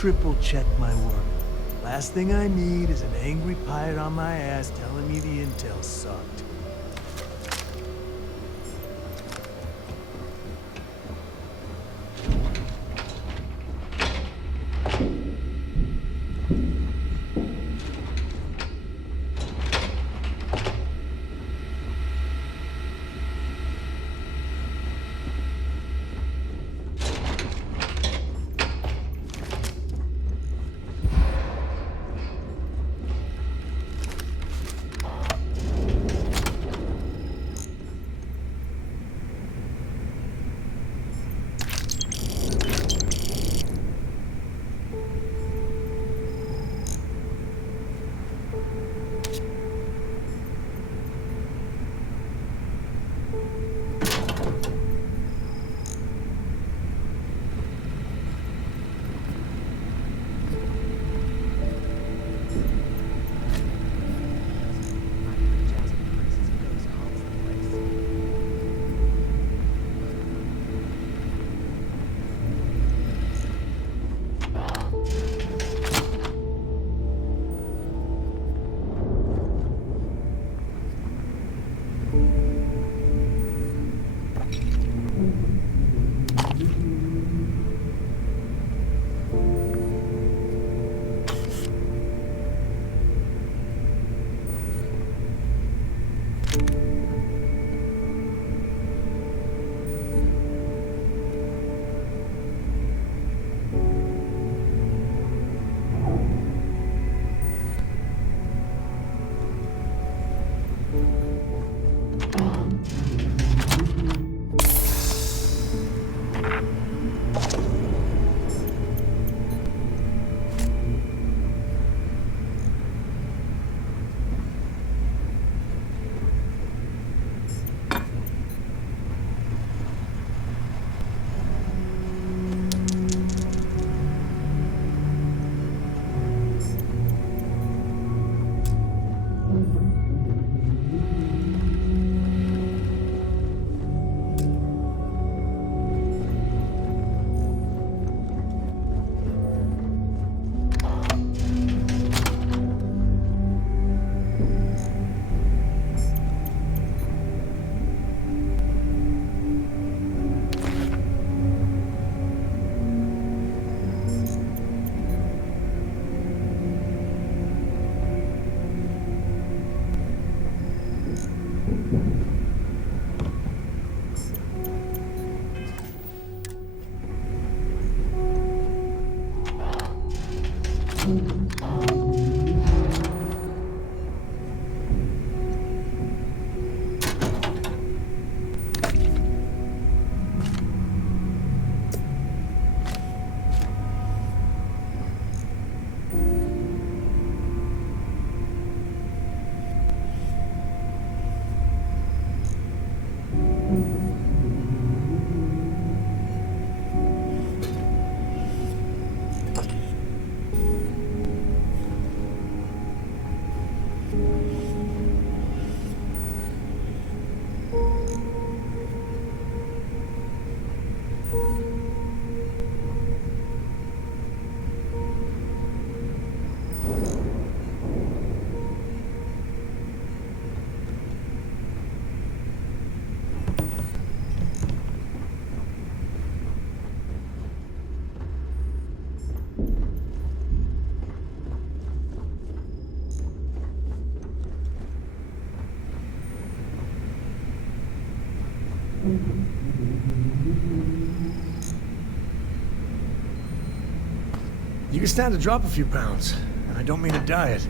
triple check my work. Last thing I need is an angry pirate on my ass telling me the intel sucked. You can stand to drop a few pounds, and I don't mean a diet.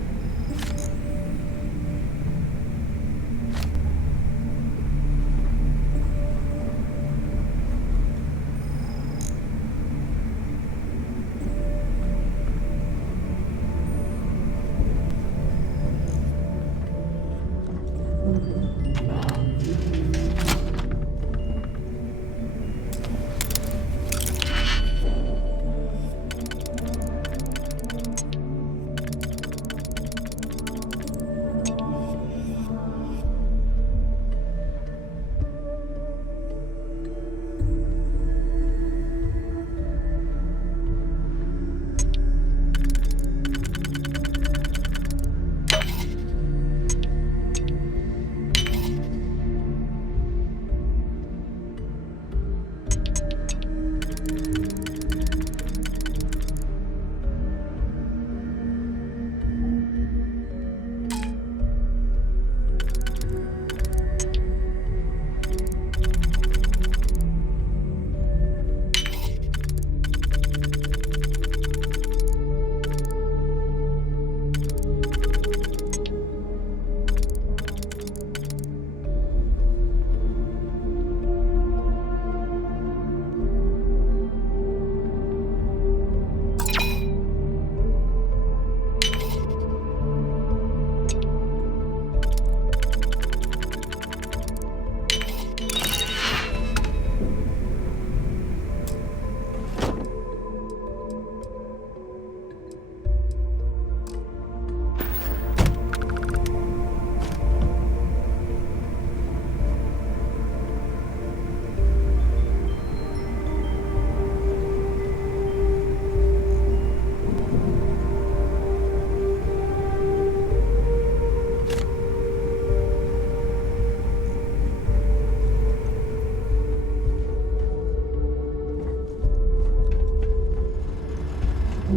What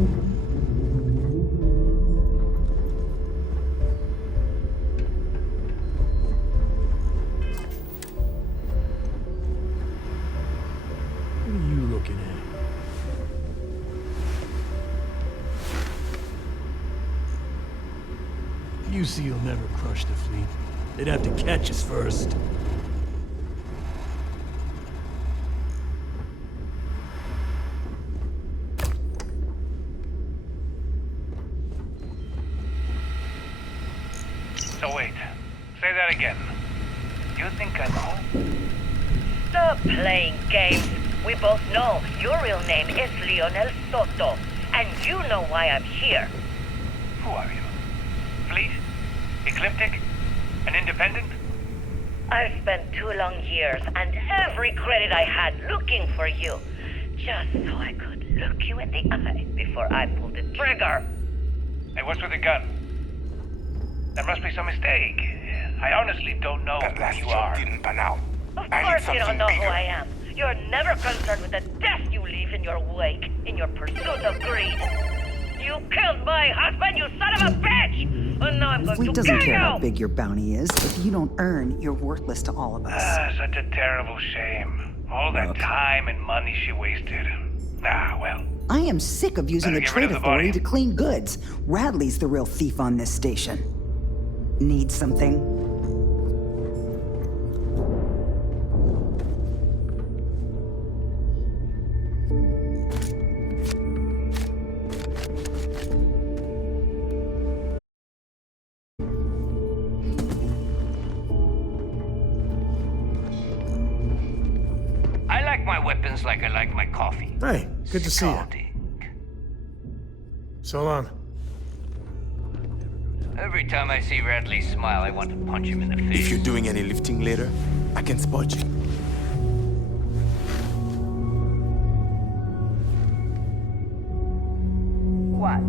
are you looking at? UC will never crush the fleet. They'd have to catch us first. So wait, say that again. You think I know? Stop playing games. We both know your real name is Lionel Soto, and you know why I'm here. Who are you? Fleet? Ecliptic? An independent? I've spent 2 long years and every credit I had looking for you, just so I could look you in the eye before I pulled the trigger. Hey, what's with the gun? There must be some mistake. I honestly don't know That who last you joke are. didn't pan out. Of I need course you don't something know who bigger. I am. You're never concerned with the death you leave in your wake, in your pursuit of greed. You killed my husband, you son of a bitch! And now I'm going Fleet to doesn't kill care how you! big your bounty is. If you don't earn, you're worthless to all of us. Such a terrible shame. All that time and money she wasted. Ah, well. I am sick of using the Better get rid trade of the authority body. to clean goods. Radley's the real thief on this station. Need something? I like my weapons like I like my coffee. Hey, good to see you. Scalding. So long. Every time I see Radley smile, I want to punch him in the face. If you're doing any lifting later, I can spot you. What?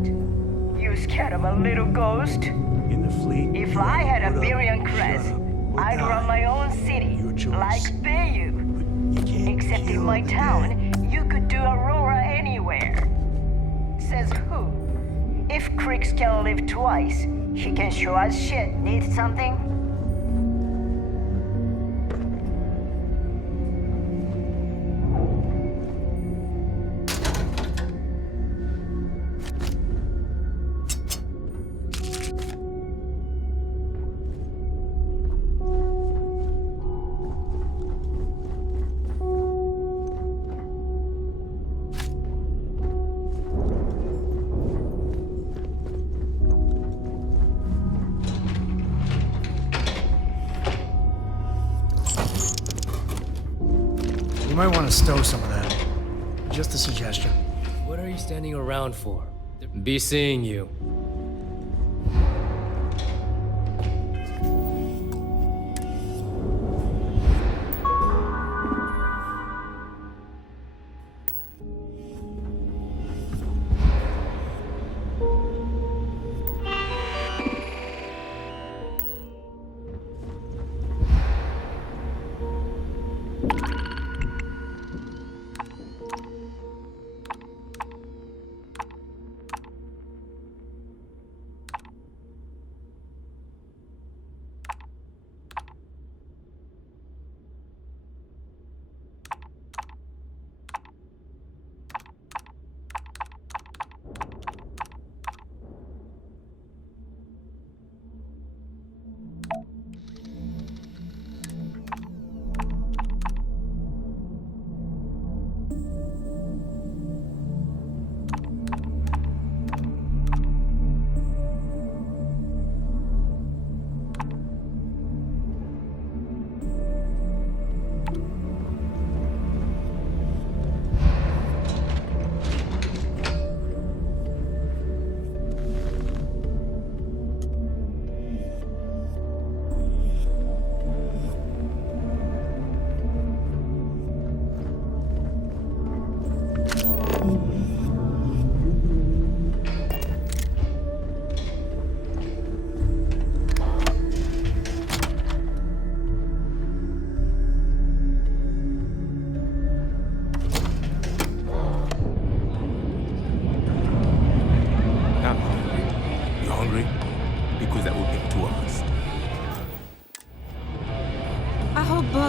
You scared of a little ghost? In the fleet. If I had a Put up, billion shut creds, up, or I'd die. run my own city, Your choice. like Bayou. But you can't Except in kill my the town, dead. you could do Aurora anywhere. Says who? If Crix can live twice, he can show us shit. Need something? You might want to stow some of that. Just a suggestion. What are you standing around for? Be seeing you.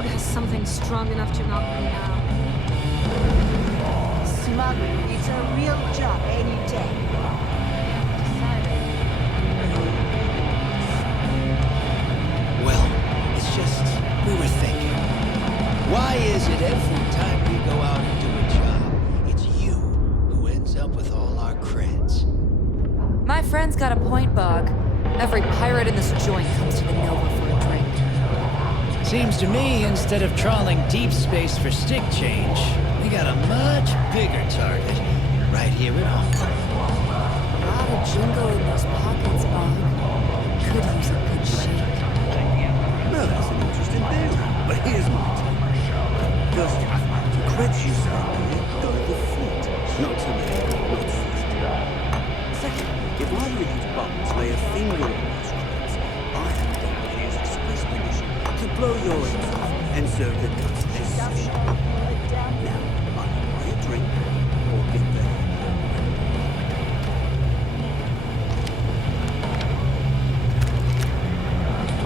dog has something strong enough to knock me out. Smuggling, it's a real job any day. Well, it's just, we were thinking. Why is it every time we go out and do a job, it's you who ends up with all our creds? My friend's got a point, Bog. Every pirate in this joint comes to the Nova for a drink. Seems to me, instead of trawling deep space for stick change, we got a much bigger target right here at home. A lot of jingle in those pockets, Bog. Could use a good shake. Well, that's an interesting theory. But here's my take. First off, the creds you say go to the fleet, not to me, not first. Second, if either of these bums lay a finger on those creds, I have the Dominion's express permission to blow your heads off and serve the guts as sushi. Now, I can buy a drink or get there.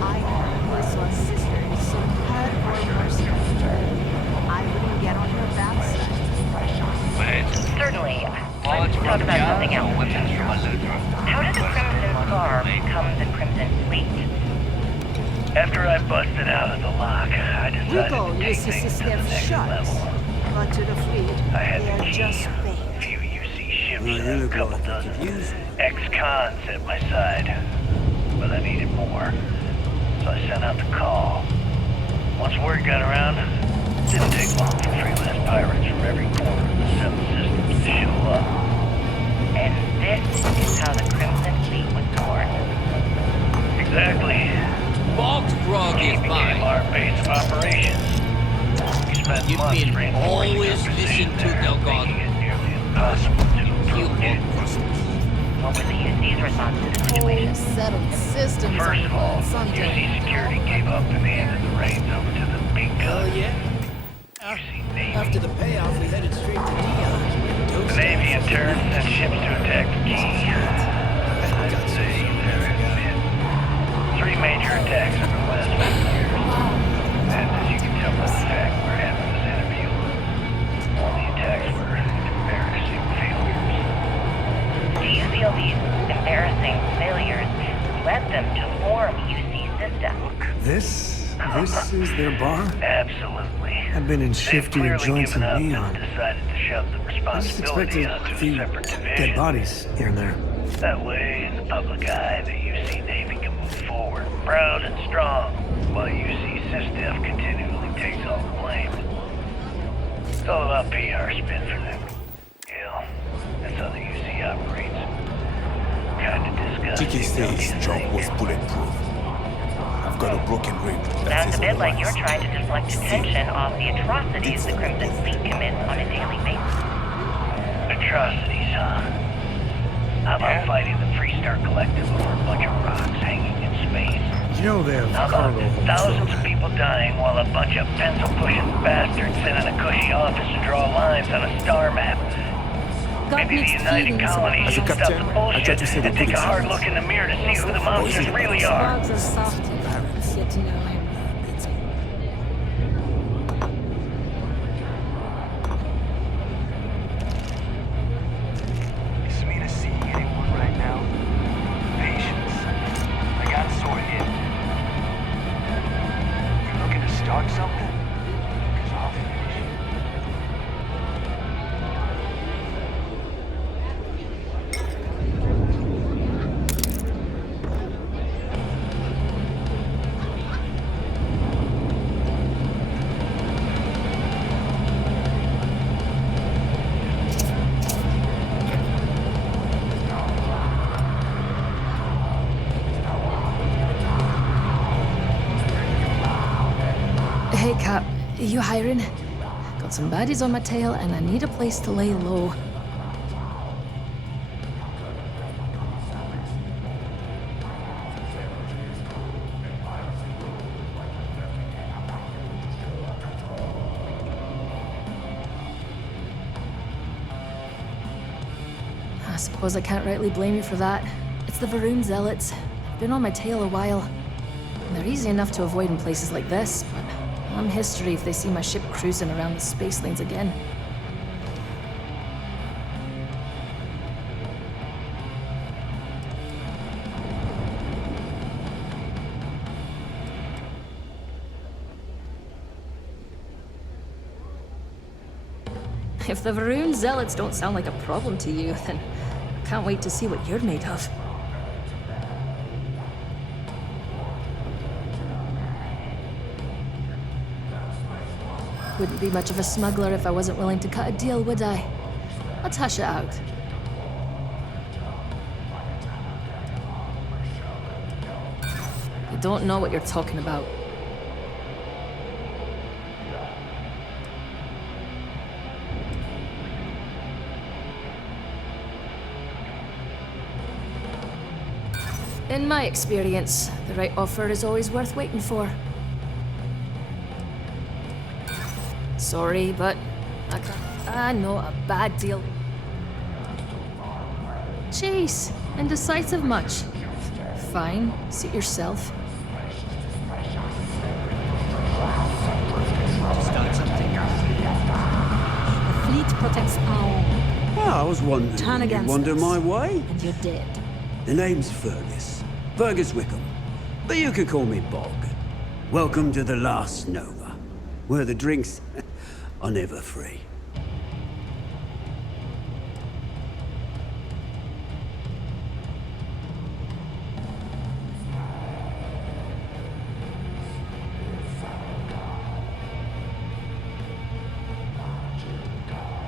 I know this was sisters, so her or mercy. I wouldn't get on her bad side. Certainly. Let's talk about something else. How did the Crimson Scarf come the Crimson Fleet? After I busted out of the lock, I decided Rico to take uses things his to the left next shots, level. but to the fleet, I had they the are key, just a bait. few UC ships, Well, you and a look couple like you dozen could use it. ex-cons at my side. But I needed more, so I sent out the call. Once word got around, it didn't take long for freelance pirates from every corner of the 7 systems to show up. And this is how the Crimson Fleet was born. Exactly. Bog's grog He is became fine. our base of operations. We spent You've months been reinforcing always our position listen to there, Delgado. making it nearly impossible to You approach. want customers. What was the UC's response to the situation? Settled systems First of all, someday. UC Security gave up and handed the reins over to the big Oh, guns. yeah? UC Navy. After the payoff, we headed straight to Dion. The Navy in turn sent ships to attack the key. I'd say there have been 3 major attacks in the last 5 years. And as you can tell by the fact we're having this interview, all the attacks were embarrassing failures. Do you feel these embarrassing failures led them to form UC system? This is their bar? Absolutely. I've been in They've shiftier clearly joints given than up Neon. and decided to shove the I just responsibility expected onto a a few separate dead division. bodies here and there. That way, in the public eye, the UC Navy can move forward, proud and strong, while UC SysDef continually takes all the blame. It's all about PR spin for them. Hell, that's how the UC operates. Kinda disgusting. TK says his job was bulletproof. I've got a broken rib. That Sounds says a bit like otherwise. you're trying to deflect attention off the atrocities the Crimson Fleet commits on a daily basis. Atrocities, huh? How about fighting the Freestar Collective over a bunch of rocks hanging in space? You know they have How about cargo holds thousands over of there. people dying while a bunch of pencil-pushing bastards sit in a cushy office and draw lines on a star map? Got Maybe the mixed United feelings Colonies As a should stop captain, the I bullshit tried to say the and take good a hard things. look in the mirror to see who the monsters it really are. Dogs are soft. Get to know him. Is Mina seeing anyone right now? Patience. I got a sore hip. You looking to start something? 'Cause I'll finish it. Hey, Cap, you hiring? Got some baddies on my tail, and I need a place to lay low. I suppose I can't rightly blame you for that. It's the Varun Zealots. Been on my tail a while. They're easy enough to avoid in places like this, but I'm history if they see my ship cruising around the space lanes again. If the Varun zealots don't sound like a problem to you, then I can't wait to see what you're made of. Wouldn't be much of a smuggler if I wasn't willing to cut a deal, would I? Let's hash it out. You don't know what you're talking about. In my experience, the right offer is always worth waiting for. Sorry, but I can't. I know a bad deal. Chase, indecisive much? Fine, suit yourself. Start something. The fleet protects our... Well, I was wondering. Turn You against wander us, my way? and you're dead. The name's Fergus. Fergus Wickham. But you could call me Bog. Welcome to the last Nova, where the drinks are never free.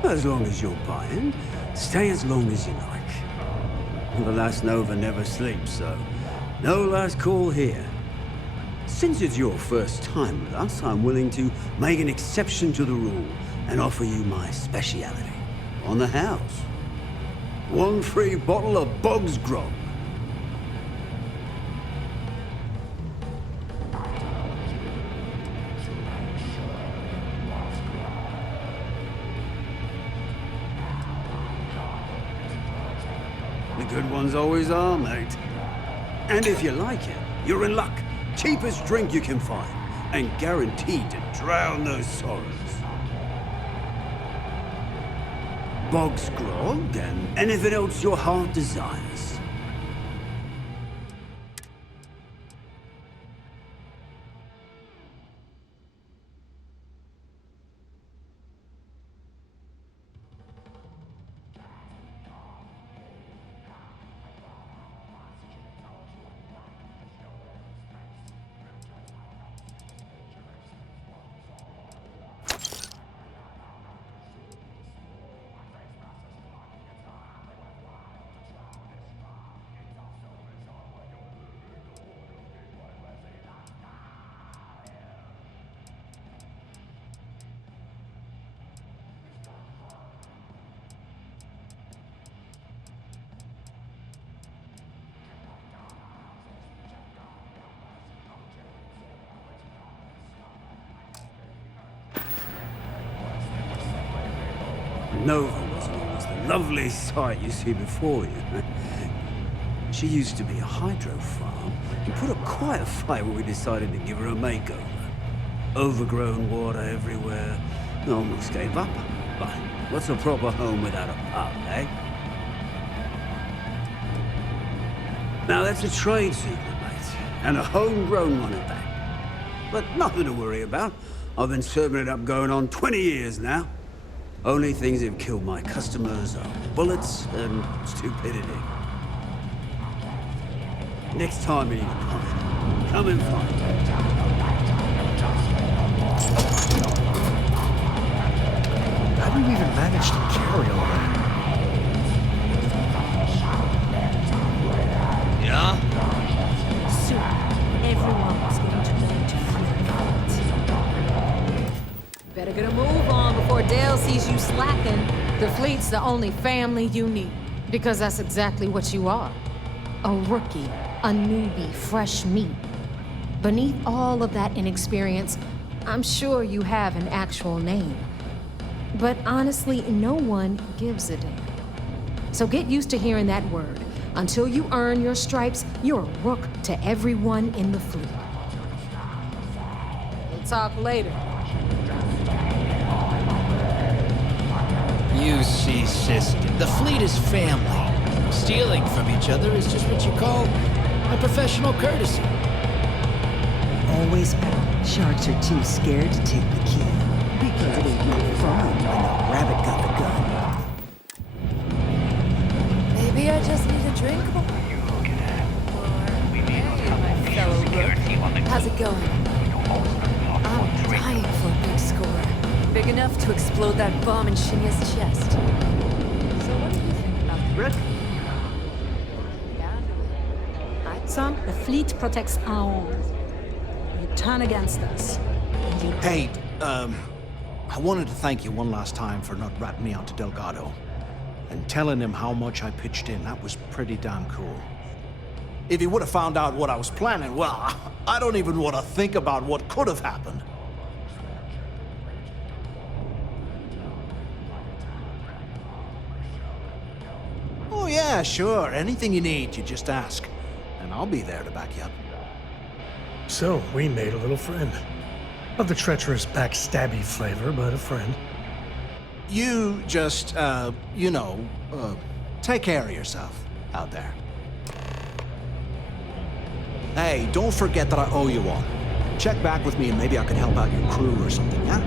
As long as you're buying, stay as long as you like. The last Nova never sleeps, so no last call here. Since it's your first time with us, I'm willing to make an exception to the rule and offer you my speciality. On the house. 1 free bottle of Bog's Grog. The good ones always are, mate. And if you like it, you're in luck. Cheapest drink you can find, and guaranteed to drown those sorrows. Bog's Grog and anything else your heart desires. Nova wasn't always the lovely sight you see before you. She used to be a hydro farm. We put up quite a fight when we decided to give her a makeover. Overgrown water everywhere. Almost gave up. But what's a proper home without a pub, eh? Now that's a trade secret, mate. And a homegrown one at that. But nothing to worry about. I've been serving it up going on 20 years now. Only things that have killed my customers are bullets and stupidity. Next time you need a pint, come and find me. How do you even manage to carry all that? Yeah? Soon, everyone's going to learn to Better get a move on before Dale sees you slacking. The fleet's the only family you need. Because that's exactly what you are. A rookie, a newbie, fresh meat. Beneath all of that inexperience, I'm sure you have an actual name. But honestly, no one gives a damn. So get used to hearing that word. Until you earn your stripes, you're a rook to everyone in the fleet. talk later. You see, sister, the fleet is family. Stealing from each other is just what you call a professional courtesy. Always sharks are too scared to take the key. Because it ain't no fun when the rabbit got the gun. Maybe I just need a drink more. Hey, my fellow rook. How's it going? I'm dying for a big score. Big enough to explode that bomb in Shinya's chest. So what do you think about the rook? Son, the fleet protects our own. You turn against us. And you Hey, I wanted to thank you one last time for not ratting me out to Delgado. And telling him how much I pitched in. That was pretty damn cool. If he would have found out what I was planning, well, I don't even want to think about what could have happened. Oh yeah, sure. Anything you need, you just ask. And I'll be there to back you up. So, we made a little friend. Of the treacherous, backstabby flavor, but a friend. You just, take care of yourself out there. Hey, don't forget that I owe you one. Check back with me and maybe I can help out your crew or something, yeah?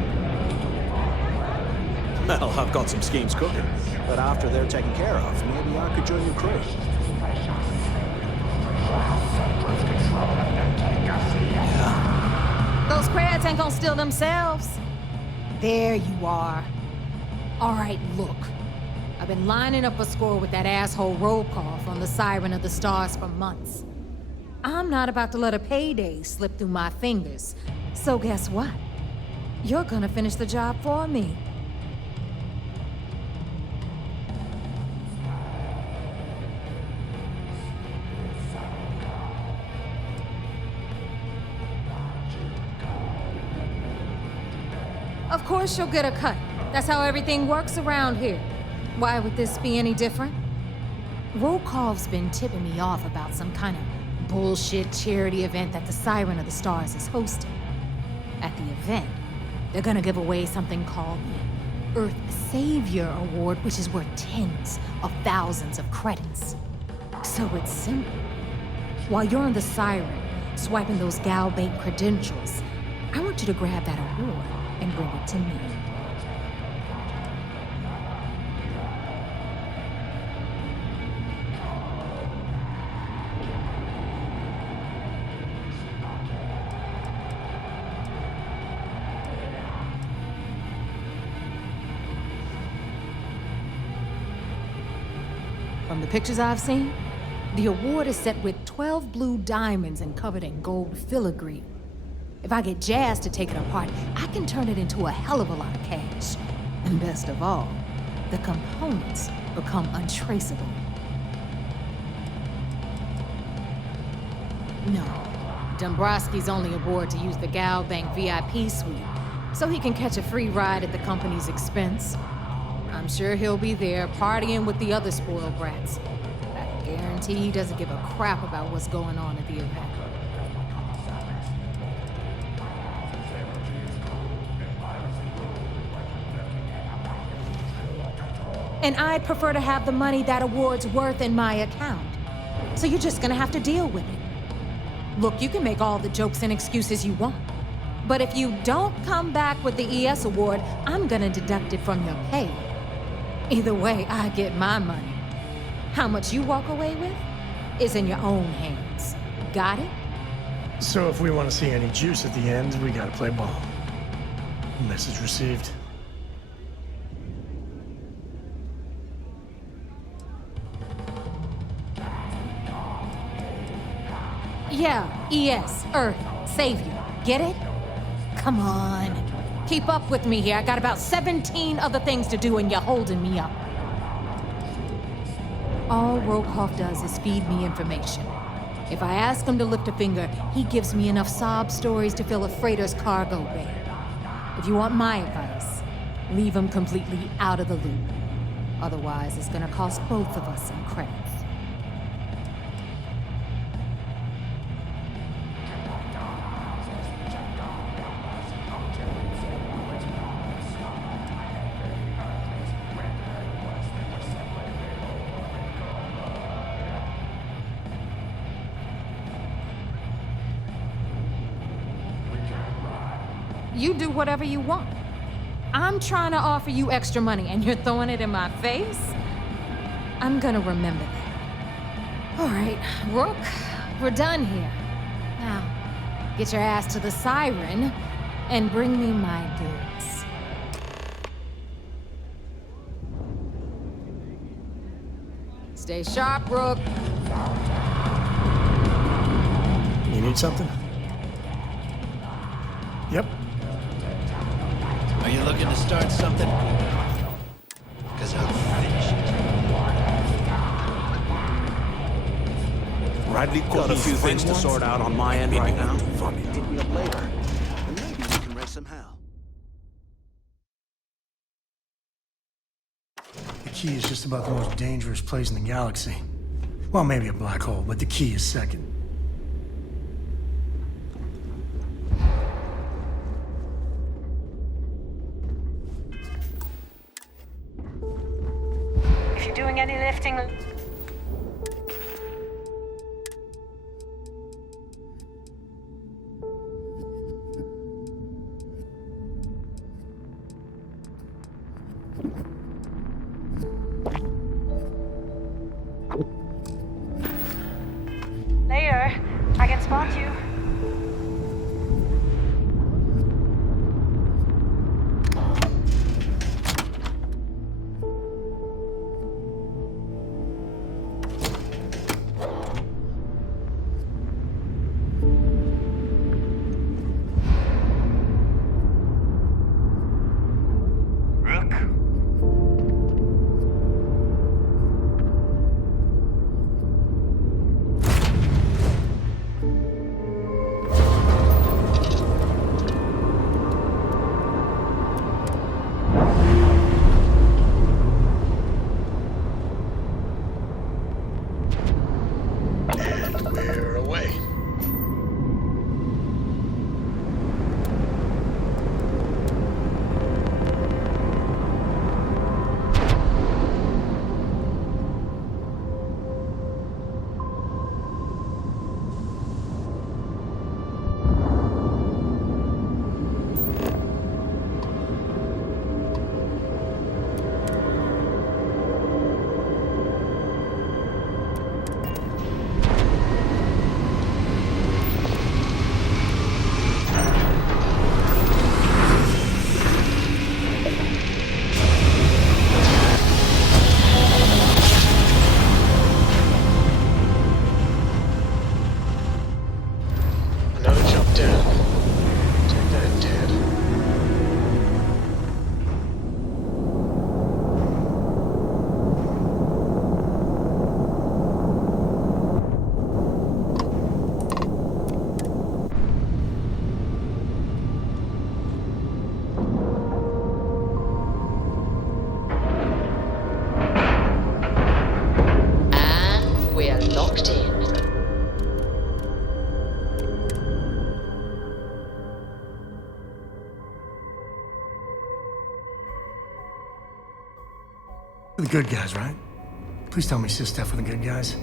Well, I've got some schemes cooking, but after they're taken care of, maybe I could join your crew. Those crabs ain't gonna steal themselves. There you are. All right, look. I've been lining up a score with that asshole Rokoff on the Siren of the Stars for months. I'm not about to let a payday slip through my fingers. So guess what? You're gonna finish the job for me. Of course you'll get a cut. That's how everything works around here. Why would this be any different? Rokoff's been tipping me off about some kind of bullshit charity event that the Siren of the Stars is hosting. At the event, they're gonna give away something called the Earth Savior Award, which is worth tens of thousands of credits. So it's simple. While you're on the Siren, swiping those Gal Bank credentials, I want you to grab that award and bring it to me. From the pictures I've seen, the award is set with 12 blue diamonds and covered in gold filigree. If I get Jazz to take it apart, I can turn it into a hell of a lot of cash. And best of all, the components become untraceable. No, Dombrowski's only aboard to use the Gal Bank VIP suite, so he can catch a free ride at the company's expense. I'm sure he'll be there partying with the other spoiled brats. I can guarantee he doesn't give a crap about what's going on at the event. And I'd prefer to have the money that award's worth in my account. So you're just gonna have to deal with it. Look, you can make all the jokes and excuses you want. But if you don't come back with the ES award, I'm gonna deduct it from your pay. Either way, I get my money. How much you walk away with is in your own hands. Got it? So if we want to see any juice at the end, we gotta play ball. Message received. Yeah, ES, Earth, Savior. Get it? Come on. Keep up with me here. I got about 17 other things to do and you're holding me up. All Rokoff does is feed me information. If I ask him to lift a finger, he gives me enough sob stories to fill a freighter's cargo bay. If you want my advice, leave him completely out of the loop. Otherwise, it's gonna cost both of us some credits. you do whatever you want. I'm trying to offer you extra money, and you're throwing it in my face? I'm gonna remember that. All right, Rook, we're done here. Now, get your ass to the siren and bring me my goods. Stay sharp, Rook. You need something? Yep. Are you looking to start something? Because I'll finish it. Riley got a few things to sort out on my end right now. Hit me up later, and maybe we can raise some hell. The key is just about the most dangerous place in the galaxy. Well, maybe a black hole, but the key is second. If you're doing any lifting... Later, I can spot you. We're away. Another jump down. Take that, Ted. And we're locked in. The good guys, right? Please tell me sis stuff for the good guys.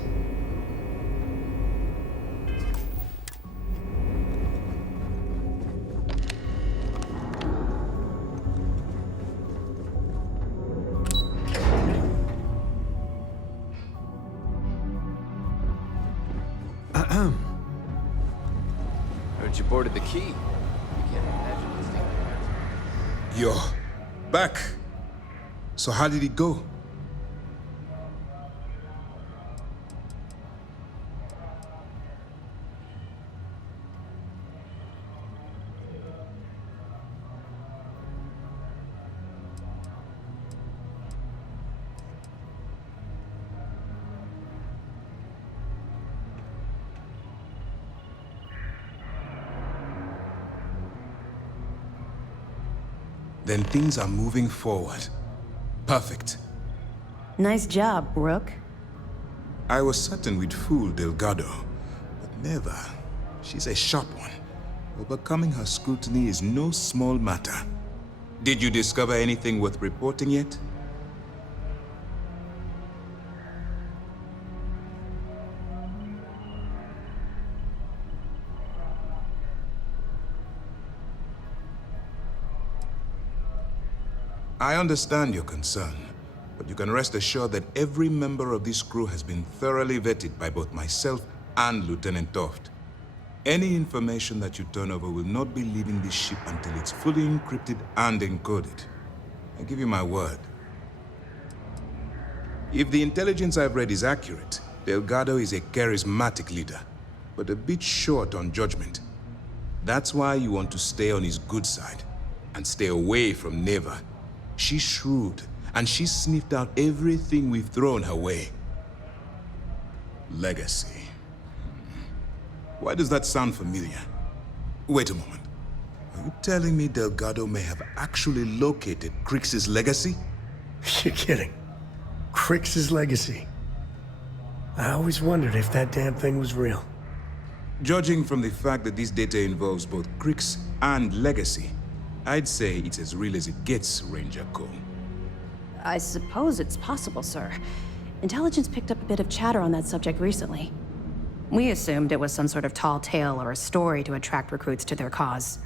Heard you boarded the key. Yo, back. So how did it go? Then things are moving forward. Perfect. Nice job, Rook. I was certain we'd fool Delgado, but never. She's a sharp one. Overcoming her scrutiny is no small matter. Did you discover anything worth reporting yet? I understand your concern, but you can rest assured that every member of this crew has been thoroughly vetted by both myself and Lieutenant Toft. Any information that you turn over will not be leaving this ship until it's fully encrypted and encoded. I give you my word. If the intelligence I've read is accurate, Delgado is a charismatic leader, but a bit short on judgment. That's why you want to stay on his good side, and stay away from Neva. She's shrewd, and she's sniffed out everything we've thrown her way. Legacy. Why does that sound familiar? Wait a moment. Are you telling me Delgado may have actually located Crix's legacy? You're kidding. Crix's legacy. I always wondered if that damn thing was real. Judging from the fact that this data involves both Crix and legacy, I'd say it's as real as it gets, Ranger Cole. I suppose it's possible, sir. Intelligence picked up a bit of chatter on that subject recently. We assumed it was some sort of tall tale or a story to attract recruits to their cause.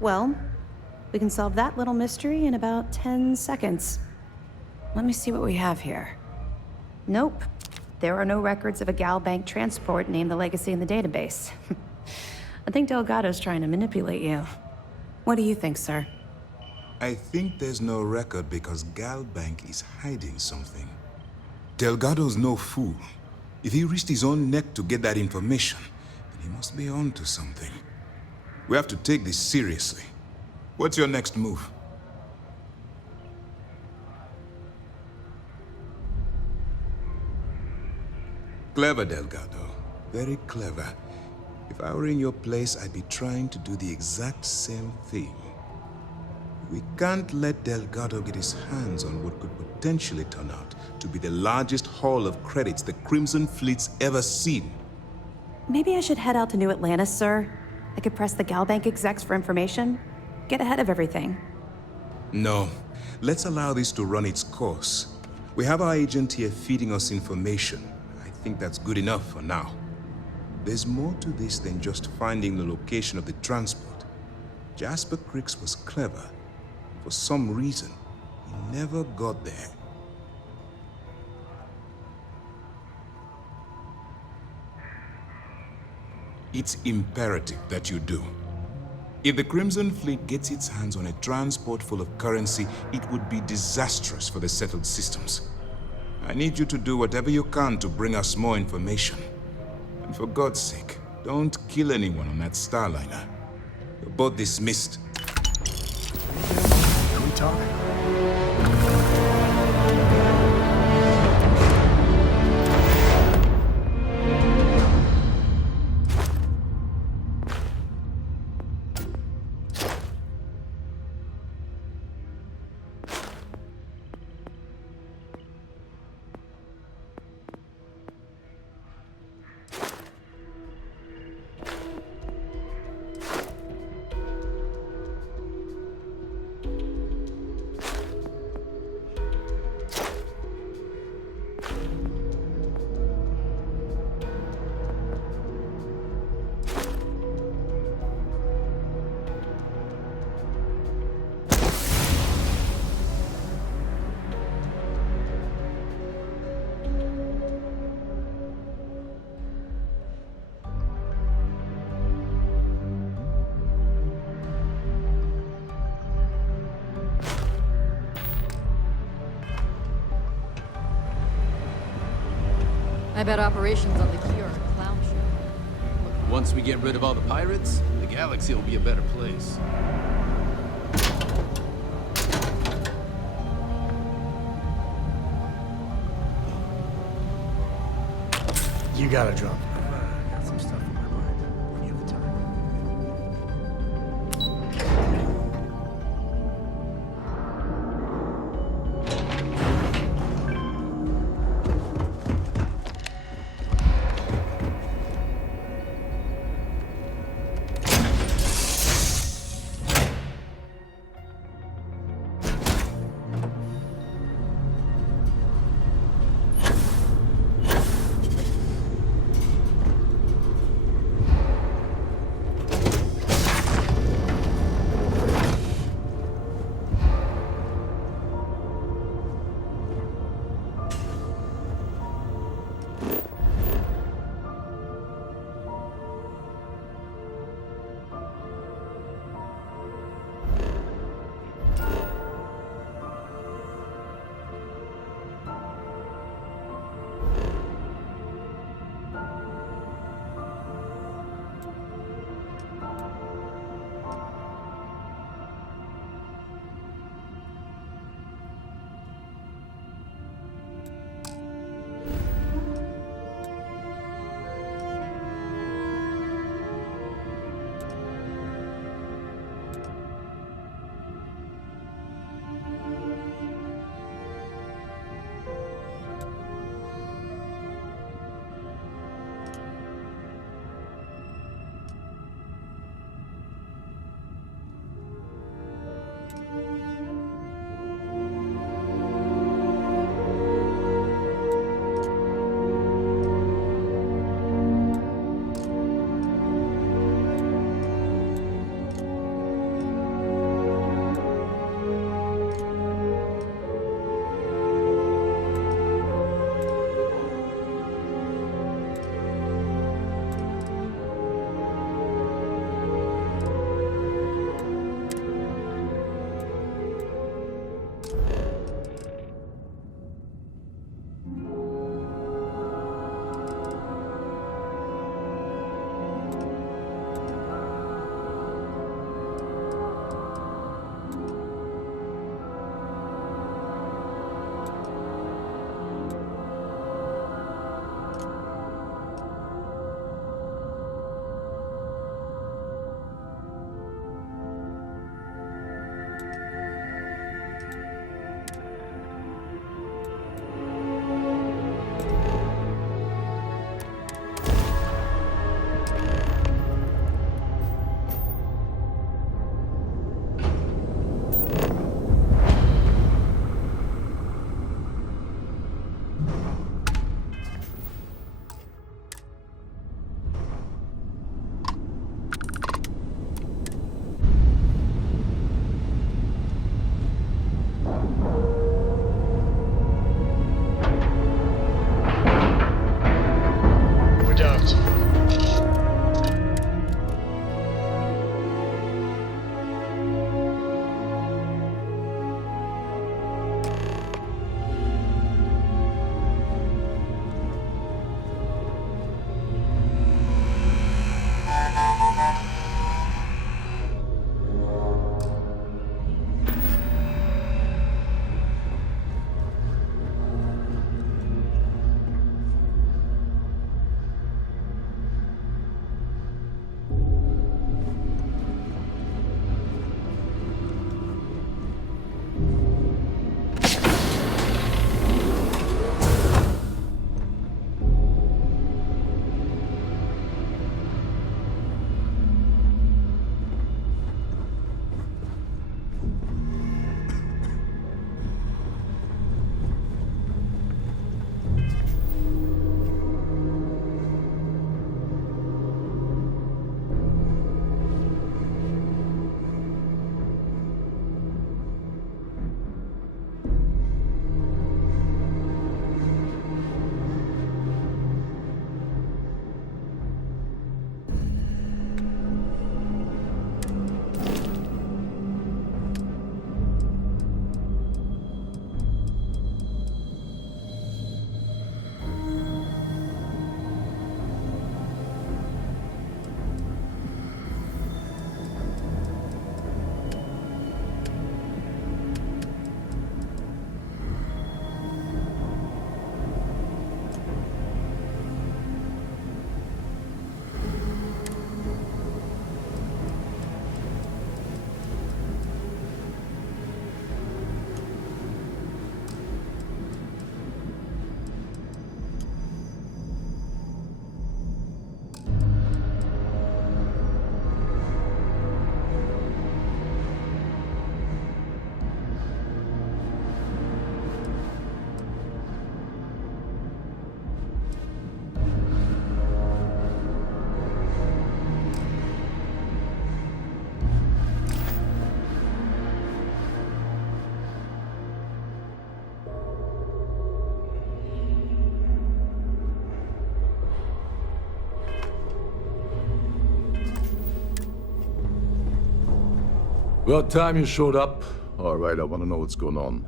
Well, we can solve that little mystery in about 10 seconds. Let me see what we have here. Nope. There are no records of a Galbank transport named the Legacy in the database. I think Delgado's trying to manipulate you. What do you think, sir? I think there's no record because Galbank is hiding something. Delgado's no fool. If he risked his own neck to get that information, then he must be on to something. We have to take this seriously. What's your next move? Clever, Delgado. Very clever. If I were in your place, I'd be trying to do the exact same thing. We can't let Delgado get his hands on what could potentially turn out to be the largest haul of credits the Crimson Fleet's ever seen. Maybe I should head out to New Atlantis, sir. I could press the Galbank execs for information. Get ahead of everything. No. Let's allow this to run its course. We have our agent here feeding us information. I think that's good enough for now. There's more to this than just finding the location of the transport. Jasper Crix was clever. For some reason, he never got there. It's imperative that you do. If the Crimson Fleet gets its hands on a transport full of currency, it would be disastrous for the settled systems. I need you to do whatever you can to bring us more information. And for God's sake, don't kill anyone on that Starliner. You're both dismissed. Can we talk? I bet operations on the Key are a clown show. Once we get rid of all the pirates, the galaxy will be a better place. You gotta drop. Got some stuff on my mind. When you have the time. About time you showed up. All right, I want to know what's going on.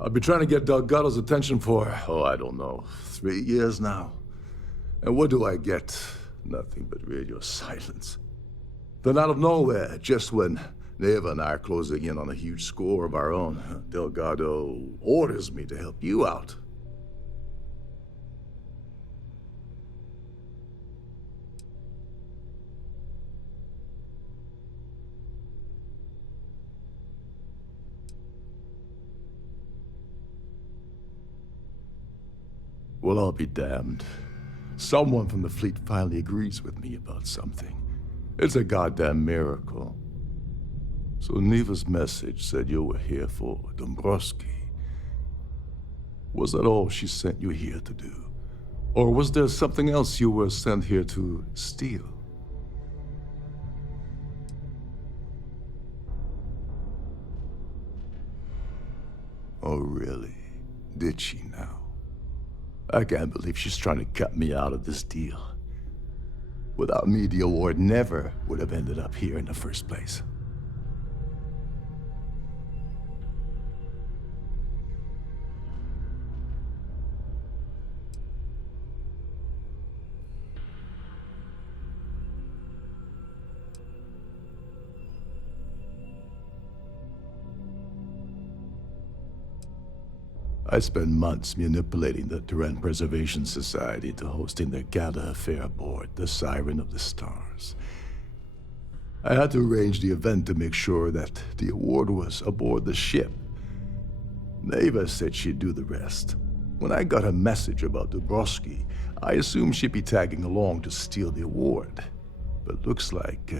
I've been trying to get Delgado's attention for, I don't know, 3 years now. And what do I get? Nothing but radio silence. Then out of nowhere, just when Neva and I are closing in on a huge score of our own, Delgado orders me to help you out. Well, I'll be damned. Someone from the fleet finally agrees with me about something. It's a goddamn miracle. So Neva's message said you were here for Dombrowski. Was that all she sent you here to do? Or was there something else you were sent here to steal? Oh, really? Did she now? I can't believe she's trying to cut me out of this deal. Without me, the award never would have ended up here in the first place. I spent months manipulating the Terran Preservation Society into hosting their gala affair aboard the Siren of the Stars. I had to arrange the event to make sure that the award was aboard the ship. Neva said she'd do the rest. When I got a message about Dombrowski, I assumed she'd be tagging along to steal the award. But looks like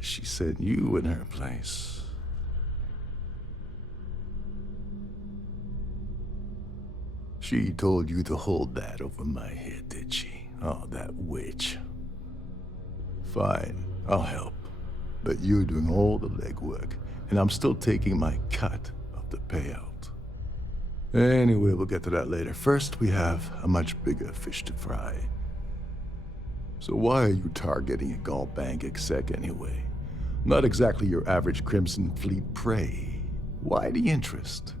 she sent you in her place. She told you to hold that over my head, did she? Oh, that witch. Fine, I'll help. But you're doing all the legwork, and I'm still taking my cut of the payout. Anyway, we'll get to that later. First, we have a much bigger fish to fry. So why are you targeting a Gall Bank exec anyway? Not exactly your average Crimson Fleet prey. Why the interest?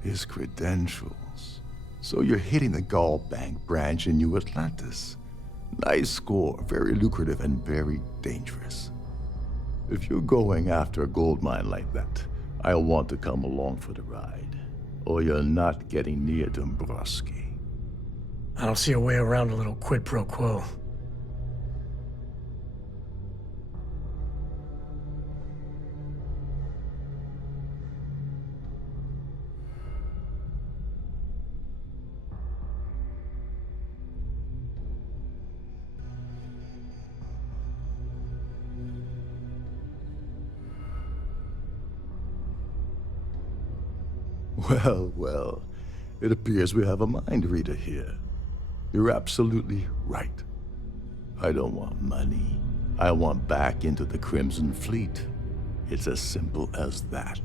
His credentials. So you're hitting the Gall Bank branch in New Atlantis. Nice score, very lucrative and very dangerous. If you're going after a gold mine like that, I'll want to come along for the ride. Or you're not getting near Dombrowski. I don't see a way around a little quid pro quo. Well, well, it appears we have a mind reader here. You're absolutely right. I don't want money. I want back into the Crimson Fleet. It's as simple as that.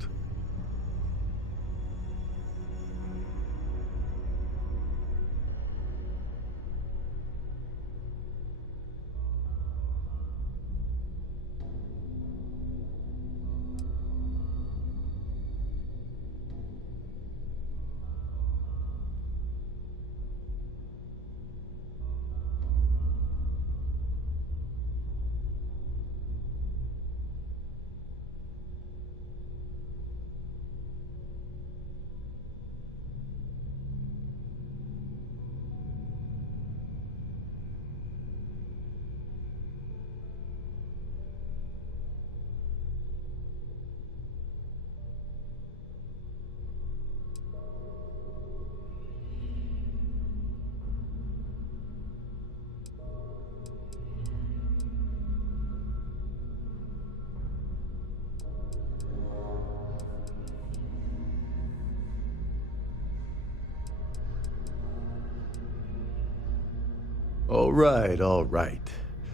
All right.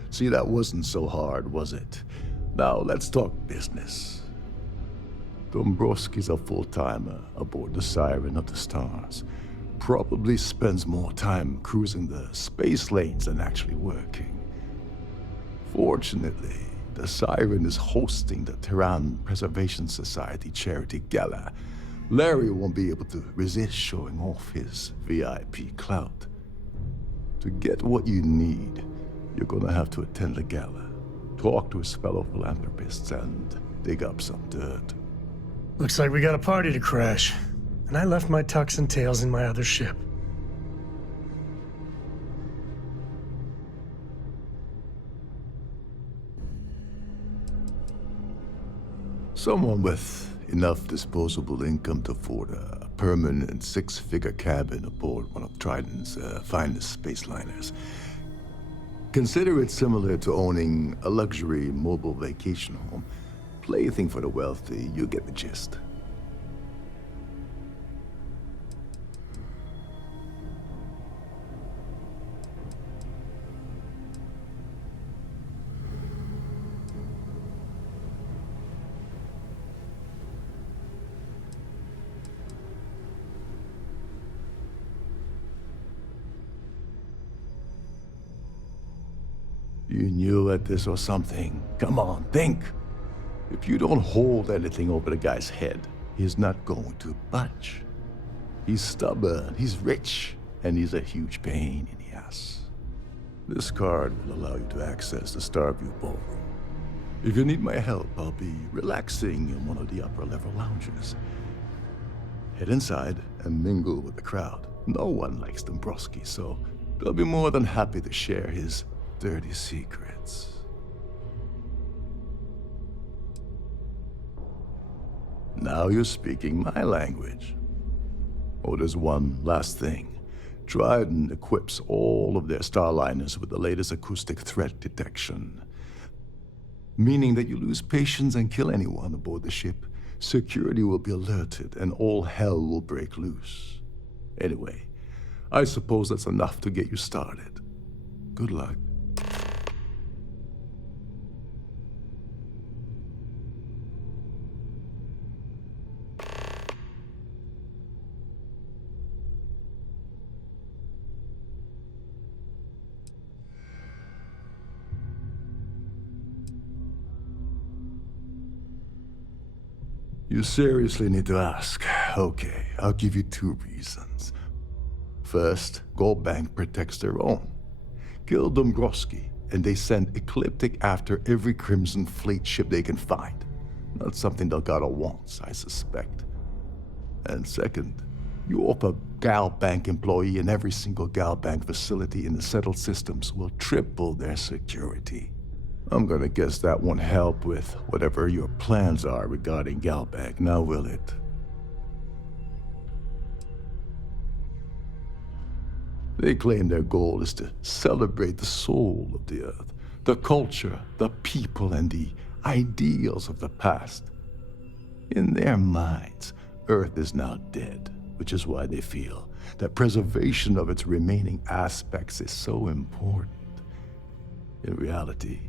See, that wasn't so hard, was it? Now let's talk business. Dombrowski's a full-timer aboard the Siren of the Stars. Probably spends more time cruising the space lanes than actually working. Fortunately, the Siren is hosting the Terran Preservation Society charity gala. Larry won't be able to resist showing off his VIP clout. To get what you need, you're gonna have to attend the gala, talk to his fellow philanthropists, and dig up some dirt. Looks like we got a party to crash. And I left my tucks and tails in my other ship. Someone with enough disposable income to afford a permanent six-figure cabin aboard one of Trident's finest space liners. Consider it similar to owning a luxury mobile vacation home. Plaything for the wealthy, you get the gist. You knew at this or something. Come on, think. If you don't hold anything over the guy's head, he's not going to budge. He's stubborn, he's rich, and he's a huge pain in the ass. This card will allow you to access the Starview Ballroom. If you need my help, I'll be relaxing in one of the upper-level lounges. Head inside and mingle with the crowd. No one likes Dombrowski, so they'll be more than happy to share his dirty secrets. Now you're speaking my language. Oh, there's one last thing. Trident equips all of their starliners with the latest acoustic threat detection. Meaning that you lose patience and kill anyone aboard the ship, security will be alerted and all hell will break loose. Anyway, I suppose that's enough to get you started. Good luck. You seriously need to ask. Okay, I'll give you 2 reasons. First, Gold Bank protects their own. Kill Dombrowski, and they send Ecliptic after every Crimson Fleet ship they can find. Not something Delgado wants, I suspect. And second, you offer Gal Bank employee in every single Gal Bank facility in the settled systems will triple their security. I'm gonna guess that won't help with whatever your plans are regarding Galbank, now will it? They claim their goal is to celebrate the soul of the Earth, the culture, the people, and the ideals of the past. In their minds, Earth is now dead, which is why they feel that preservation of its remaining aspects is so important. In reality,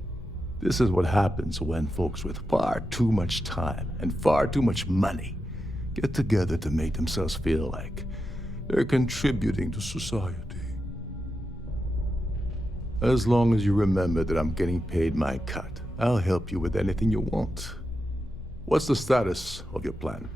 this is what happens when folks with far too much time and far too much money get together to make themselves feel like they're contributing to society. As long as you remember that I'm getting paid my cut, I'll help you with anything you want. What's the status of your plan?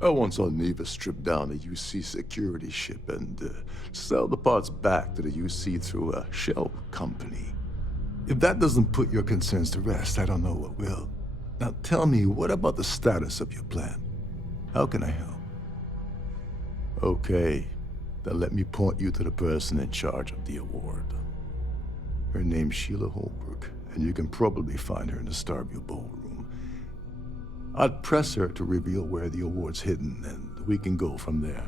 I once saw Neva strip down a UC security ship and sell the parts back to the UC through a shell company. If that doesn't put your concerns to rest, I don't know what will. Now tell me, what about the status of your plan? How can I help? Okay, then let me point you to the person in charge of the award. Her name's Sheila Holbrook, and you can probably find her in the Starview Ballroom. I'd press her to reveal where the award's hidden, and we can go from there.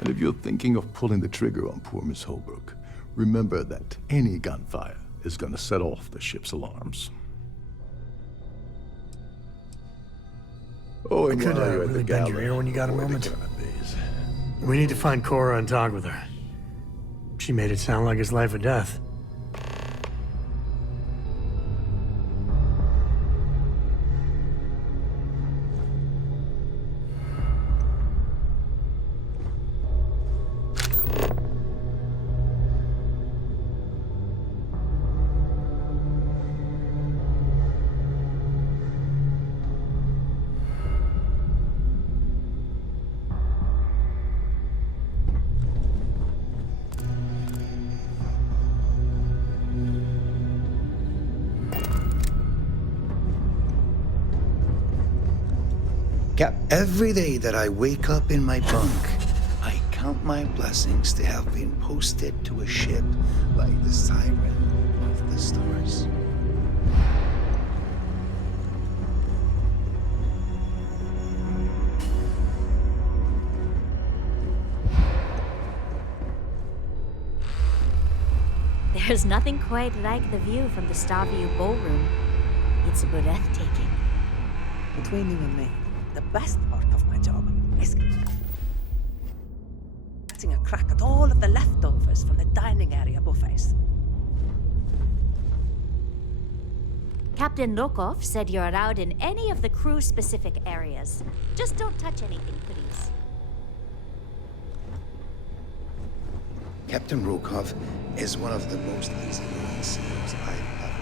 And if you're thinking of pulling the trigger on poor Miss Holbrook, remember that any gunfire is gonna set off the ship's alarms. Oh, and I could while you're at really the bend your gala, ear when you got a or the moment. cannabis. We need to find Cora and talk with her. She made it sound like it's life or death. Every day that I wake up in my bunk, I count my blessings to have been posted to a ship like the Siren of the Stars. There's nothing quite like the view from the Starfield ballroom. It's breathtaking. Between you and me, the best part of my job is getting a crack at all of the leftovers from the dining area buffets. Captain Lokov said you're allowed in any of the crew-specific areas. Just don't touch anything, please. Captain Rokov is one of the most easygoing sailors I've ever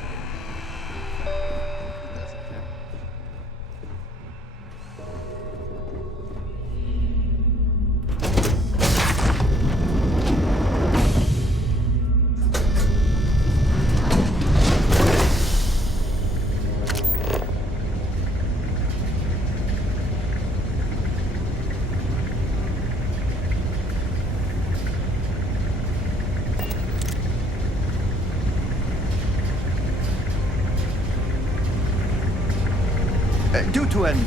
Due to an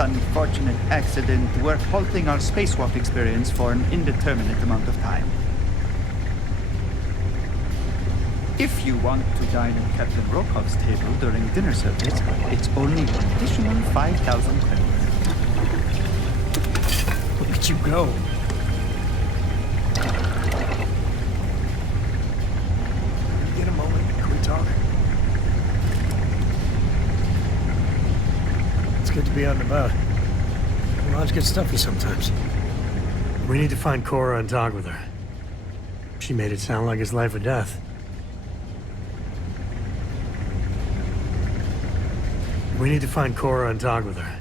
unfortunate accident, we're halting our spacewalk experience for an indeterminate amount of time. If you want to dine at Captain Rokov's table during dinner service, it's only an additional 5,000 credits. Look at you go. Get a moment. Can we talk? It's good to be out and about. Lives get stuffy sometimes. We need to find Cora and talk with her. She made it sound like it's life or death. We need to find Cora and talk with her.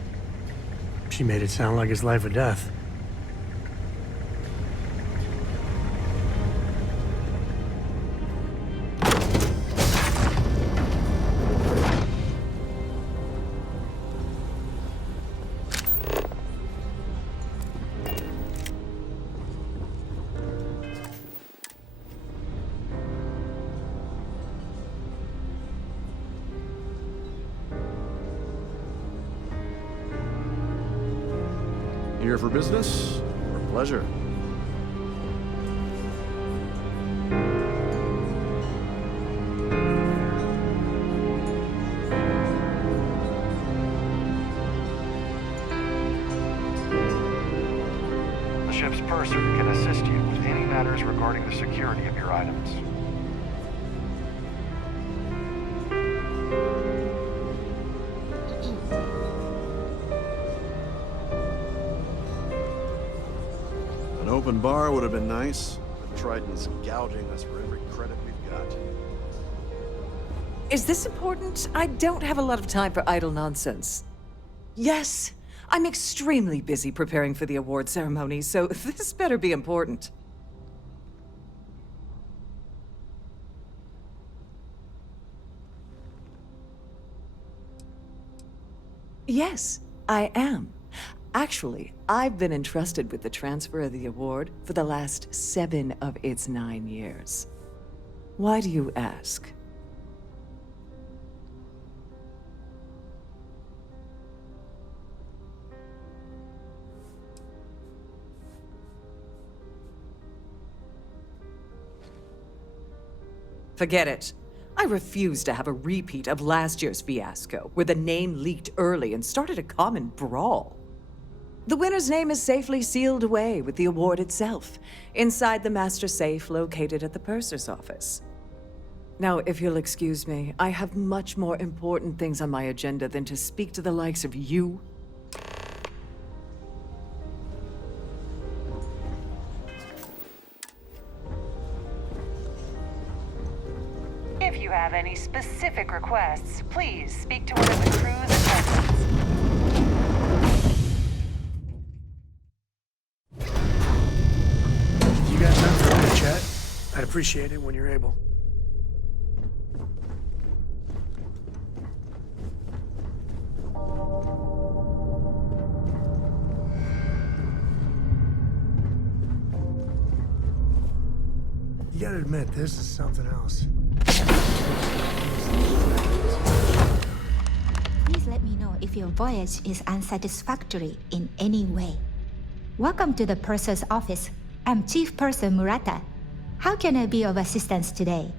She made it sound like it's life or death. Here for business or pleasure? The ship's purser can assist you with any matters regarding the security of your items. An open bar would have been nice, but Triton's gouging us for every credit we've got. Is this important? I don't have a lot of time for idle nonsense. Yes, I'm extremely busy preparing for the award ceremony, so this better be important. Yes, I am. Actually, I've been entrusted with the transfer of the award for the last 7 of its 9 years. Why do you ask? Forget it. I refuse to have a repeat of last year's fiasco, where the name leaked early and started a common brawl. The winner's name is safely sealed away with the award itself, inside the master safe located at the purser's office. Now, if you'll excuse me, I have much more important things on my agenda than to speak to the likes of you. If you have any specific requests, please speak to one of the crew's attendants. You got time for a little chat? I'd appreciate it when you're able. You gotta admit, this is something else. Please let me know if your voyage is unsatisfactory in any way. Welcome to the Purser's office. I'm Chief Purser Murata. How can I be of assistance today?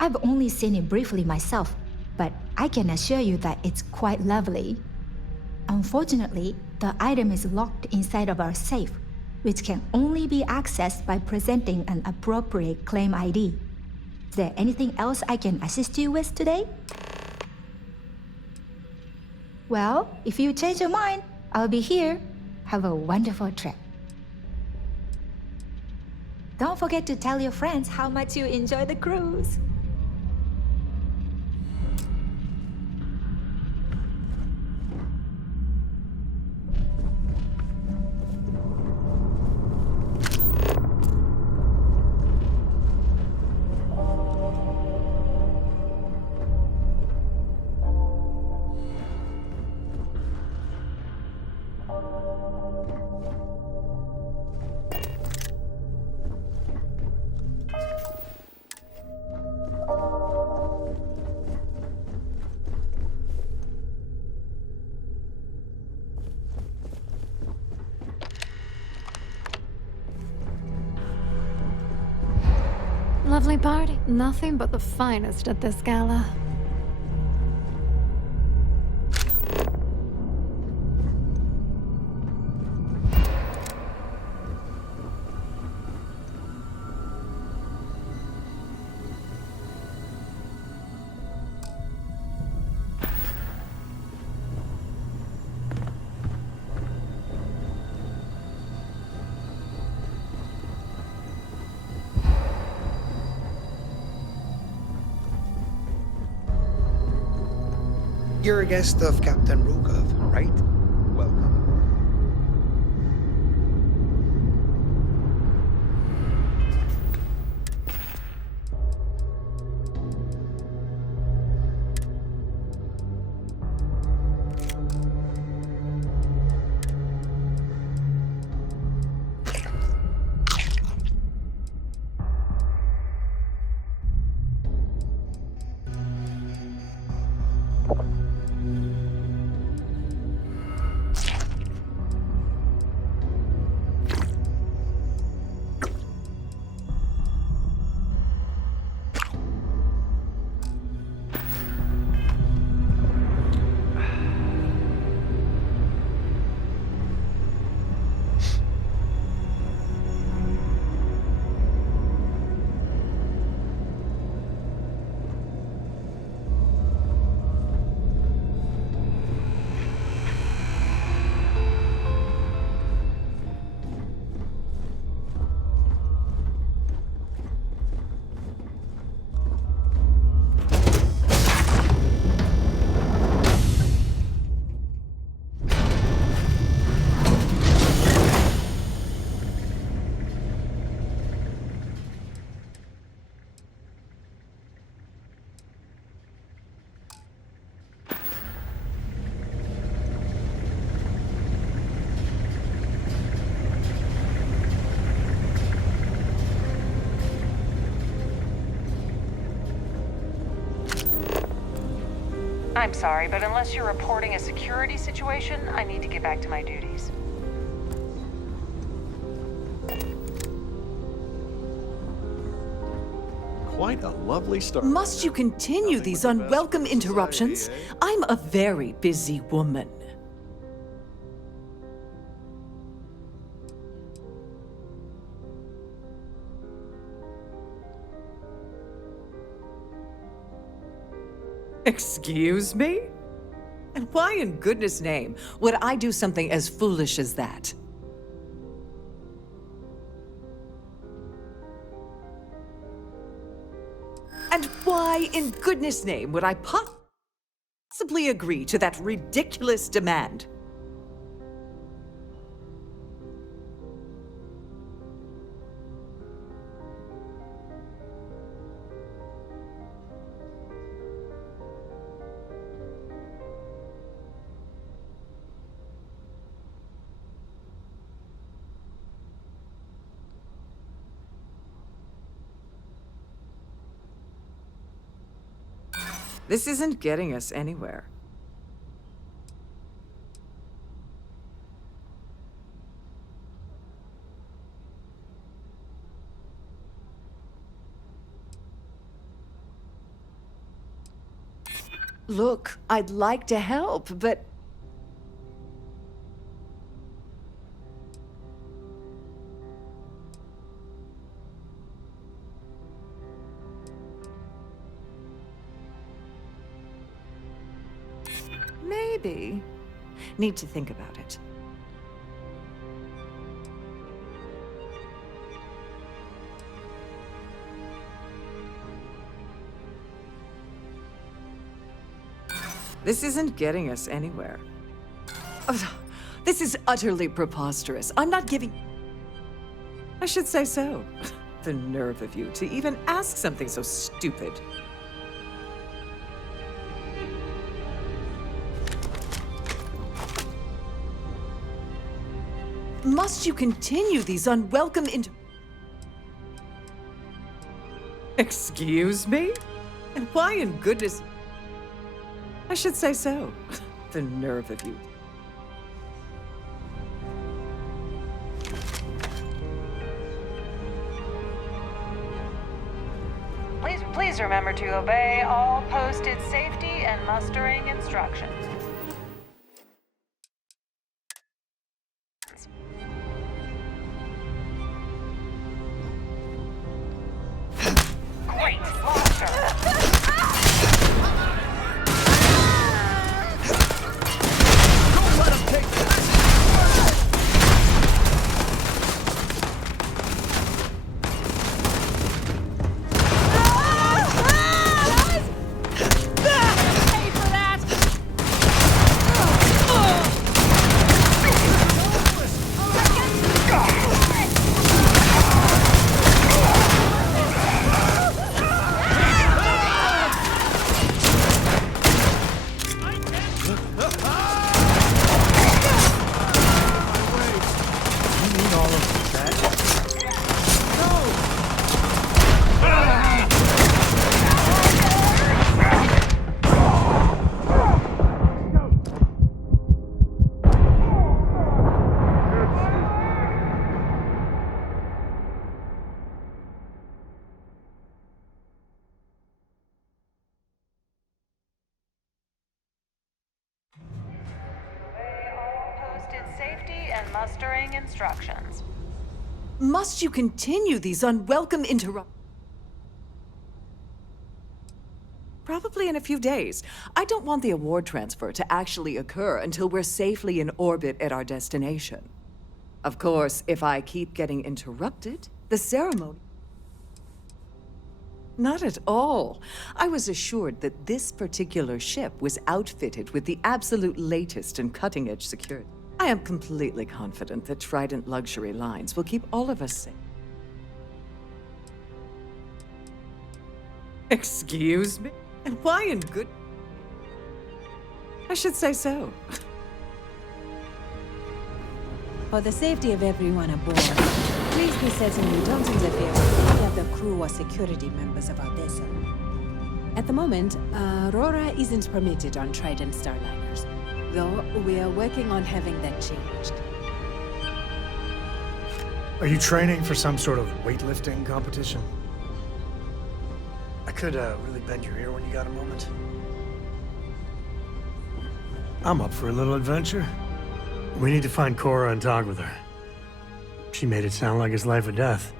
I've only seen it briefly myself, but I can assure you that it's quite lovely. Unfortunately, the item is locked inside of our safe, which can only be accessed by presenting an appropriate claim ID. Is there anything else I can assist you with today? Well, if you change your mind, I'll be here. Have a wonderful trip. Don't forget to tell your friends how much you enjoy the cruise. Lovely party. Nothing but the finest at this gala. You're a guest of Captain Rukov, right? Welcome. I'm sorry, but unless you're reporting a security situation, I need to get back to my duties. Quite a lovely start. Must you continue these unwelcome interruptions? I'm a very busy woman. Excuse me? And why in goodness name would I do something as foolish as that? And why in goodness name would I possibly agree to that ridiculous demand? This isn't getting us anywhere. Look, I'd like to help, but... Maybe. Need to think about it. This isn't getting us anywhere. Ugh, this is utterly preposterous. I'm not giving... I should say so. The nerve of you to even ask something so stupid. Must you continue these unwelcome Excuse me? And why in goodness... I should say so. The nerve of you. Please remember to obey all posted safety and mustering instructions. Great monster! Don't let him take this! Safety and mustering instructions. Must you continue these unwelcome Probably in a few days. I don't want the award transfer to actually occur until we're safely in orbit at our destination. Of course, if I keep getting interrupted, the ceremony... Not at all. I was assured that this particular ship was outfitted with the absolute latest and cutting-edge security. I am completely confident that Trident Luxury Lines will keep all of us safe. Excuse me? And why in good... I should say so. For the safety of everyone aboard, please be certain you don't interfere with any of the crew or security members of our vessel. At the moment, Aurora isn't permitted on Trident Starliners, though we are working on having that changed. Are you training for some sort of weightlifting competition? I could really bend your ear when you got a moment. I'm up for a little adventure. We need to find Cora and talk with her. She made it sound like it's life or death.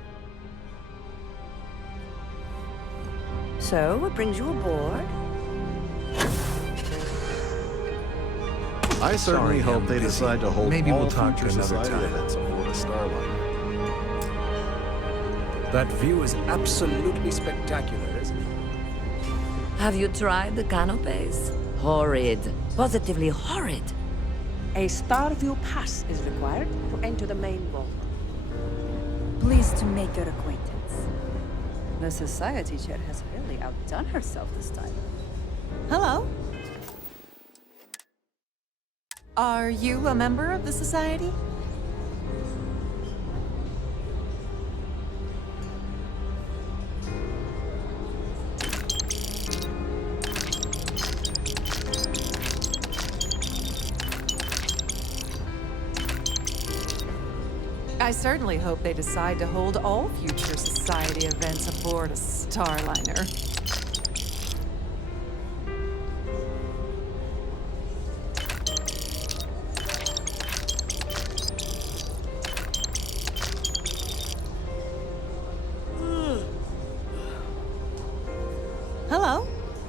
So, what brings you aboard? I certainly Sorry, hope I'm they busy. decide to hold Maybe all we'll talk future another society time. events aboard a Starliner. That view is absolutely spectacular, isn't it? Have you tried the canopies? Horrid. Positively horrid. A Starview pass is required to enter the main vault. Pleased to make your acquaintance. The society chair has really outdone herself this time. Hello? Are you a member of the society? I certainly hope they decide to hold all future society events aboard a Starliner. Hello?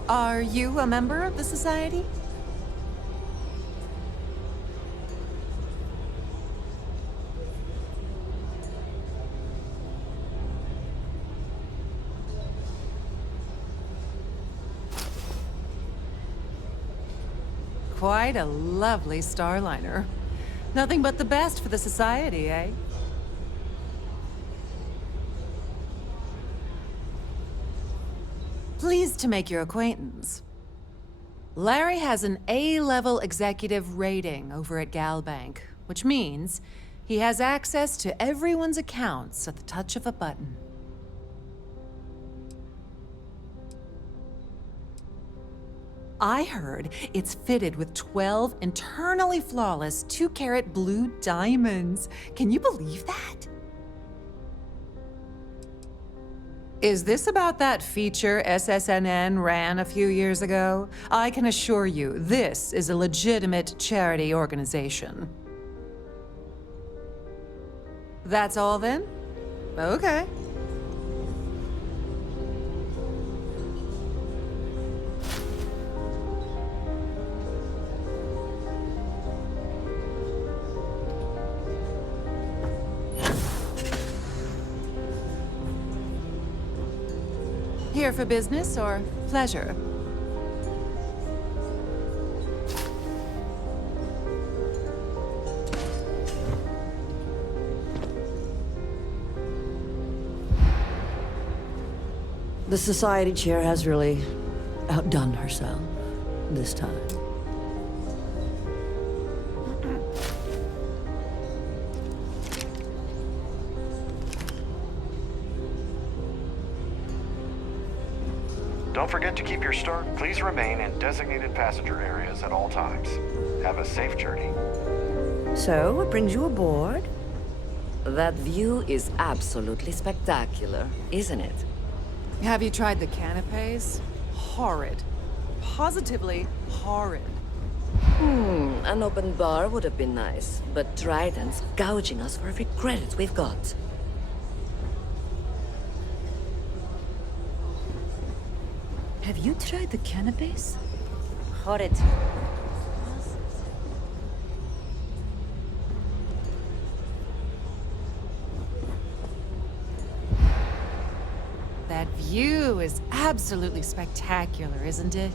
Are you a member of the society? Quite a lovely Starliner. Nothing but the best for the society, eh? Pleased to make your acquaintance. Larry has an A-level executive rating over at GalBank, which means he has access to everyone's accounts at the touch of a button. I heard it's fitted with 12 internally flawless 2-carat blue diamonds. Can you believe that? Is this about that feature SSNN ran a few years ago? I can assure you, this is a legitimate charity organization. That's all then? Okay. Here for business or pleasure? The society chair has really outdone herself this time. Don't forget to keep your star. Please remain in designated passenger areas at all times. Have a safe journey. So, what brings you aboard? That view is absolutely spectacular, isn't it? Have you tried the canapes? Horrid. Positively horrid. An open bar would have been nice, but Trident's gouging us for every credit we've got. Have you tried the canapes? Horrid. That view is absolutely spectacular, isn't it?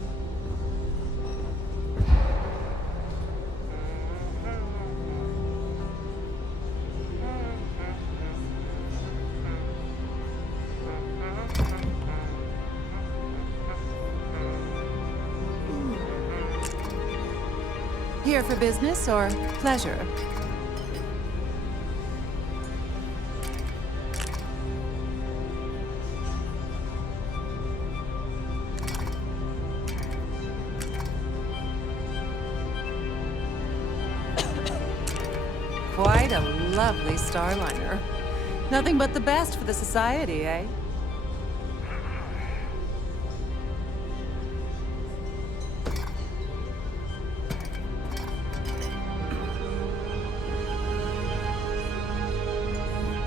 Here for business or pleasure? Quite a lovely Starliner. Nothing but the best for the society, eh?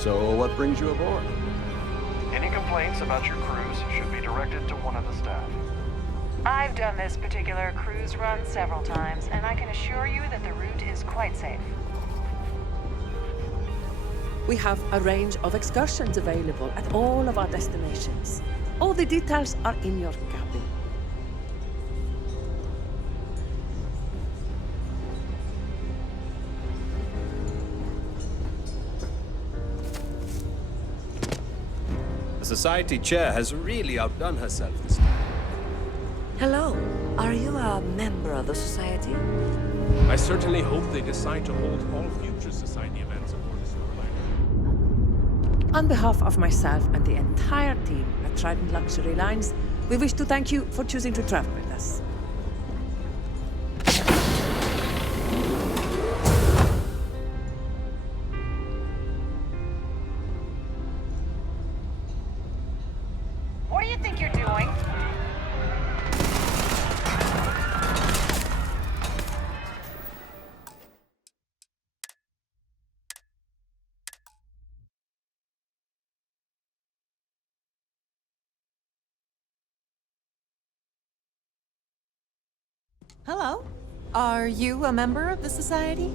So what brings you aboard? Any complaints about your cruise should be directed to one of the staff. I've done this particular cruise run several times, and I can assure you that the route is quite safe. We have a range of excursions available at all of our destinations. All the details are in your cabin. The Society Chair has really outdone herself this time. Hello. Are you a member of the Society? I certainly hope they decide to hold all future Society events aboard the Silver Liner. On behalf of myself and the entire team at Trident Luxury Lines, we wish to thank you for choosing to travel with us. What do you think you're doing? Hello. Are you a member of the Society?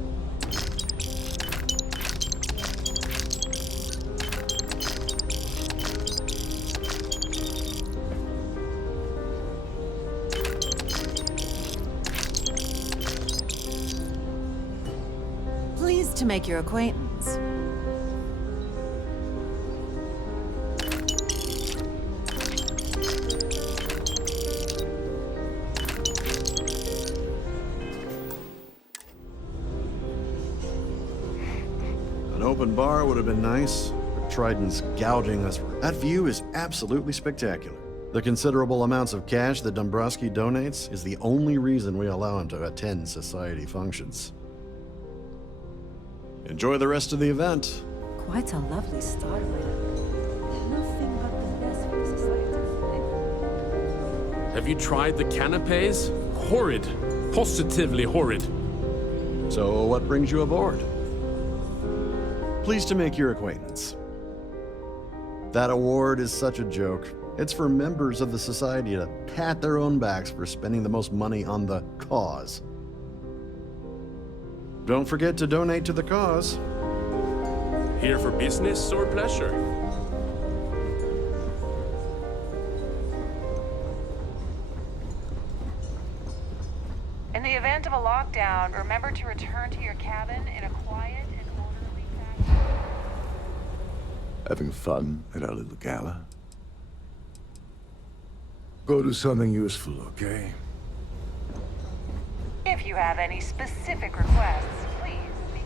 Pleased to make your acquaintance. An open bar would have been nice, but Trident's gouging us. That view is absolutely spectacular. The considerable amounts of cash that Dombrowski donates is the only reason we allow him to attend Society functions. Enjoy the rest of the event. Quite a lovely starfighter. Nothing but the best for society. Have you tried the canapes? Horrid. Positively horrid. So what brings you aboard? Pleased to make your acquaintance. That award is such a joke. It's for members of the Society to pat their own backs for spending the most money on the cause. Don't forget to donate to the cause. Here for business or pleasure? In the event of a lockdown, remember to return to your cabin in a quiet and orderly fashion. Having fun at our little gala? Go do something useful, okay? If you have any specific requests, please speak.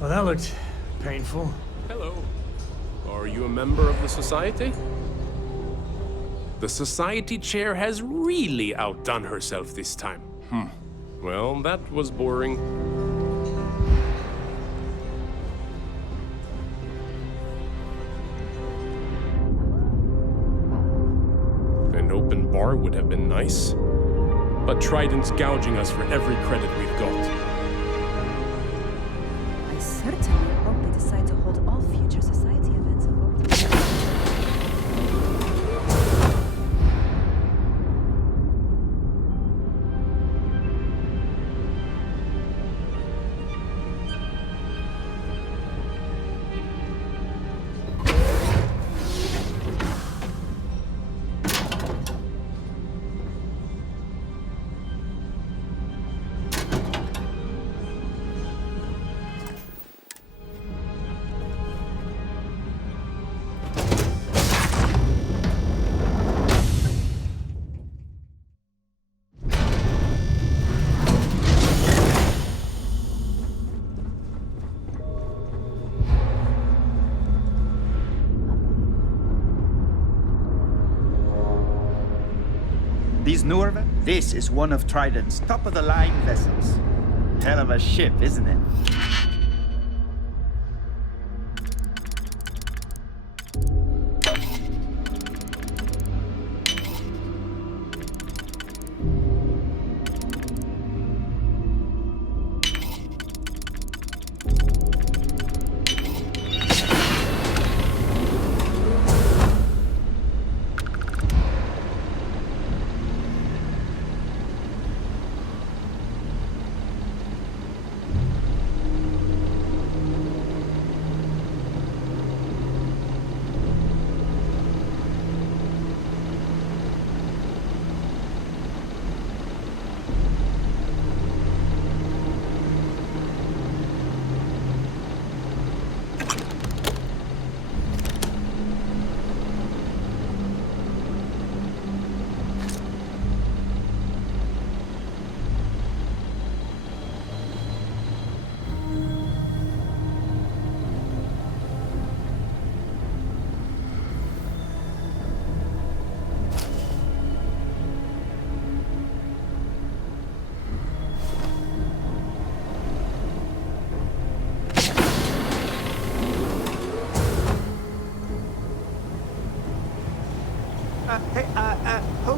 Well, that looked painful. Hello. Are you a member of the Society? The Society Chair has really outdone herself this time. Well, that was boring. An open bar would have been nice. But Trident's gouging us for every credit we've got. I certainly hope they decide to hold all future society events aboard. These newer This is one of Trident's top-of-the-line vessels. Hell of a ship, isn't it?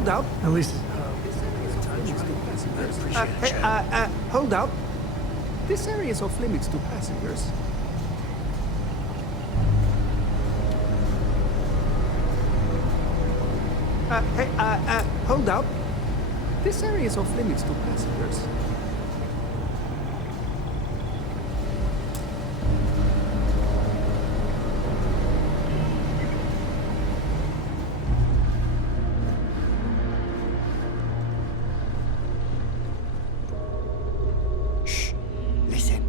hold up. At least Hold up. This area is off limits to passengers. Hold up. This area is off limits to passengers. Shh. Listen.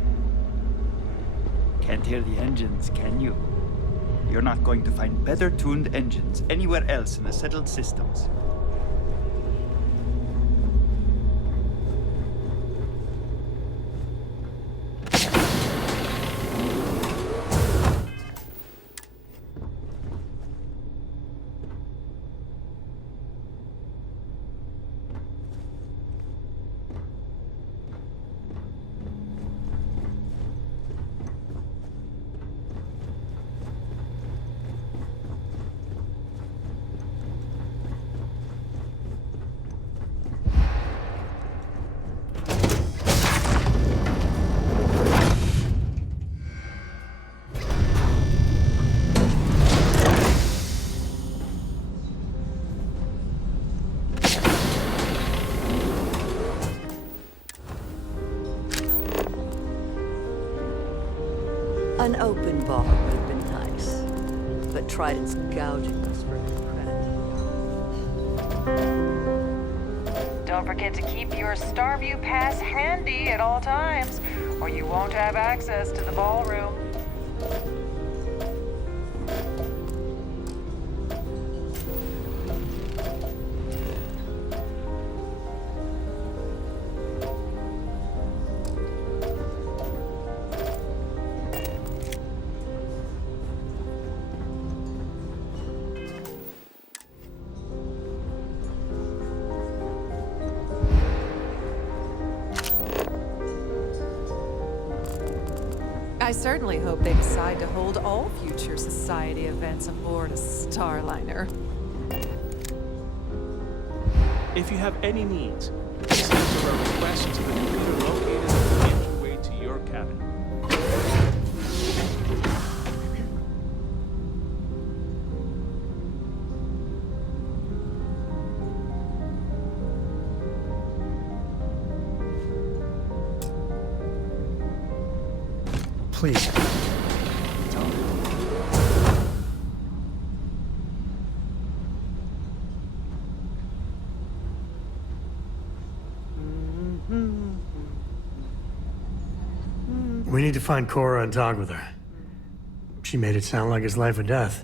Can't hear the engines, can you? You're not going to find better tuned engines anywhere else in the settled systems. An open bar would have been nice, but Trident's gouging us for credit. Don't forget to keep your Starview pass handy at all times, or you won't have access to the ballroom. I certainly hope they decide to hold all future society events aboard a Starliner. If you have any needs, please enter a request to the computer located at the entryway to your cabin. please. We need to find Cora and talk with her. She made it sound like it's life or death.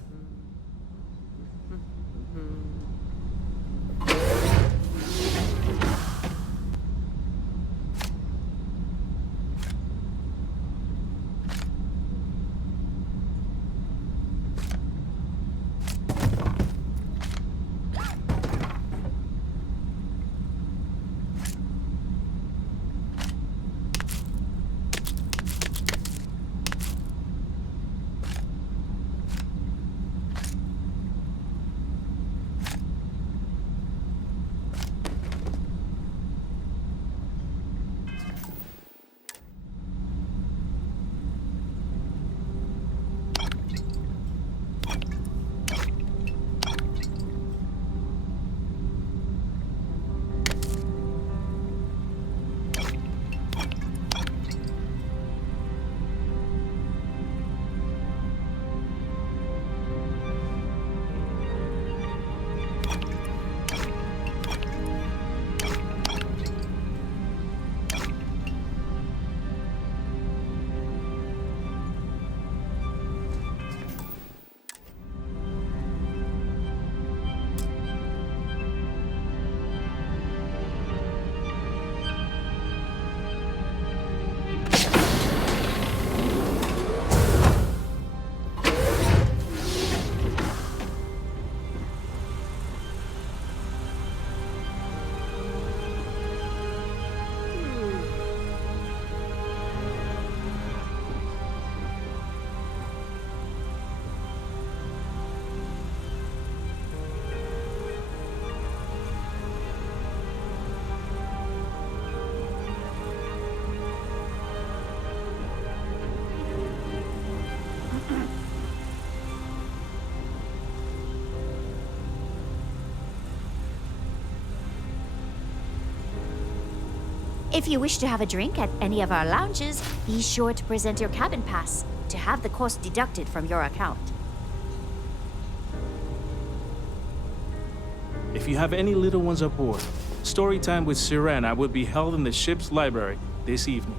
If you wish to have a drink at any of our lounges, be sure to present your cabin pass to have the cost deducted from your account. If you have any little ones aboard, story time with Sirena will be held in the ship's library this evening.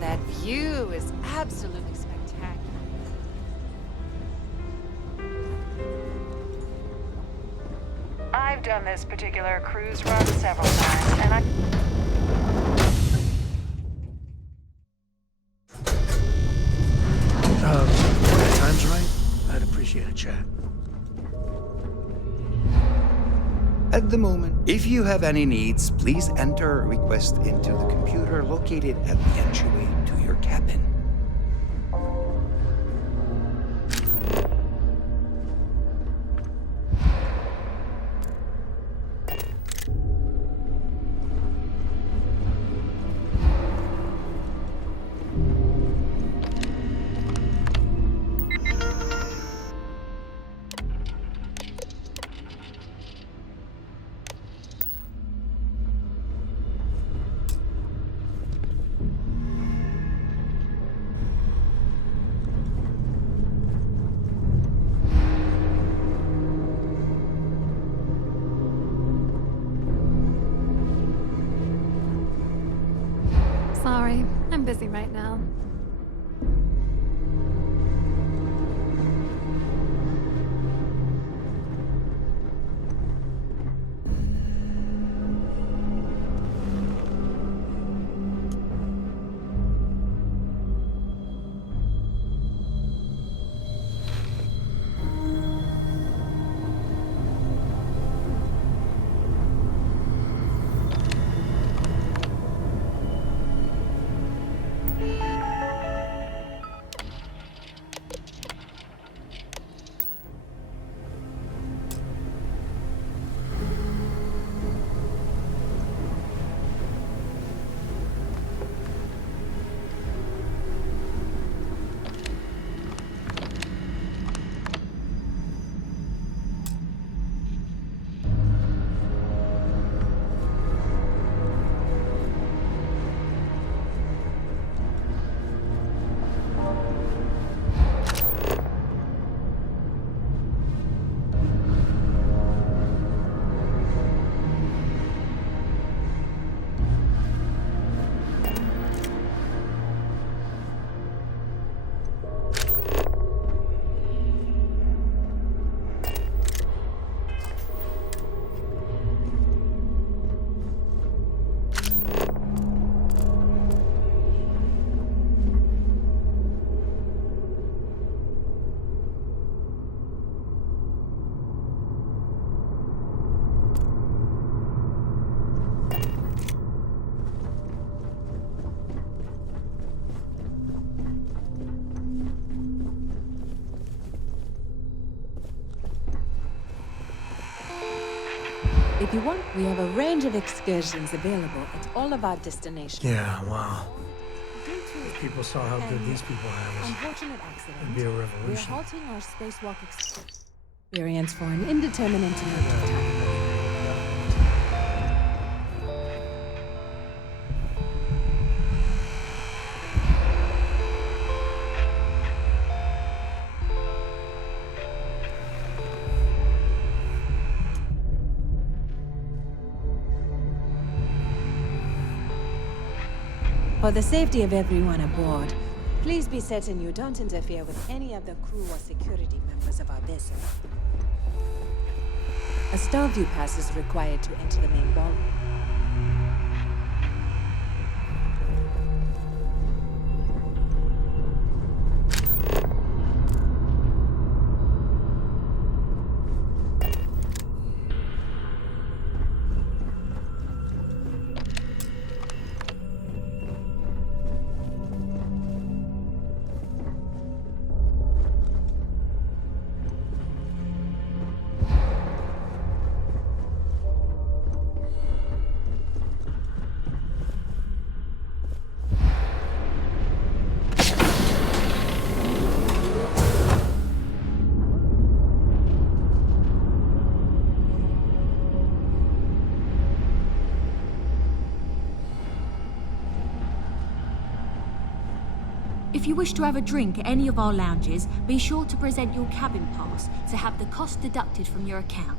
That view is absolutely spectacular. I've done this particular cruise run several times, and I... When the time's right, I'd appreciate a chat. At the moment, if you have any needs, please enter a request into the computer located at the entryway to your cabin. Sorry, I'm busy right now. If you want, we have a range of excursions available at all of our destinations. Yeah, wow. If people saw how good these people have us, Unfortunate accident. it'd be a We're revolution. halting our spacewalk experience for an indeterminate amount of time. For the safety of everyone aboard, please be certain you don't interfere with any of the crew or security members of our vessel. A Starview pass is required to enter the main ballroom. If you wish to have a drink at any of our lounges, be sure to present your cabin pass to have the cost deducted from your account.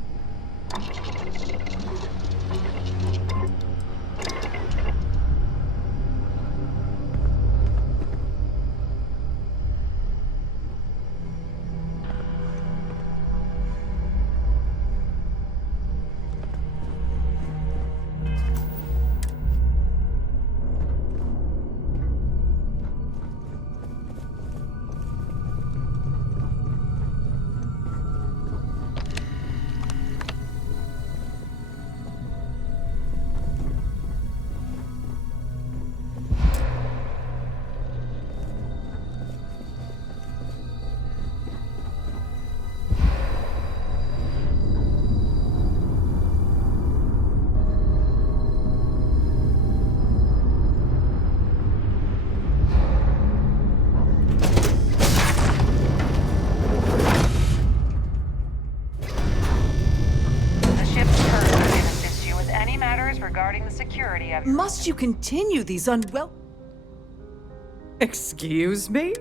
Regarding the security of... Must you continue these Excuse me?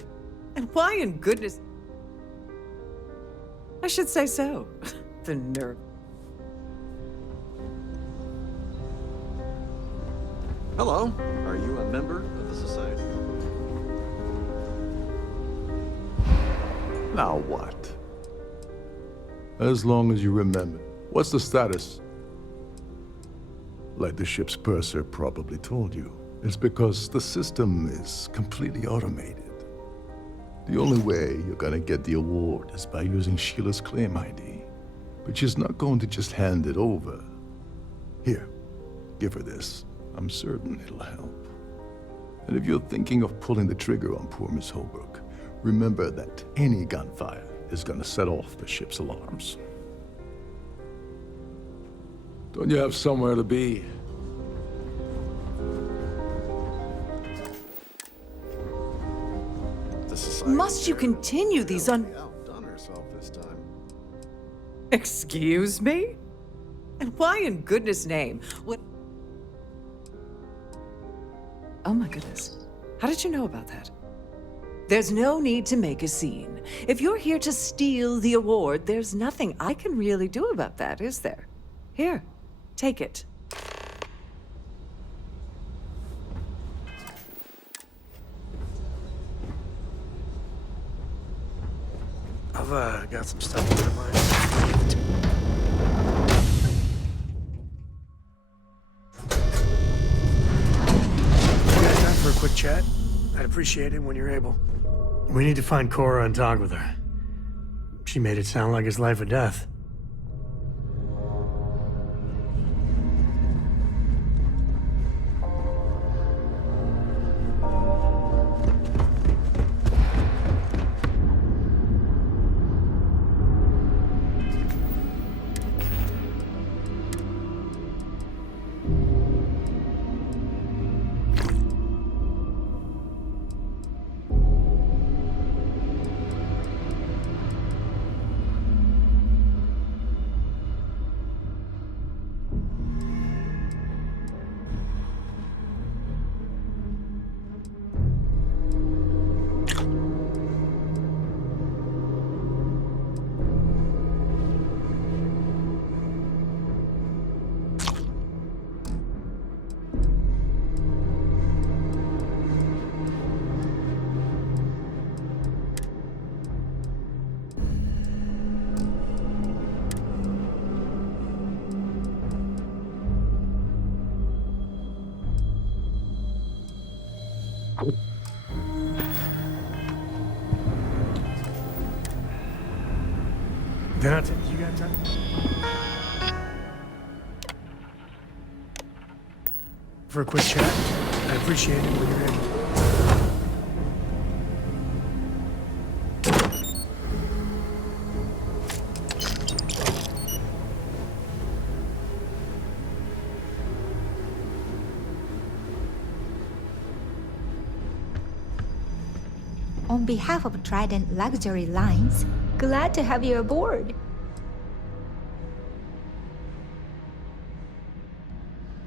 And why in goodness... I should say so. The nerve. Hello. Are you a member of the Society? Now what? As long as you remember. What's the status? Like the ship's purser probably told you, it's because the system is completely automated. The only way you're gonna get the award is by using Sheila's claim ID. But she's not going to just hand it over. Here, give her this. I'm certain it'll help. And if you're thinking of pulling the trigger on poor Miss Holbrook, remember that any gunfire is gonna set off the ship's alarms. Don't you have somewhere to be? Must you continue these outdone herself this time. Excuse me? And why in goodness name? What? Oh my goodness. How did you know about that? There's no need to make a scene. If you're here to steal the award, there's nothing I can really do about that, is there? Here, take it. I've got some stuff on my mind. You got time for a quick chat? I'd appreciate it when you're able. We need to find Cora and talk with her. She made it sound like it's life or death. Then you got time? For a quick chat? I'd appreciate it when you're able. On behalf of Trident Luxury Lines, glad to have you aboard.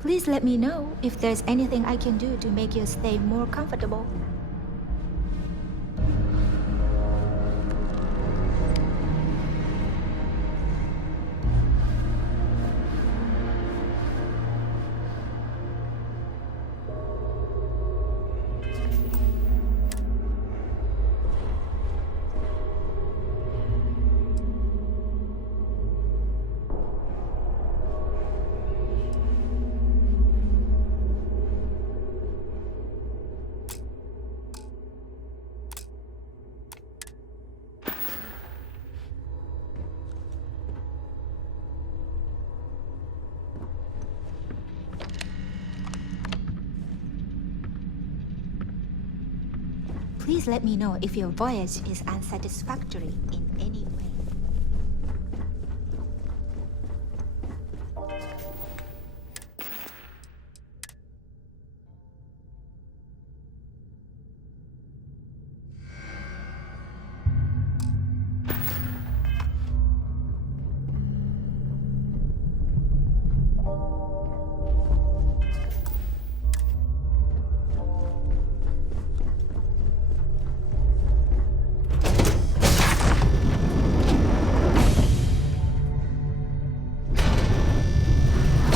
Please let me know if there's anything I can do to make your stay more comfortable. please let me know if your voyage is unsatisfactory in any way.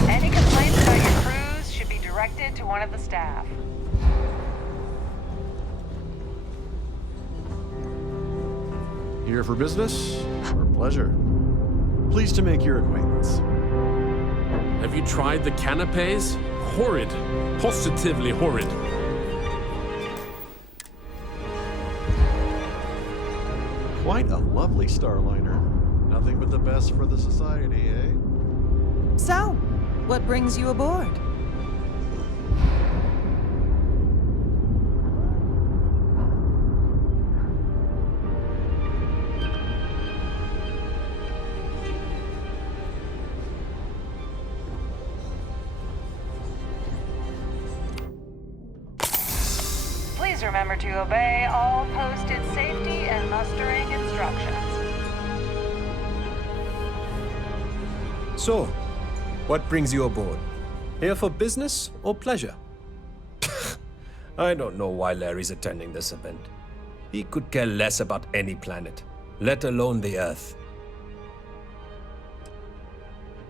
Any complaints about your cruise should be directed to one of the staff. Here for business or pleasure? Pleased to make your acquaintance. Have you tried the canapes? Horrid. Positively horrid. Quite a lovely Starliner. Nothing but the best for the society, eh? So, what brings you aboard? Please remember to obey all posted safety and mustering instructions. So, what brings you aboard? Here for business or pleasure? I don't know why Larry's attending this event. He could care less about any planet, let alone the Earth.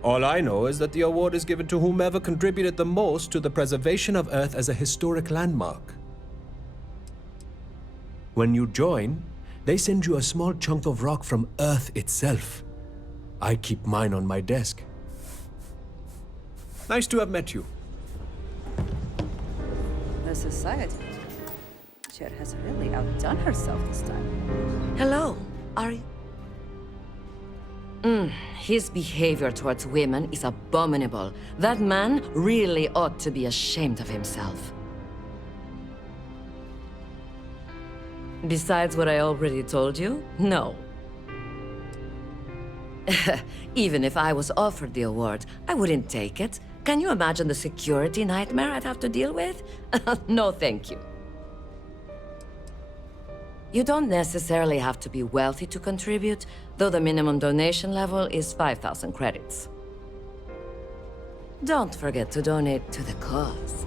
All I know is that the award is given to whomever contributed the most to the preservation of Earth as a historic landmark. When you join, they send you a small chunk of rock from Earth itself. I keep mine on my desk. Nice to have met you. The society chair has really outdone herself this time. Hello, are you? His behavior towards women is abominable. That man really ought to be ashamed of himself. Besides what I already told you, no. Even if I was offered the award, I wouldn't take it. Can you imagine the security nightmare I'd have to deal with? No, thank you. You don't necessarily have to be wealthy to contribute, though the minimum donation level is 5,000 credits. Don't forget to donate to the cause.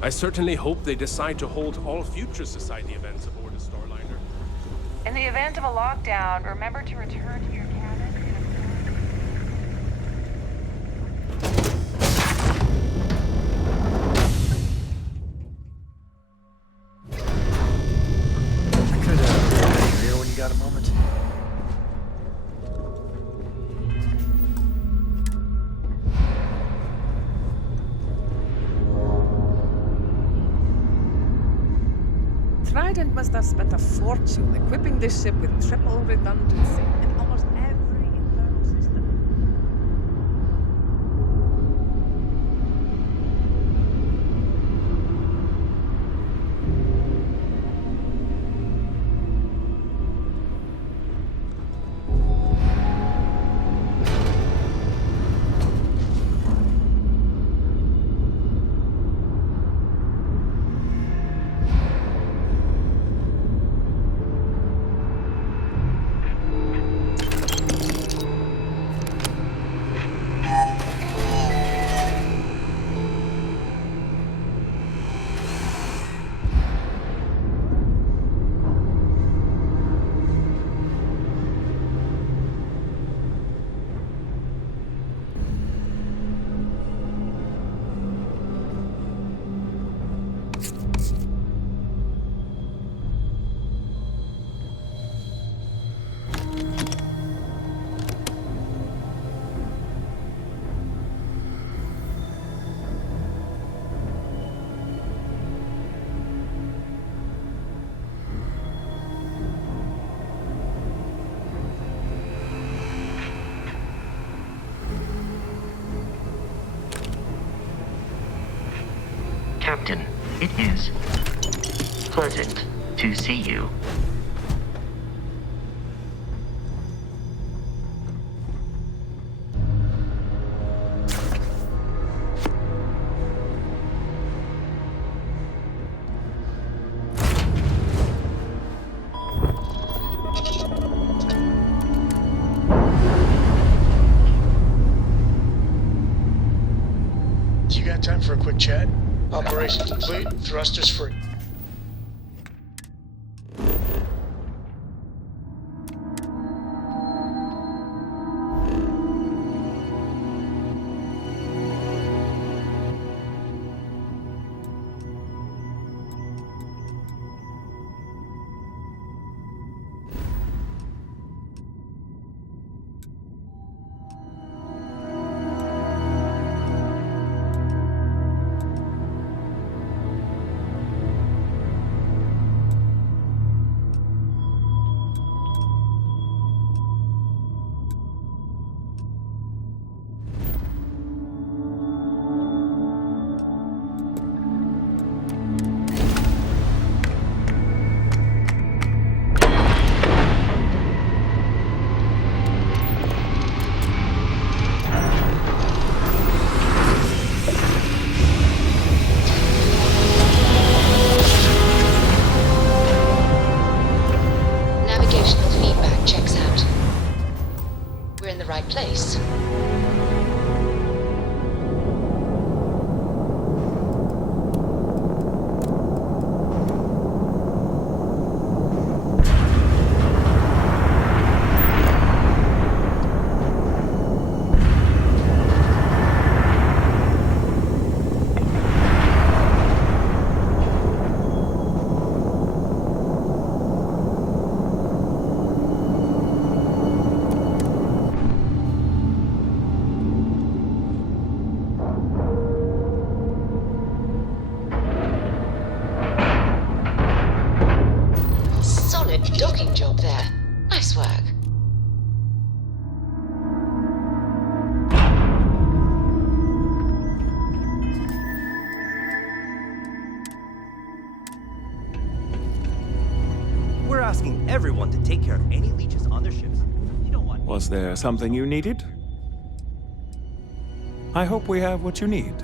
I certainly hope they decide to hold all future society events aboard a Starliner. In the event of a lockdown, remember to return to your cabin in a I could have here when you got a moment. Trident must have spent a fortune equipping this ship with triple redundancy in almost every internal system. Captain, it is. pleasant to see you. You got time for a quick chat? Operation complete, thrusters free. Navigational feedback checks out. We're in the right place. Solid docking job there. Nice work. We're asking everyone to take care of any leeches on their ships. We don't want. Was there something you needed? I hope we have what you need.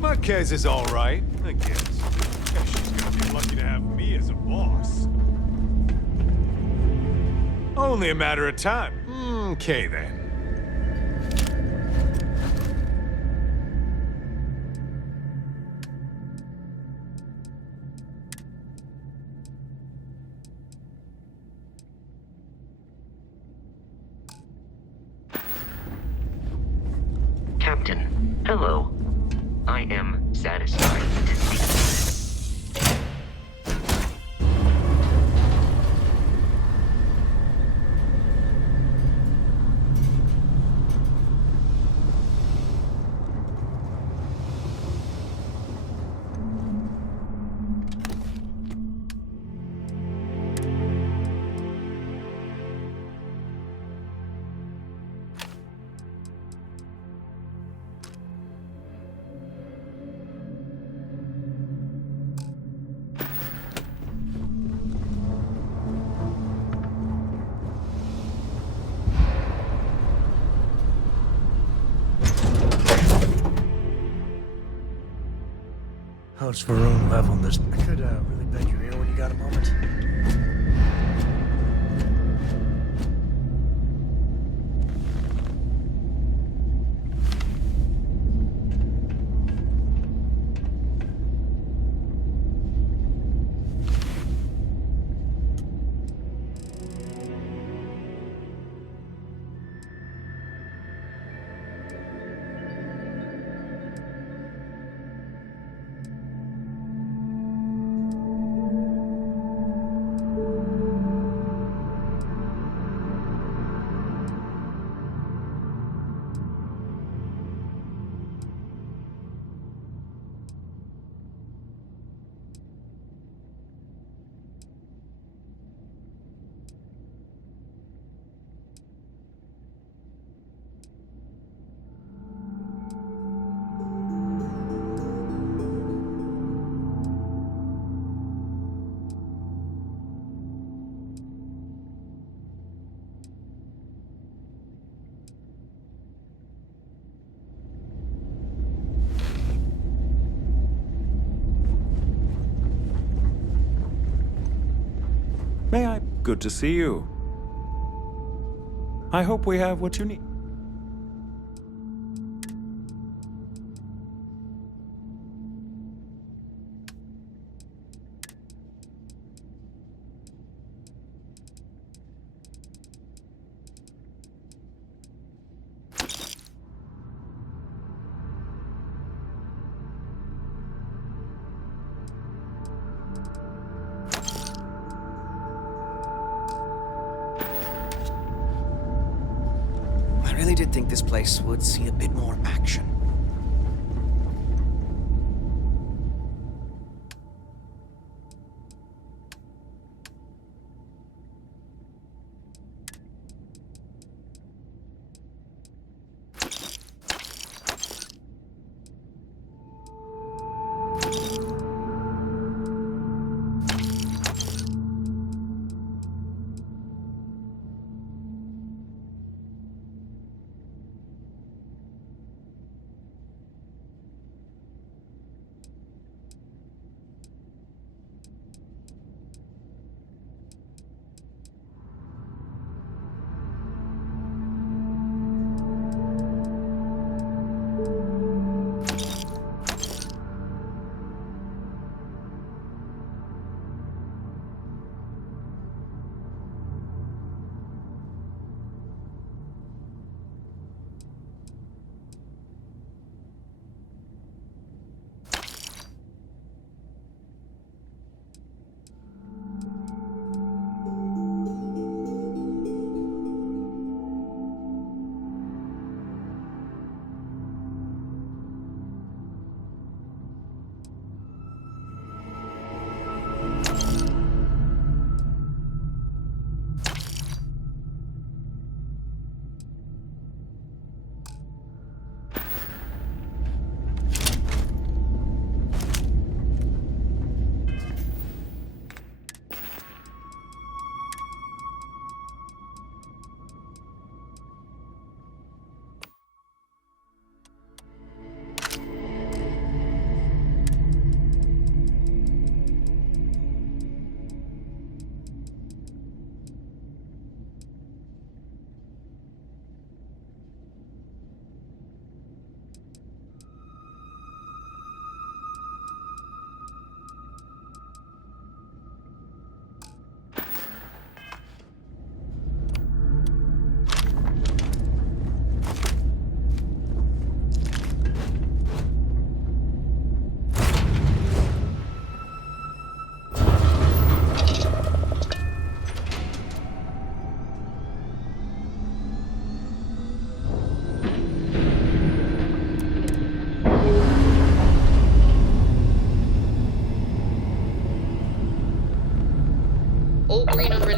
My Kez is all right, I guess. She's gonna be lucky to have me as a boss. Only a matter of time. Okay, then. Captain, hello. I am satisfied to see How's Varun level this? I could really bend your ear when you got a moment. May I? Good to see you. I hope we have what you need. I really did think this place would see a bit more action.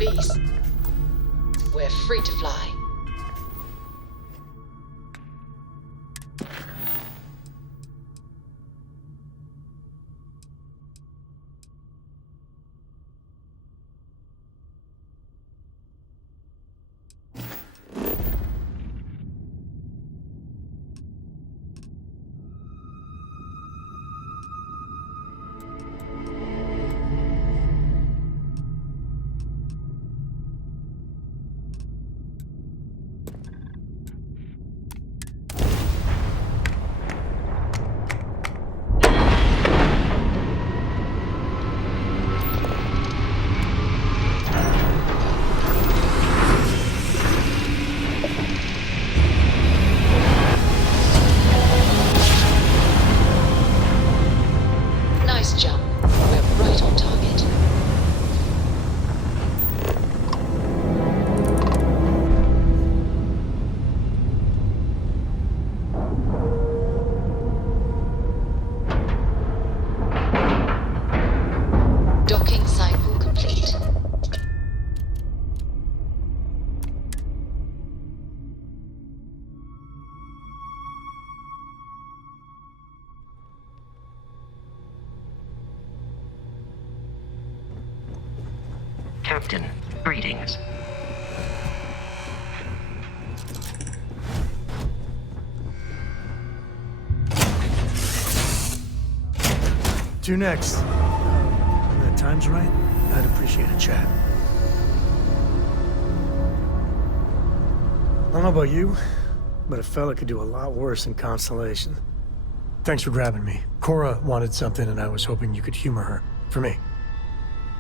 Release. We're free to fly. Nice jump. We're right on target. Docking cycle complete. Captain, greetings. To next. When that time's right, I'd appreciate a chat. I don't know about you, but a fella could do a lot worse in Constellation. Thanks for grabbing me. Cora wanted something, and I was hoping you could humor her. For me.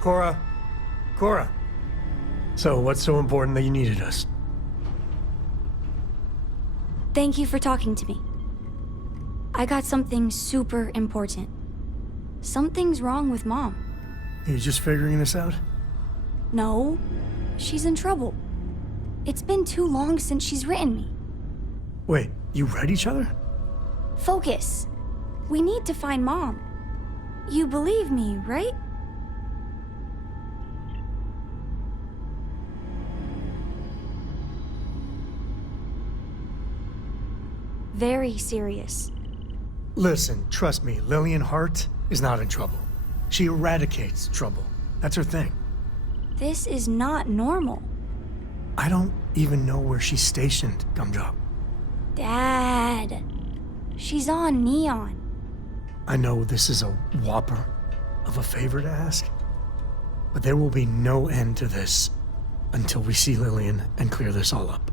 Cora! Cora! So, what's so important that you needed us? Thank you for talking to me. I got something super important. Something's wrong with Mom. Are you just figuring this out? No, she's in trouble. It's been too long since she's written me. Wait, you read each other? Focus. We need to find Mom. You believe me, right? Very serious. Listen, trust me, Lillian Hart is not in trouble. She eradicates trouble. That's her thing. This is not normal. I don't even know where she's stationed, Gumdrop. Dad. She's on Neon. I know this is a whopper of a favor to ask, but there will be no end to this until we see Lillian and clear this all up.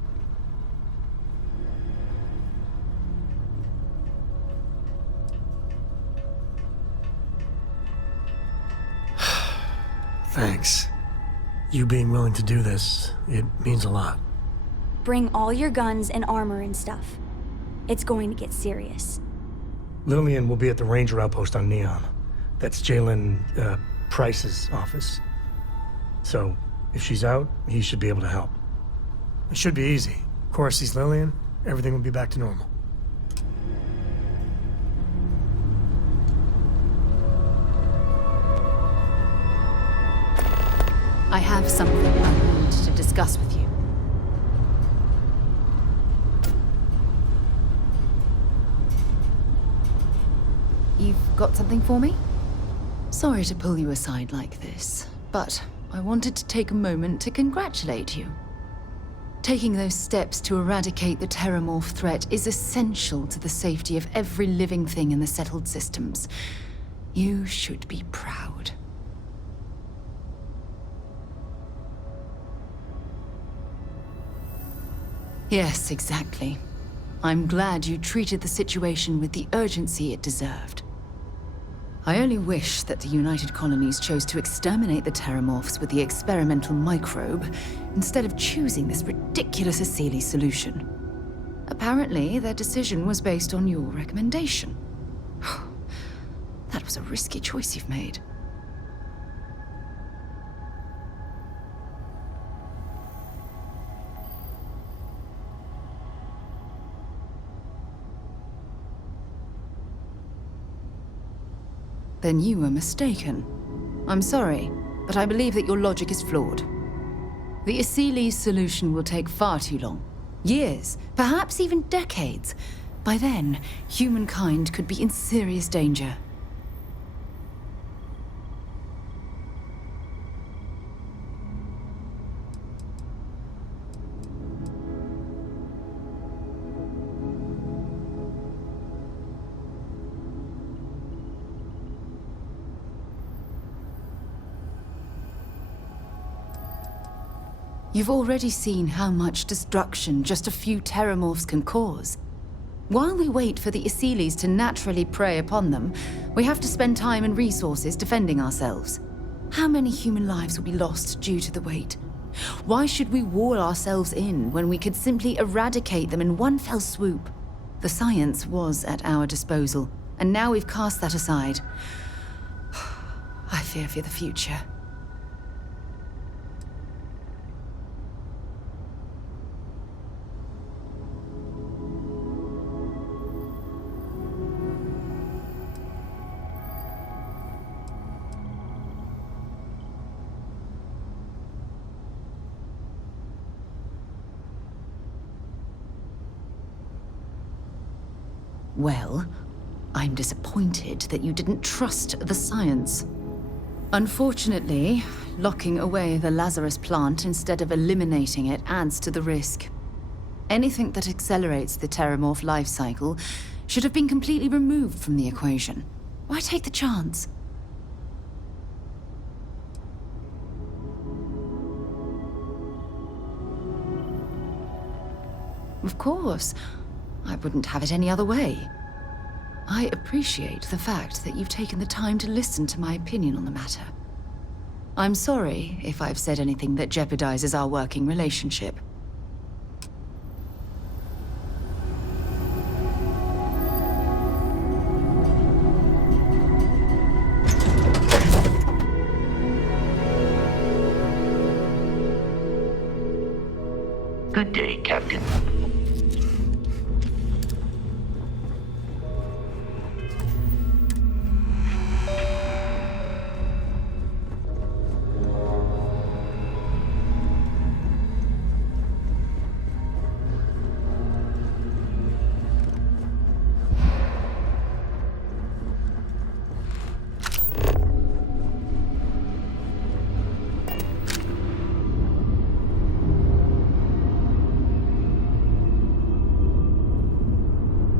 Thanks. You being willing to do this, it means a lot. Bring all your guns and armor and stuff. It's going to get serious. Lillian will be at the Ranger outpost on Neon. That's Jalen, Price's office. So, if she's out, he should be able to help. It should be easy. Cora sees Lillian, everything will be back to normal. I have something I need to discuss with you. You've got something for me? Sorry to pull you aside like this, but I wanted to take a moment to congratulate you. Taking those steps to eradicate the Terramorph threat is essential to the safety of every living thing in the settled systems. You should be proud. Yes, exactly. I'm glad you treated the situation with the urgency it deserved. I only wish that the United Colonies chose to exterminate the Terramorphs with the experimental microbe, instead of choosing this ridiculous Asili solution. Apparently, their decision was based on your recommendation. That was a risky choice you've made. Then you were mistaken. I'm sorry, but I believe that your logic is flawed. The Asili's solution will take far too long. Years, perhaps even decades. By then, humankind could be in serious danger. You've already seen how much destruction just a few terramorphs can cause. While we wait for the Asilis to naturally prey upon them, we have to spend time and resources defending ourselves. How many human lives will be lost due to the wait? Why should we wall ourselves in when we could simply eradicate them in one fell swoop? The science was at our disposal, and now we've cast that aside. I fear for the future. Well, I'm disappointed that you didn't trust the science. Unfortunately, locking away the Lazarus plant instead of eliminating it adds to the risk. Anything that accelerates the terramorph life cycle should have been completely removed from the equation. Why take the chance? Of course. I wouldn't have it any other way. I appreciate the fact that you've taken the time to listen to my opinion on the matter. I'm sorry if I've said anything that jeopardizes our working relationship. Good day, Captain.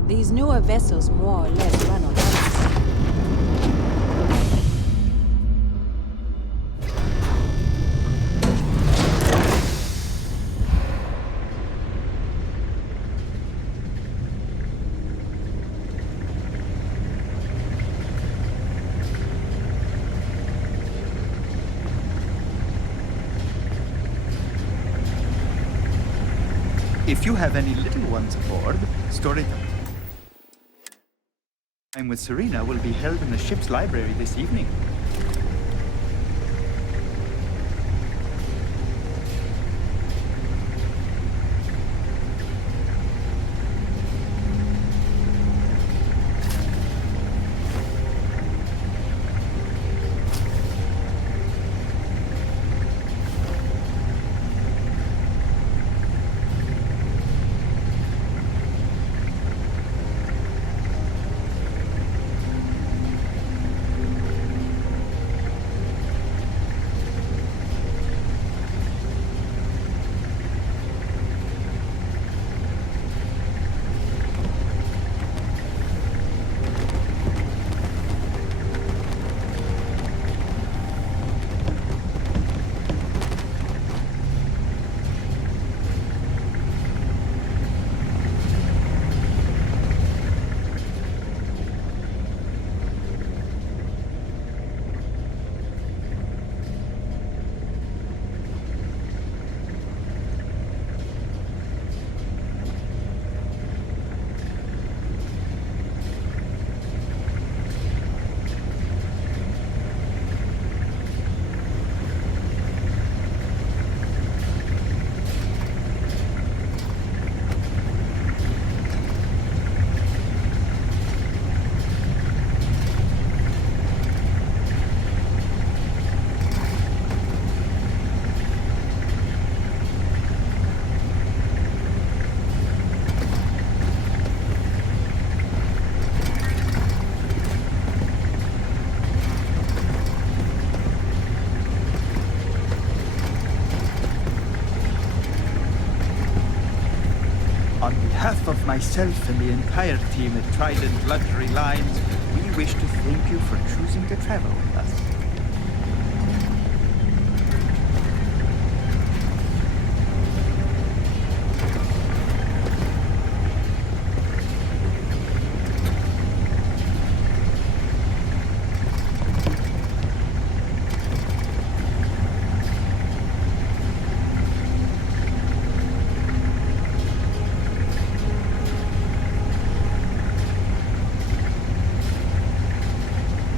These newer vessels more or less run on autopilot. If you have any little ones aboard, store it. Time with Serena will be held in the ship's library this evening. behalf of myself and the entire team at Trident Luxury Lines, we wish to thank you for choosing to travel with us.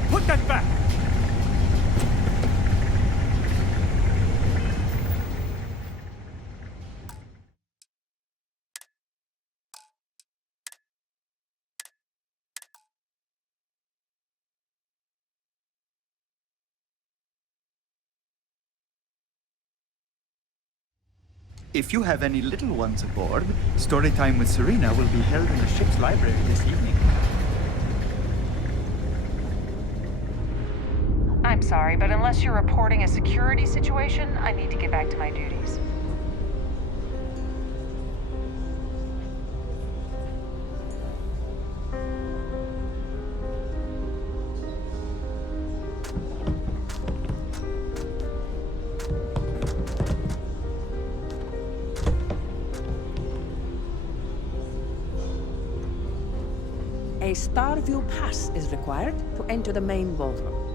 Put that back! If you have any little ones aboard, story time with Serena will be held in the ship's library this evening. I'm sorry, but unless you're reporting a security situation, I need to get back to my duties. A Starview pass is required to enter the main ballroom.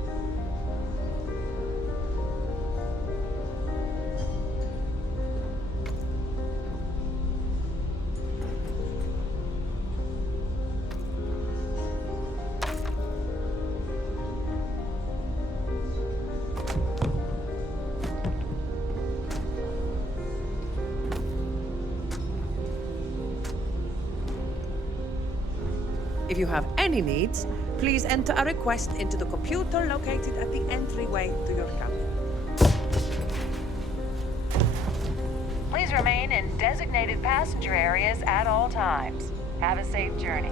If you have any needs, please enter a request into the computer located at the entryway to your cabin. Please remain in designated passenger areas at all times. Have a safe journey.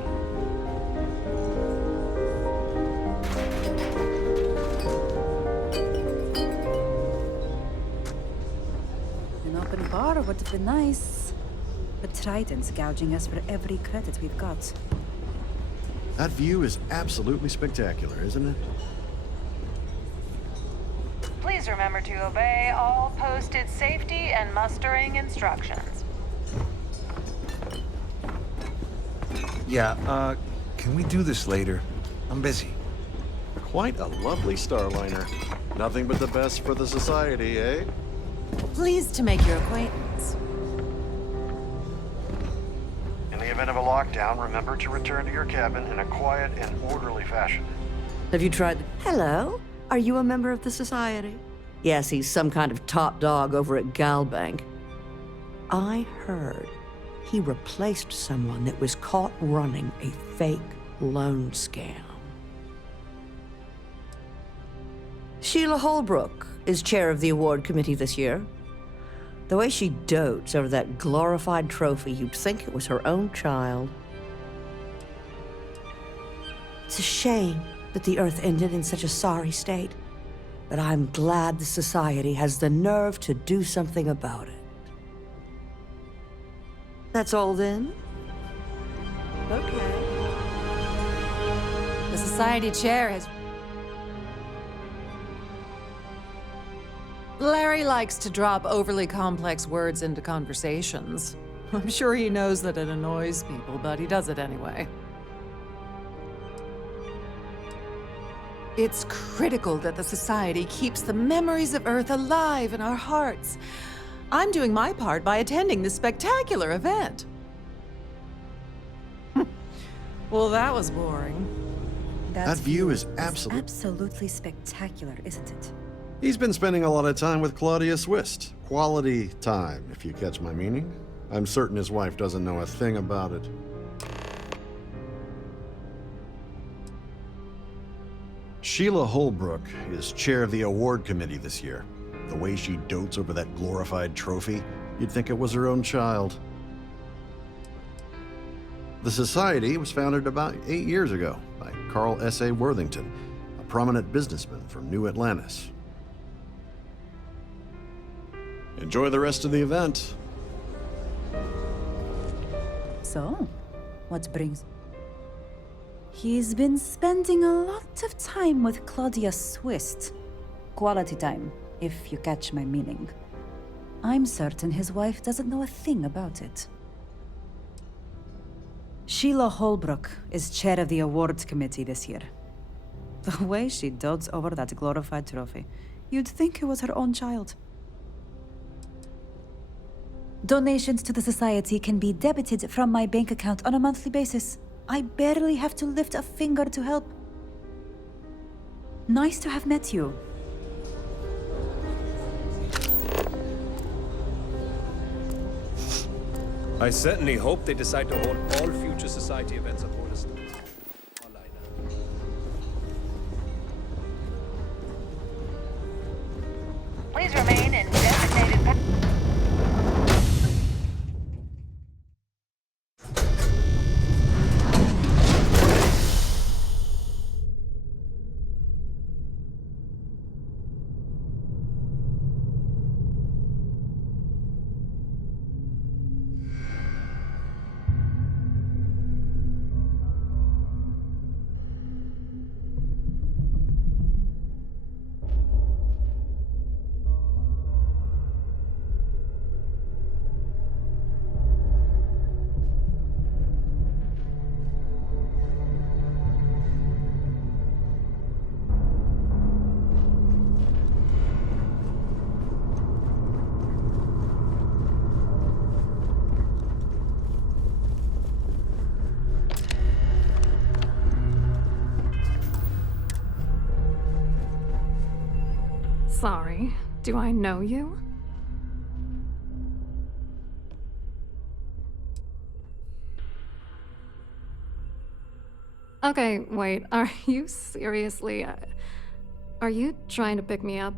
An open bar would have been nice. But Trident's gouging us for every credit we've got. That view is absolutely spectacular, isn't it? Please remember to obey all posted safety and mustering instructions. Yeah, can we do this later? I'm busy. Quite a lovely starliner. Nothing but the best for the society, eh? Pleased to make your acquaintance. In the event of a lockdown, remember to return to your cabin in a quiet and orderly fashion. Have you tried the... Hello? Are you a member of the Society? Yes, he's some kind of top dog over at Galbank. I heard he replaced someone that was caught running a fake loan scam. Sheila Holbrook is chair of the award committee this year. The way she dotes over that glorified trophy, you'd think it was her own child. It's a shame that the Earth ended in such a sorry state, but I'm glad the Society has the nerve to do something about it. That's all then? Okay. The Society chair has... Larry likes to drop overly complex words into conversations. I'm sure he knows that it annoys people, but he does it anyway. It's critical that the Society keeps the memories of Earth alive in our hearts. I'm doing my part by attending this spectacular event. Well, that was boring. That view is absolutely spectacular, isn't it? He's been spending a lot of time with Claudia Swist. Quality time, if you catch my meaning. I'm certain his wife doesn't know a thing about it. Sheila Holbrook is chair of the award committee this year. The way she dotes over that glorified trophy, you'd think it was her own child. The Society was founded about 8 years ago by Carl S.A. Worthington, a prominent businessman from New Atlantis. Enjoy the rest of the event. So, what brings... He's been spending a lot of time with Claudia Swist. Quality time, if you catch my meaning. I'm certain his wife doesn't know a thing about it. Sheila Holbrook is chair of the awards committee this year. The way she dotes over that glorified trophy, you'd think it was her own child. Donations to the Society can be debited from my bank account on a monthly basis. I barely have to lift a finger to help. Nice to have met you. I certainly hope they decide to hold all future Society events aboard us. Please remain in designated... Sorry, do I know you? Okay, wait, are you seriously... are you trying to pick me up?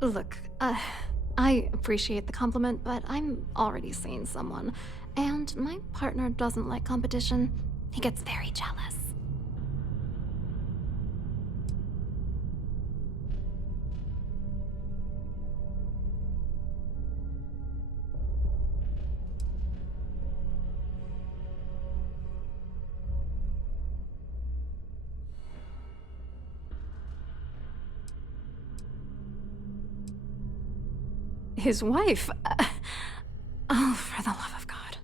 Look, I appreciate the compliment, but I'm already seeing someone, and my partner doesn't like competition. He gets very jealous. His wife? Oh, for the love of God.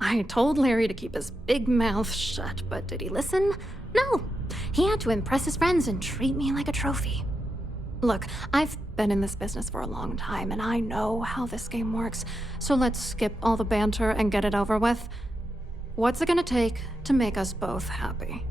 I told Larry to keep his big mouth shut, but did he listen? No. He had to impress his friends and treat me like a trophy. Look, I've been in this business for a long time, and I know how this game works, so let's skip all the banter and get it over with. What's it gonna take to make us both happy?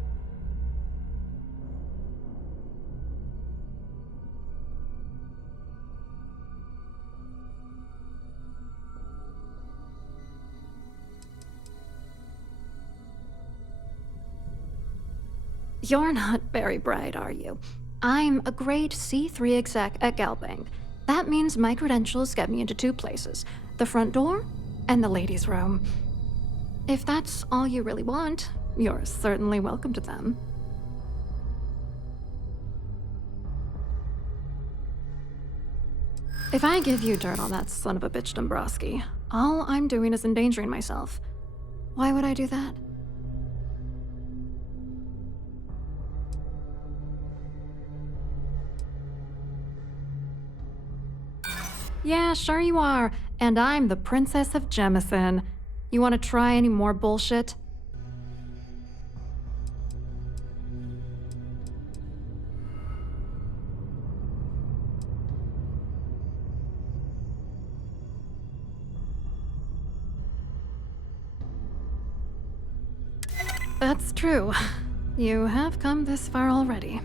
You're not very bright, are you? I'm a grade C3 exec at Galbank. That means my credentials get me into two places, the front door and the ladies' room. If that's all you really want, you're certainly welcome to them. If I give you dirt on that son of a bitch Dombrowski, all I'm doing is endangering myself. Why would I do that? Yeah, sure you are. And I'm the Princess of Jemison. You want to try any more bullshit? That's true. You have come this far already.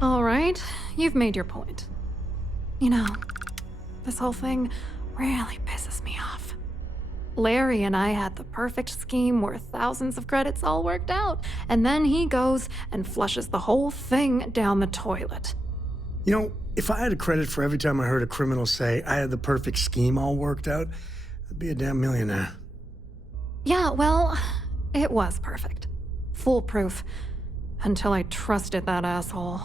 All right, you've made your point. You know, this whole thing really pisses me off. Larry and I had the perfect scheme worth thousands of credits all worked out, and then he goes and flushes the whole thing down the toilet. You know, if I had a credit for every time I heard a criminal say I had the perfect scheme all worked out, I'd be a damn millionaire. Yeah, well, it was perfect. Foolproof. Until I trusted that asshole.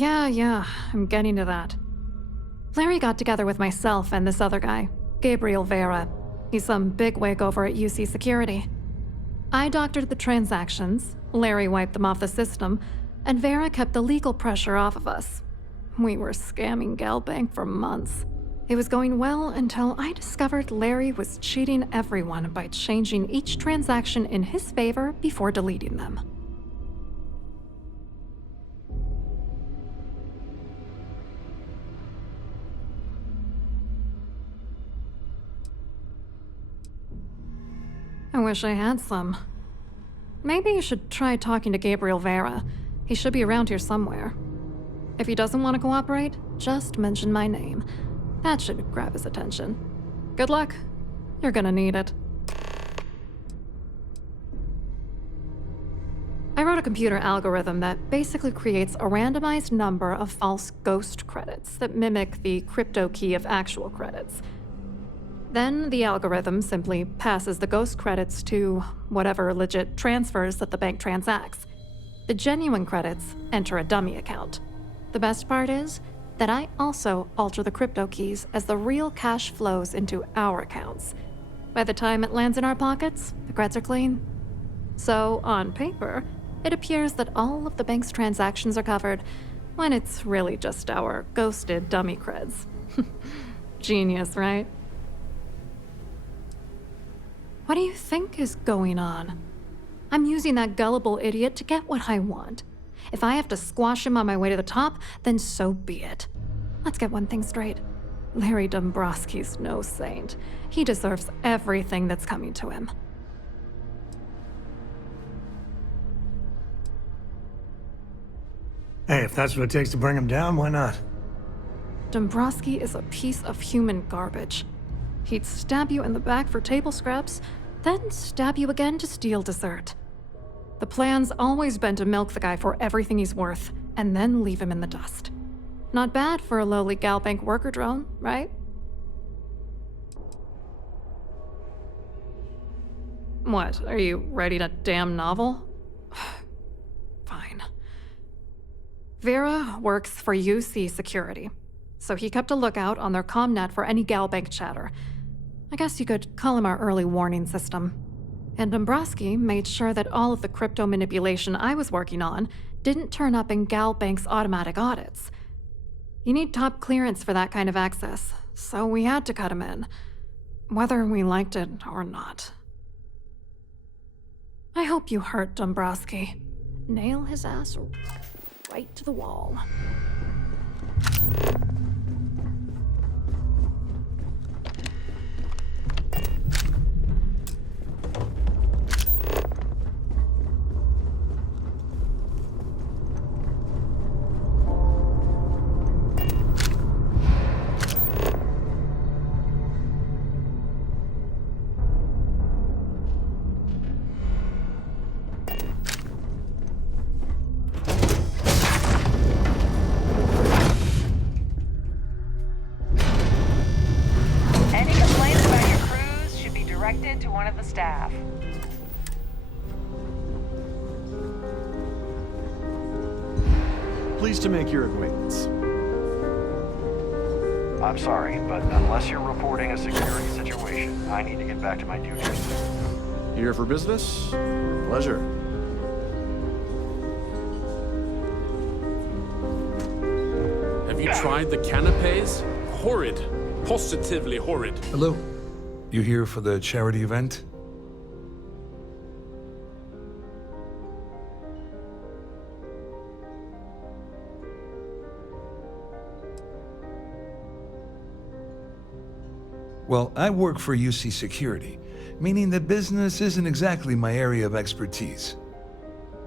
Yeah, I'm getting to that. Larry got together with myself and this other guy, Gabriel Vera. He's some bigwig over at UC Security. I doctored the transactions, Larry wiped them off the system, and Vera kept the legal pressure off of us. We were scamming Galbank for months. It was going well until I discovered Larry was cheating everyone by changing each transaction in his favor before deleting them. I wish I had some. Maybe you should try talking to Gabriel Vera. He should be around here somewhere. If he doesn't want to cooperate, just mention my name. That should grab his attention. Good luck. You're gonna need it. I wrote a computer algorithm that basically creates a randomized number of false ghost credits that mimic the crypto key of actual credits. Then the algorithm simply passes the ghost credits to whatever legit transfers that the bank transacts. The genuine credits enter a dummy account. The best part is that I also alter the crypto keys as the real cash flows into our accounts. By the time it lands in our pockets, the creds are clean. So, on paper, it appears that all of the bank's transactions are covered, when it's really just our ghosted dummy creds. Genius, right? What do you think is going on? I'm using that gullible idiot to get what I want. If I have to squash him on my way to the top, then so be it. Let's get one thing straight. Larry Dombrowski's no saint. He deserves everything that's coming to him. Hey, if that's what it takes to bring him down, why not? Dombrowski is a piece of human garbage. He'd stab you in the back for table scraps, then stab you again to steal dessert. The plan's always been to milk the guy for everything he's worth, and then leave him in the dust. Not bad for a lowly Galbank worker drone, right? What, are you writing a damn novel? Fine. Vera works for UC Security, so he kept a lookout on their commnet for any Galbank chatter. I guess you could call him our early warning system. And Dombrowski made sure that all of the crypto manipulation I was working on didn't turn up in Galbank's automatic audits. You need top clearance for that kind of access, so we had to cut him in, whether we liked it or not. I hope you hurt Dombrowski. Nail his ass right to the wall. To one of the staff. Pleased to make your acquaintance. I'm sorry, but unless you're reporting a security situation, I need to get back to my duties. Here for business? Pleasure. Have you tried the canapes? Horrid. Positively horrid. Hello. You here for the charity event? Well, I work for UC Security, meaning that business isn't exactly my area of expertise.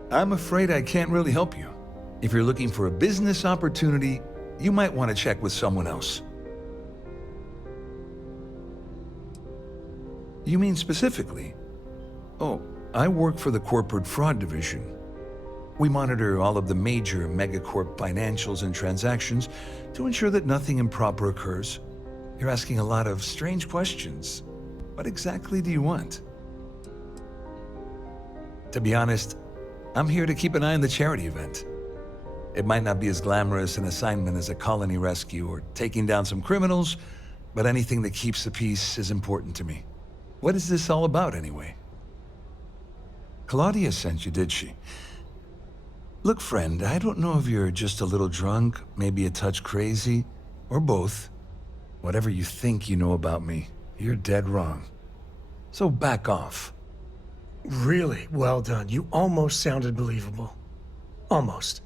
I'm afraid I can't really help you. If you're looking for a business opportunity, you might want to check with someone else. You mean specifically? Oh, I work for the Corporate Fraud Division. We monitor all of the major megacorp financials and transactions to ensure that nothing improper occurs. You're asking a lot of strange questions. What exactly do you want? To be honest, I'm here to keep an eye on the charity event. It might not be as glamorous an assignment as a colony rescue or taking down some criminals, but anything that keeps the peace is important to me. What is this all about, anyway? Claudia sent you, did she? Look, friend, I don't know if you're just a little drunk, maybe a touch crazy, or both. Whatever you think you know about me, you're dead wrong. So back off. Really well done. You almost sounded believable. Almost.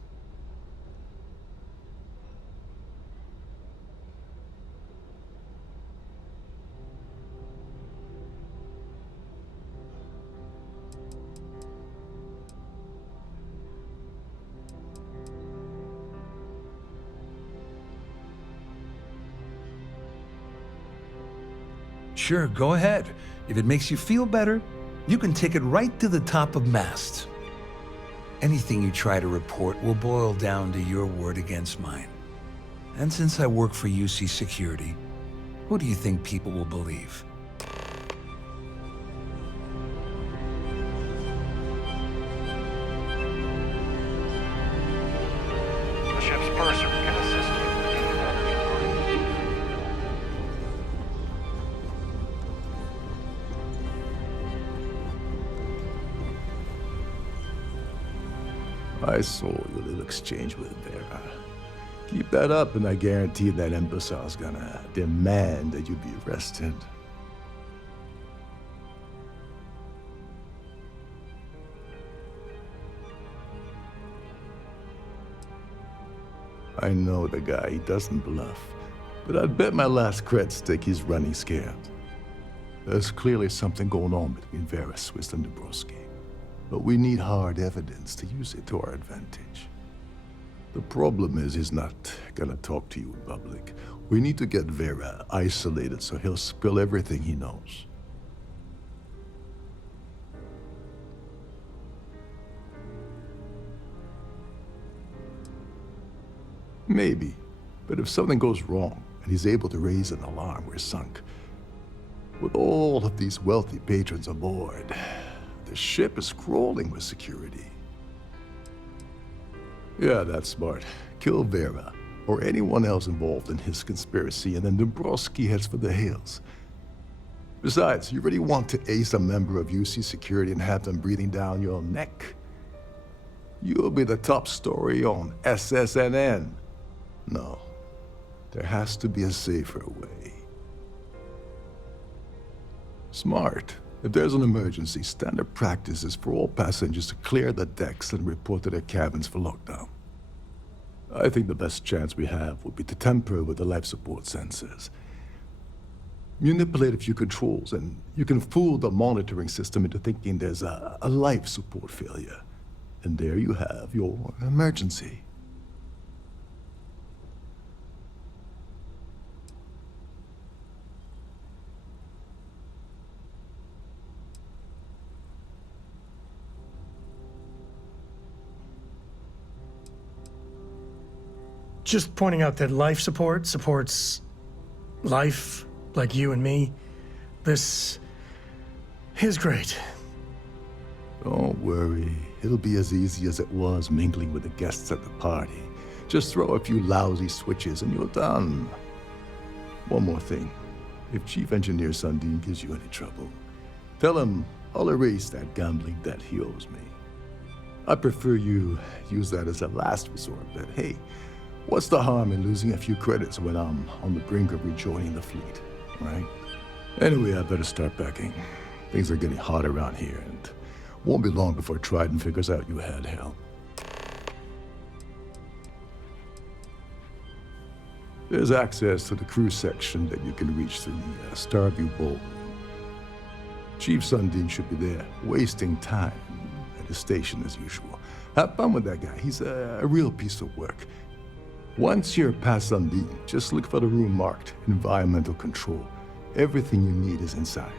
Sure, go ahead. If it makes you feel better, you can take it right to the top of mast. Anything you try to report will boil down to your word against mine. And since I work for UC Security, who do you think people will believe? The ship's purser can assist you with needed energy. I saw your little exchange with Vera. Keep that up and I guarantee that imbecile's gonna demand that you be arrested. I know the guy, he doesn't bluff. But I'd bet my last cred stick he's running scared. There's clearly something going on between Vera, Swiss, and Dabrowski. But we need hard evidence to use it to our advantage. The problem is he's not gonna talk to you in public. We need to get Vera isolated so he'll spill everything he knows. Maybe, but if something goes wrong and he's able to raise an alarm, we're sunk. With all of these wealthy patrons aboard, the ship is crawling with security. Yeah, that's smart. Kill Vera, or anyone else involved in his conspiracy, and then Dabrowski heads for the hills. Besides, you really want to ace a member of UC Security and have them breathing down your neck? You'll be the top story on SSNN. No, there has to be a safer way. Smart. If there's an emergency, standard practice is for all passengers to clear the decks and report to their cabins for lockdown. I think the best chance we have would be to tamper with the life support sensors. Manipulate a few controls, and you can fool the monitoring system into thinking there's a life support failure. And there you have your emergency. Just pointing out that life support supports life, like you and me. This is great. Don't worry. It'll be as easy as it was mingling with the guests at the party. Just throw a few lousy switches and you're done. One more thing. If Chief Engineer Sundin gives you any trouble, tell him I'll erase that gambling debt he owes me. I prefer you use that as a last resort, but hey, what's the harm in losing a few credits when I'm on the brink of rejoining the fleet, right? Anyway, I better start packing. Things are getting hot around here, and won't be long before Trident figures out you had help. There's access to the crew section that you can reach through the Starview Ballroom. Chief Sundin should be there, wasting time at the station as usual. Have fun with that guy. He's a real piece of work. Once you're past Sundin, just look for the room marked Environmental Control. Everything you need is inside.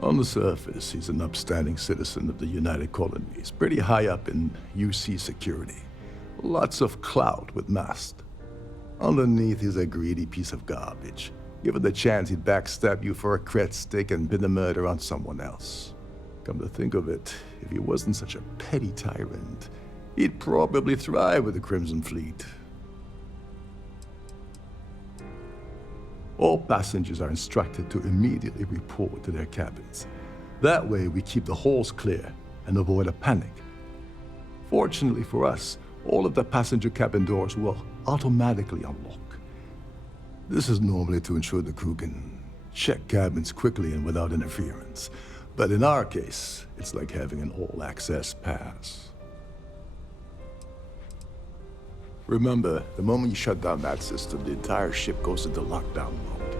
On the surface, he's an upstanding citizen of the United Colonies, pretty high up in UC Security. Lots of clout with Mast. Underneath, he's a greedy piece of garbage. Given the chance, he'd backstab you for a cred stick and pin the murder on someone else. Come to think of it, if he wasn't such a petty tyrant, he'd probably thrive with the Crimson Fleet. All passengers are instructed to immediately report to their cabins. That way we keep the halls clear and avoid a panic. Fortunately for us, all of the passenger cabin doors will automatically unlock. This is normally to ensure the crew can check cabins quickly and without interference. But in our case, it's like having an all-access pass. Remember, the moment you shut down that system, the entire ship goes into lockdown mode.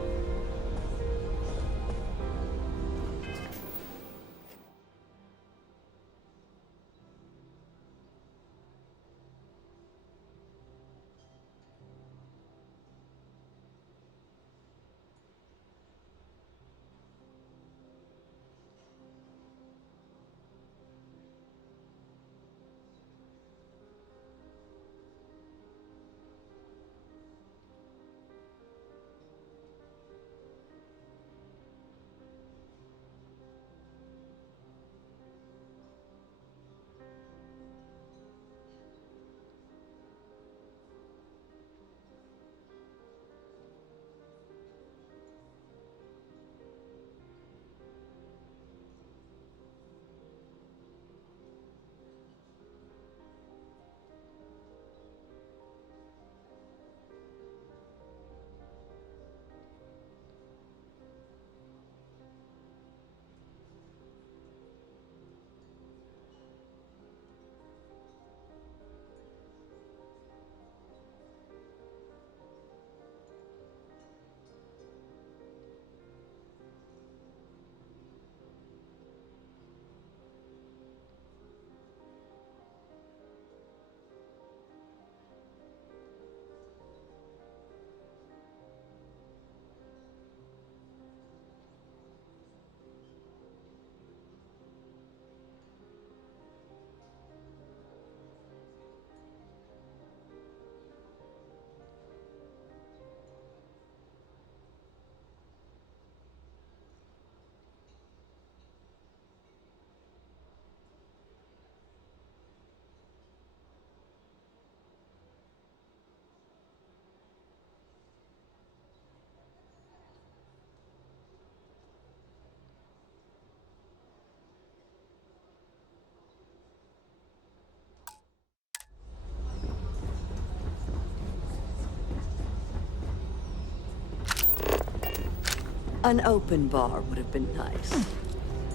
An open bar would have been nice.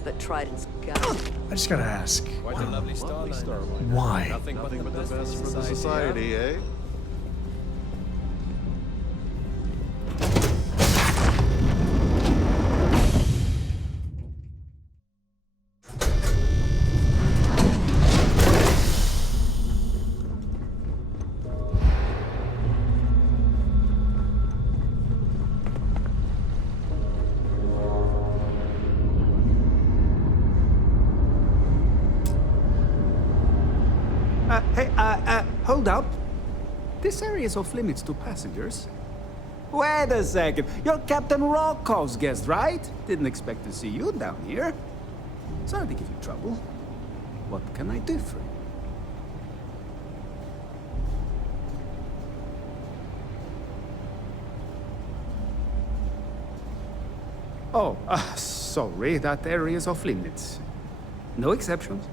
But Trident's gun. I just gotta ask. Quite a lovely starline. Why? Nothing but the best for the society, eh? Hold up. This area is off limits to passengers. Wait a second. You're Captain Rocco's guest, right? Didn't expect to see you down here. Sorry to give you trouble. What can I do for you? Oh, sorry. That area is off limits. No exceptions.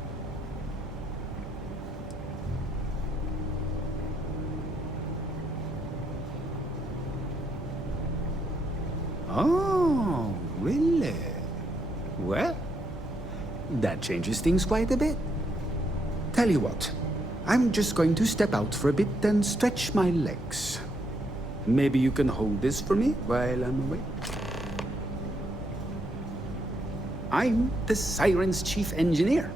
Oh, really? Well, that changes things quite a bit. Tell you what, I'm just going to step out for a bit and stretch my legs. Maybe you can hold this for me while I'm away? I'm the Siren's chief engineer.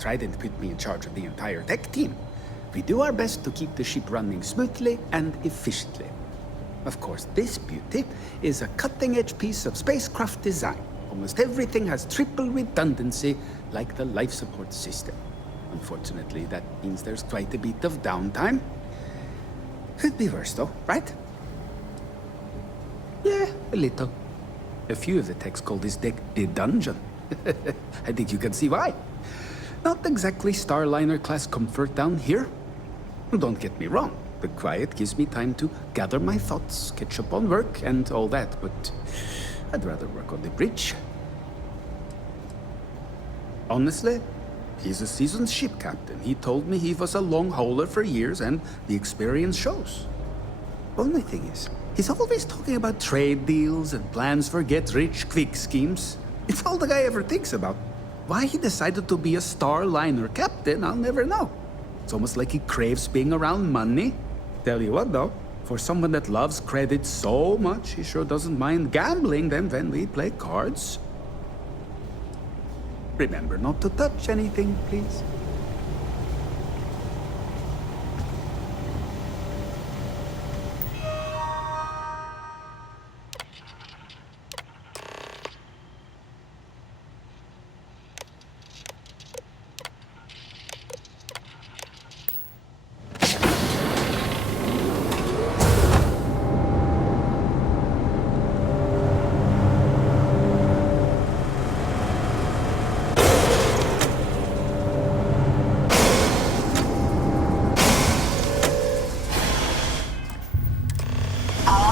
Trident put me in charge of the entire tech team. We do our best to keep the ship running smoothly and efficiently. Of course, this beauty is a cutting-edge piece of spacecraft design. Almost everything has triple redundancy, like the life support system. Unfortunately, that means there's quite a bit of downtime. Could be worse, though, right? Yeah, a little. A few of the techs call this deck a dungeon. I think you can see why. Not exactly Starliner-class comfort down here. Don't get me wrong. The quiet gives me time to gather my thoughts, catch up on work, and all that, but I'd rather work on the bridge. Honestly, he's a seasoned ship captain. He told me he was a long hauler for years, and the experience shows. Only thing is, he's always talking about trade deals and plans for get-rich-quick schemes. It's all the guy ever thinks about. Why he decided to be a Starliner captain, I'll never know. It's almost like he craves being around money. Tell you what, though, for someone that loves credit so much, he sure doesn't mind gambling them when we play cards. Remember not to touch anything, please.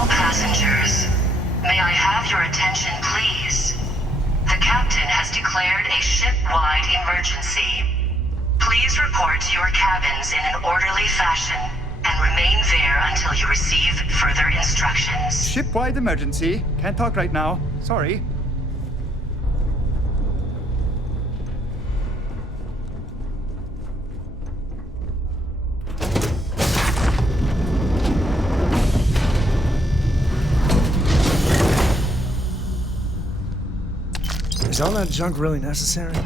Passengers, may I have your attention, please? The captain has declared a ship-wide emergency. Please report to your cabins in an orderly fashion and remain there until you receive further instructions. Ship-wide emergency. Can't talk right now. Sorry. Is all that junk really necessary?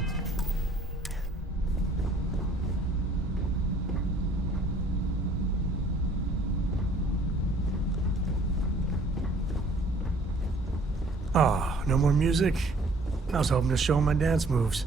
Oh, no more music? I was hoping to show 'em my dance moves.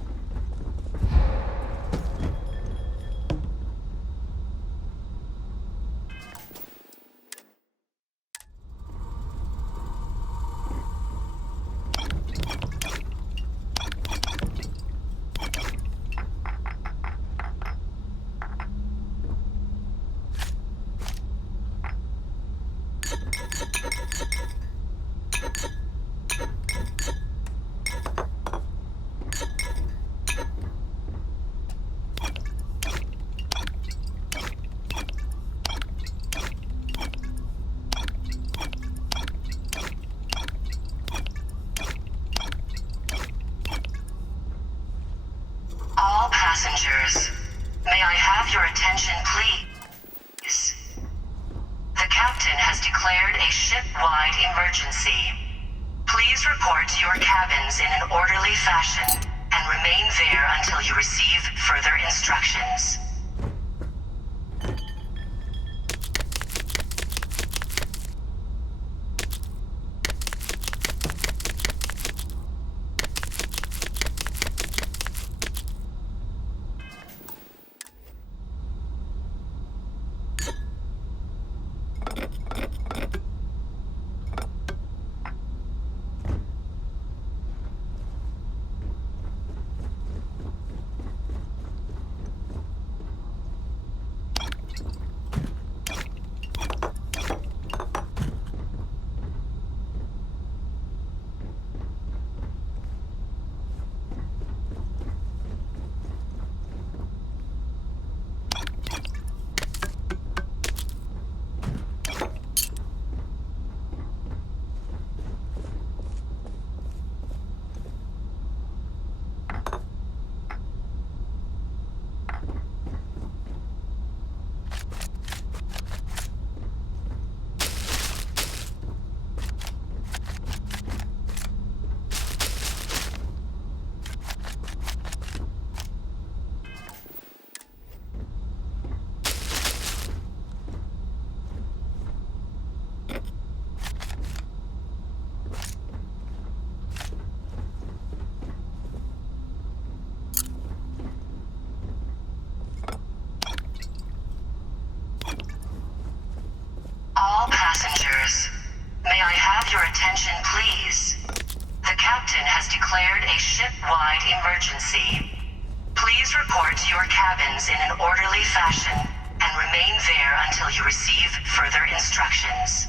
All passengers, may I have your attention, please? The captain has declared a ship-wide emergency. Please report to your cabins in an orderly fashion and remain there until you receive further instructions. emergency. Please report to your cabins in an orderly fashion and remain there until you receive further instructions.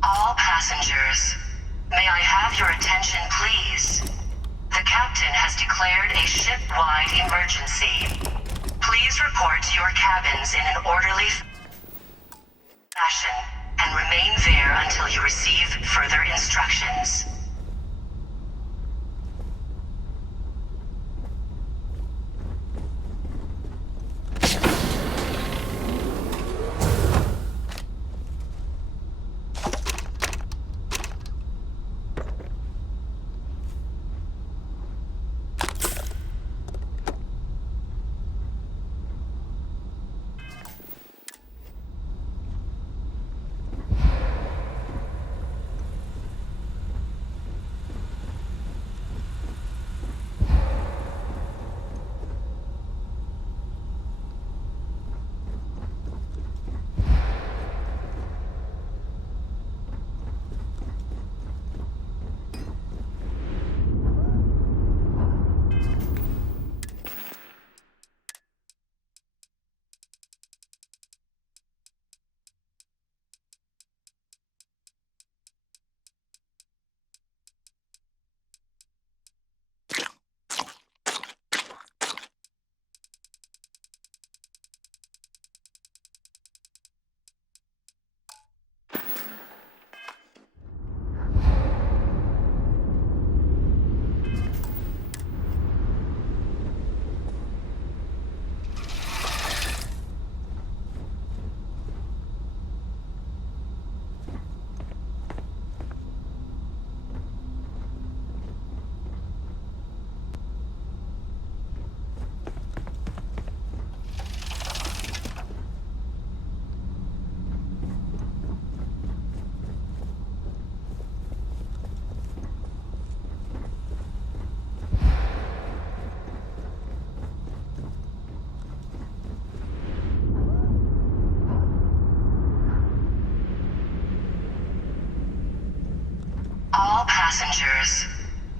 All passengers, may I have your attention, please? The captain has declared a ship-wide emergency. Please report to your cabins in an orderly fashion and remain there until you receive further instructions. All passengers,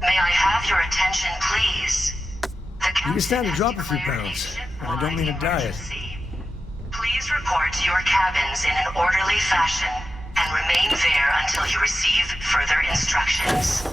may I have your attention, please? You can stand to drop a few pounds. I don't mean a diet. Please report to your cabins in an orderly fashion and remain there until you receive further instructions.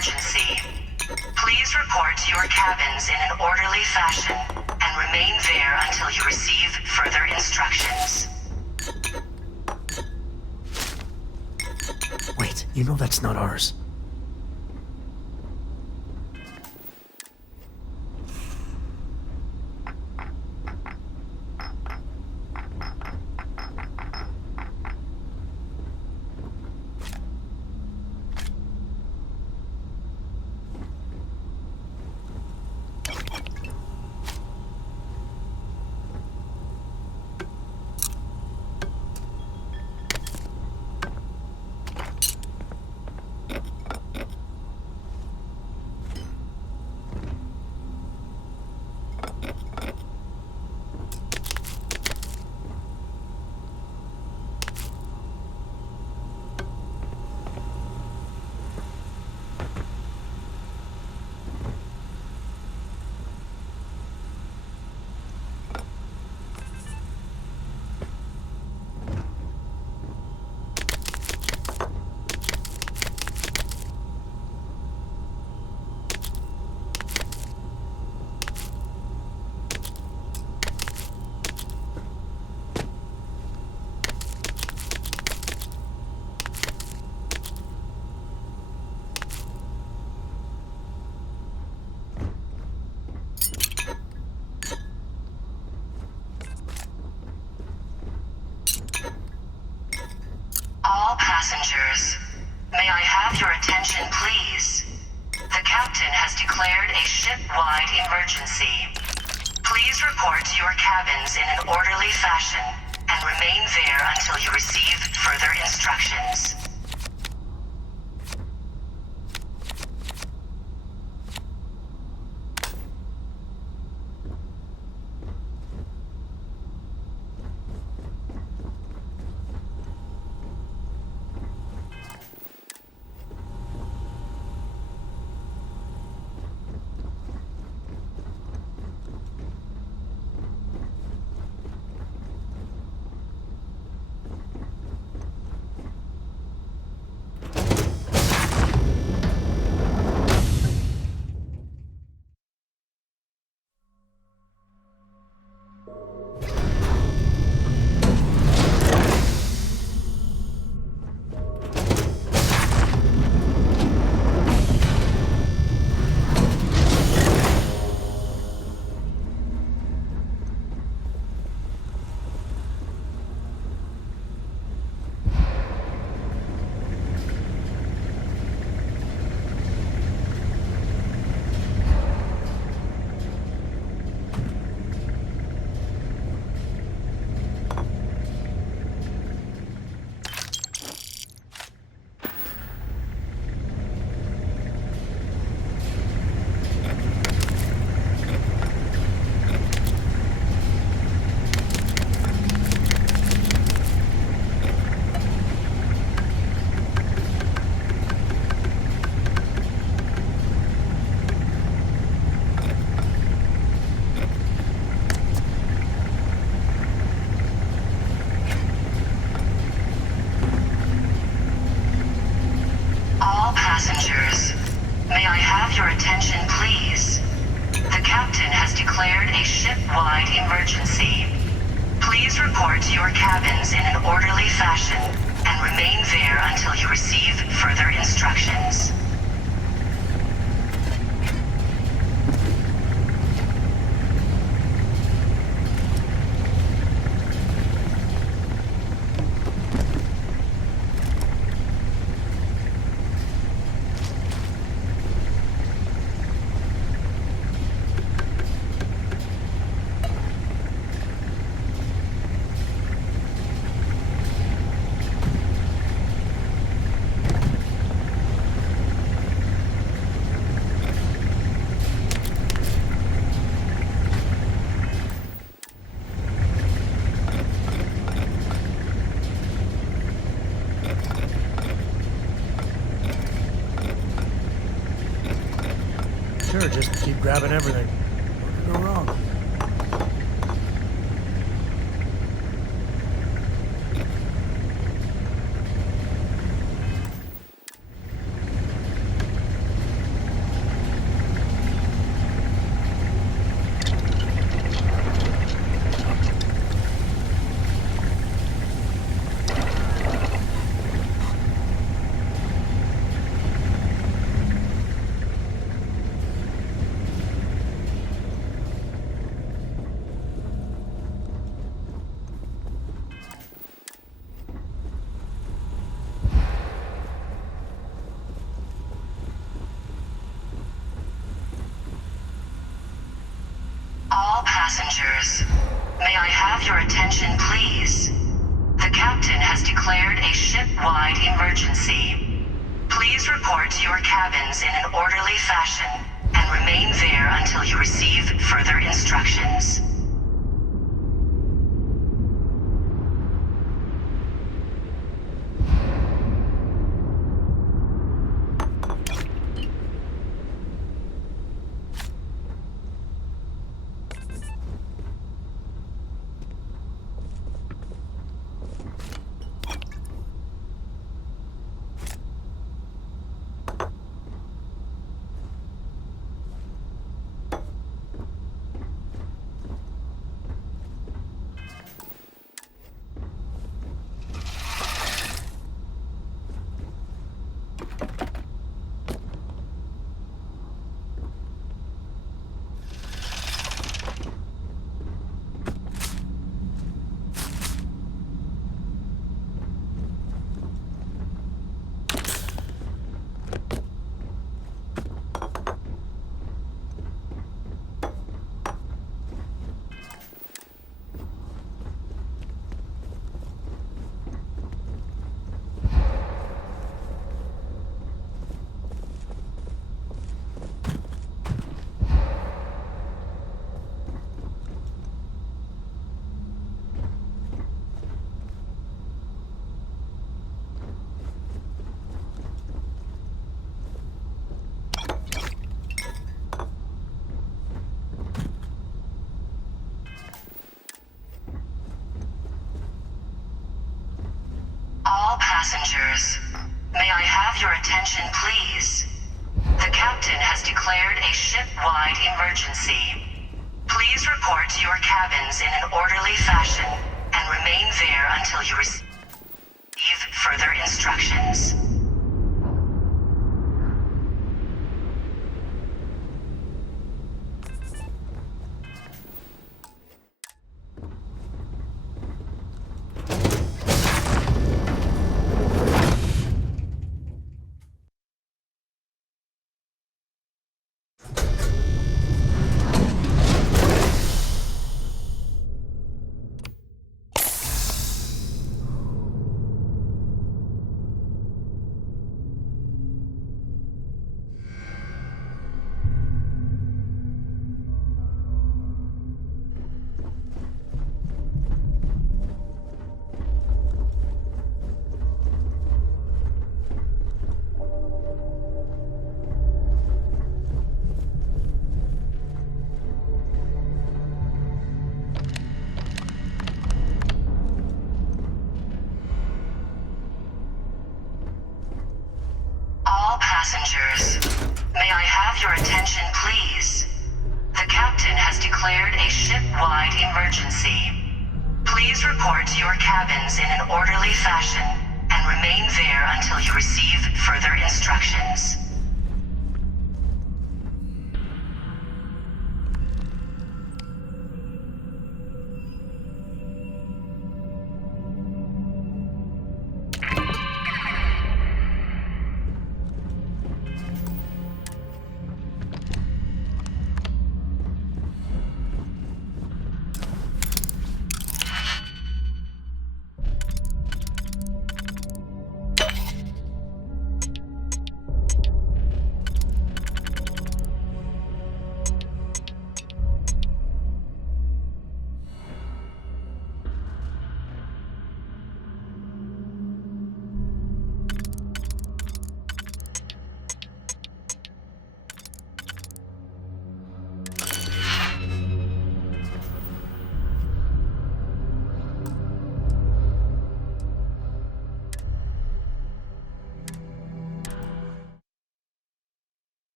emergency. Please report to your cabins in an orderly fashion and remain there until you receive further instructions. Wait, you know that's not ours. All passengers, may I have your attention, please? The captain has declared a ship-wide emergency. Please report to your cabins in an orderly fashion and remain there until you receive further instructions. Passengers, may I have your attention, please? The captain has declared a ship-wide emergency. Please report to your cabins in an orderly fashion and remain there until you receive further instructions. Sure, just keep grabbing everything. What could go wrong? have your attention, please? The captain has declared a ship-wide emergency. Please report to your cabins in an orderly fashion and remain there until you receive further instructions. All passengers, may I have your attention, please? The captain has declared a ship-wide emergency. Please report to your cabins in an orderly fashion and remain there until you receive further instructions. Passengers, may I have your attention, please? The captain has declared a ship-wide emergency. Please report to your cabins in an orderly fashion and remain there until you receive further instructions.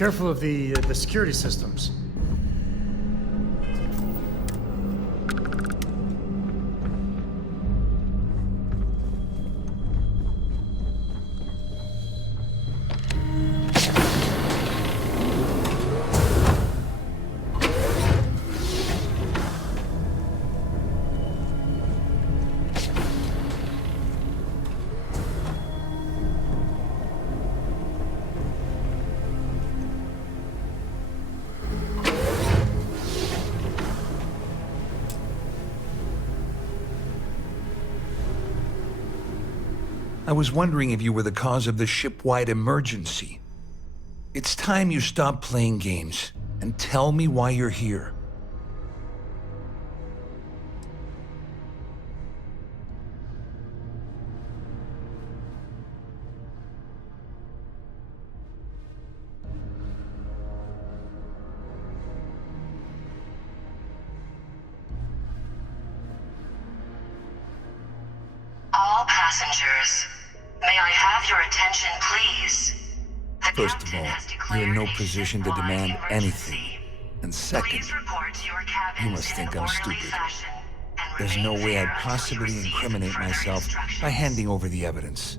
careful of the security systems. I was wondering if you were the cause of the ship-wide emergency. It's time you stop playing games and tell me why you're here. All passengers, may I have your attention, please? First of all, you're in no position to demand anything. And second, you must think I'm stupid. There's no way I'd possibly incriminate myself by handing over the evidence.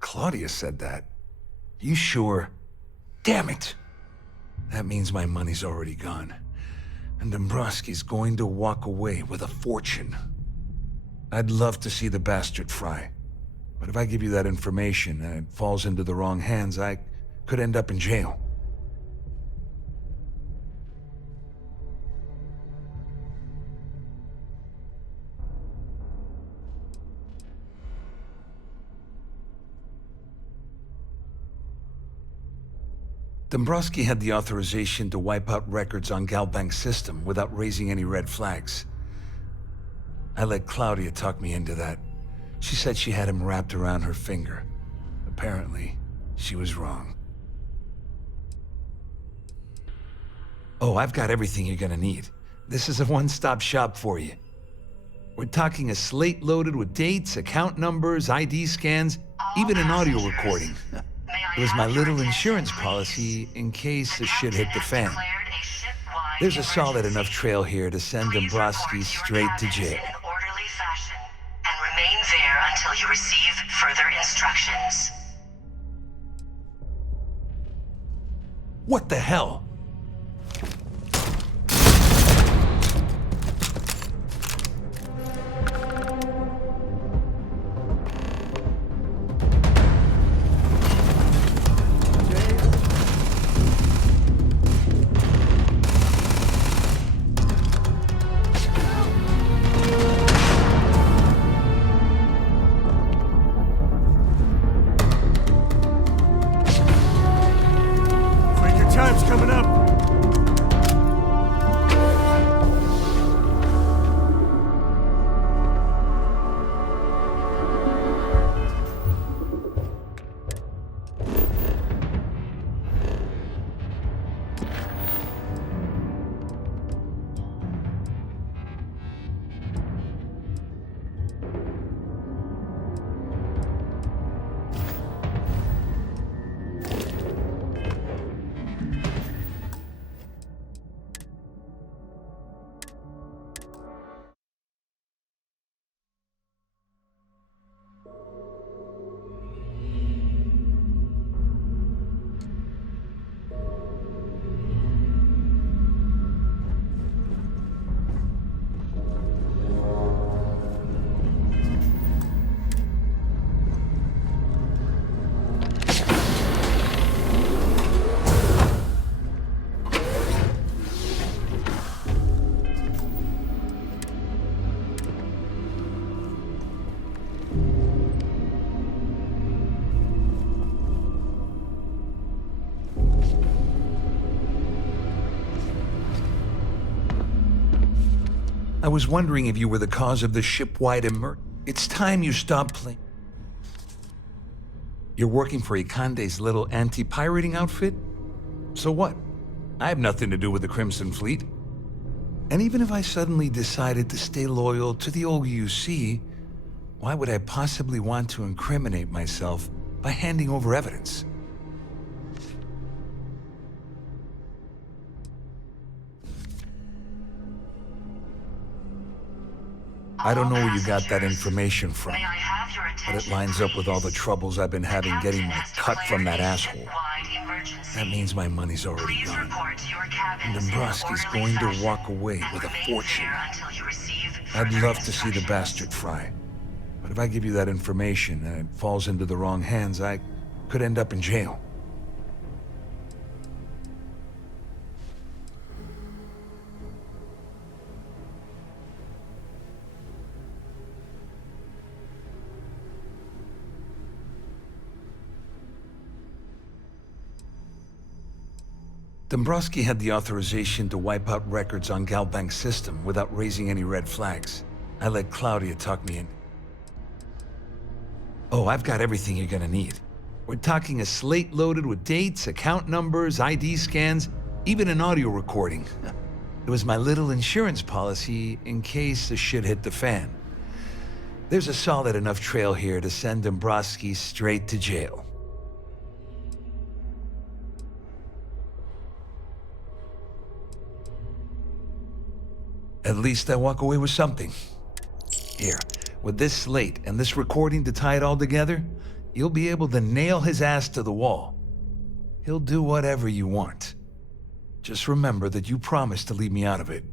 Claudia said that. You sure? Damn it! That means my money's already gone. And Dombrowski's going to walk away with a fortune. I'd love to see the bastard fry. But if I give you that information and it falls into the wrong hands, I could end up in jail. Dombrowski had the authorization to wipe out records on Galbank's system without raising any red flags. I let Claudia talk me into that. She said she had him wrapped around her finger. Apparently, she was wrong. Oh, I've got everything you're gonna need. This is a one-stop shop for you. We're talking a slate loaded with dates, account numbers, ID scans, even an audio recording. It was my little insurance policy in case the shit hit the fan. There's a solid enough trail here to send Dombrowski straight to jail. In an orderly fashion, and remain there until you receive further instructions. What the hell? Time's coming up. I was wondering if you were the cause of the ship-wide It's time you stop playing. You're working for Ikande's little anti-pirating outfit? So what? I have nothing to do with the Crimson Fleet. And even if I suddenly decided to stay loyal to the old UC, why would I possibly want to incriminate myself by handing over evidence? I don't know where you got that information from, but it lines up with all the troubles I've been having getting my cut from that asshole. That means my money's already gone. And Dombrowski's going to walk away with a fortune. I'd love to see the bastard fry. But if I give you that information and it falls into the wrong hands, I could end up in jail. Dombrowski had the authorization to wipe out records on Galbank's system without raising any red flags. I let Claudia talk me in. Oh, I've got everything you're gonna need. We're talking a slate loaded with dates, account numbers, ID scans, even an audio recording. It was my little insurance policy in case the shit hit the fan. There's a solid enough trail here to send Dombrowski straight to jail. At least I walk away with something. Here, with this slate and this recording to tie it all together, you'll be able to nail his ass to the wall. He'll do whatever you want. Just remember that you promised to leave me out of it.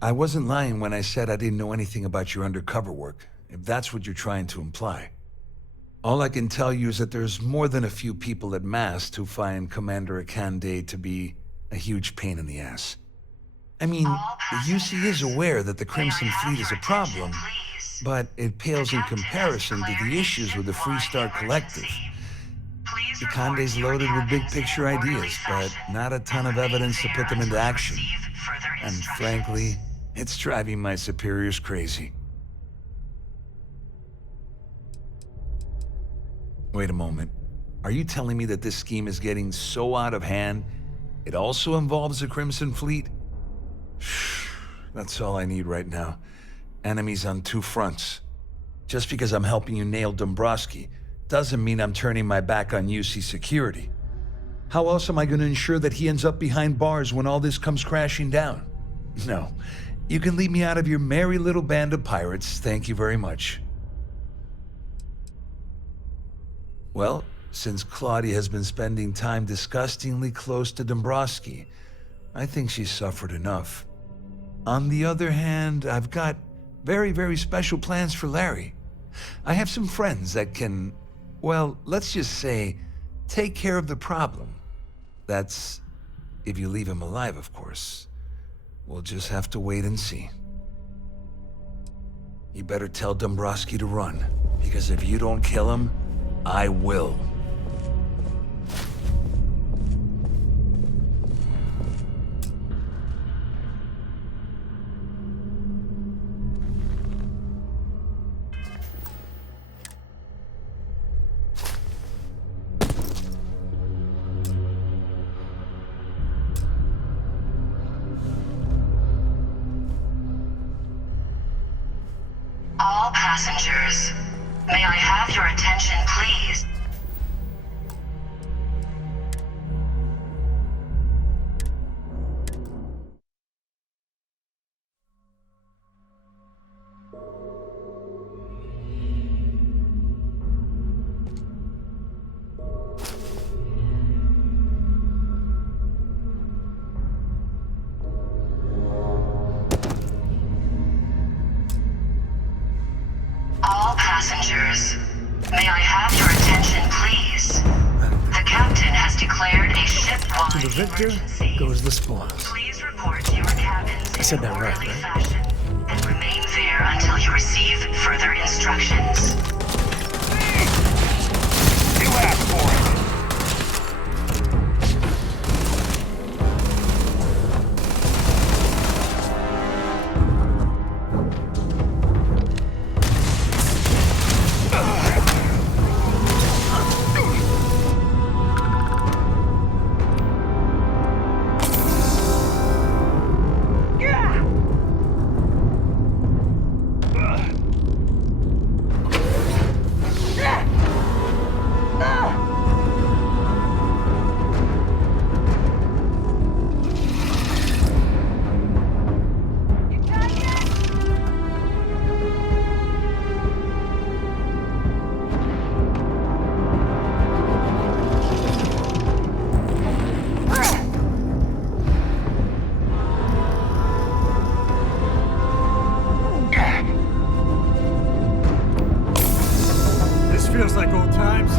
I wasn't lying when I said I didn't know anything about your undercover work, if that's what you're trying to imply. All I can tell you is that there's more than a few people at Mast who find Commander Ikande to be a huge pain in the ass. I mean, the UC is aware that the Crimson Fleet is a problem, but it pales in comparison to the issues with the Freestar Collective. Ikande's loaded with big-picture ideas, but not a ton of evidence to put them into action. And frankly, it's driving my superiors crazy. Wait a moment. Are you telling me that this scheme is getting so out of hand, it also involves the Crimson Fleet? That's all I need right now. Enemies on two fronts. Just because I'm helping you nail Dombrowski doesn't mean I'm turning my back on UC security. How else am I going to ensure that he ends up behind bars when all this comes crashing down? No. You can leave me out of your merry little band of pirates, thank you very much. Well, since Claudia has been spending time disgustingly close to Dombrowski, I think she's suffered enough. On the other hand, I've got very, very special plans for Larry. I have some friends that can, well, let's just say, take care of the problem. That's if you leave him alive, of course. We'll just have to wait and see. You better tell Dombrowski to run, because if you don't kill him, I will. All passengers, may I have your attention, please? All passengers, may I have your attention, please? The captain has declared a ship-wide To the victor goes the spoils. Please report to your cabins I said that right, fashion and remain there until you receive further instructions. You asked for it. just like old times.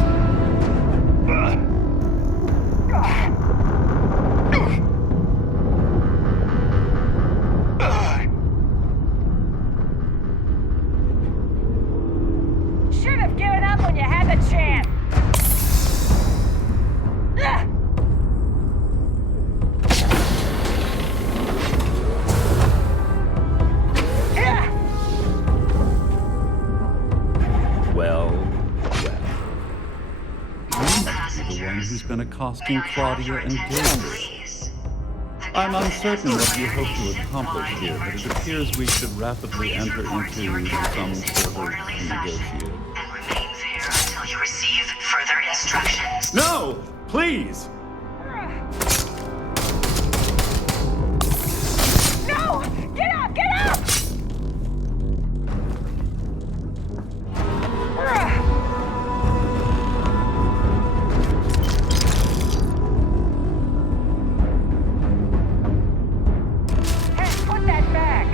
Should have given up when you had the chance. Well. You must be the one who's been accosting Claudia and Gabriel. I'm uncertain what you hope to accomplish here, but it appears we should rapidly enter into some sort of negotiation. And remain there until you receive further instructions. No! Please! No! Get up! Get up! Hey, put that back!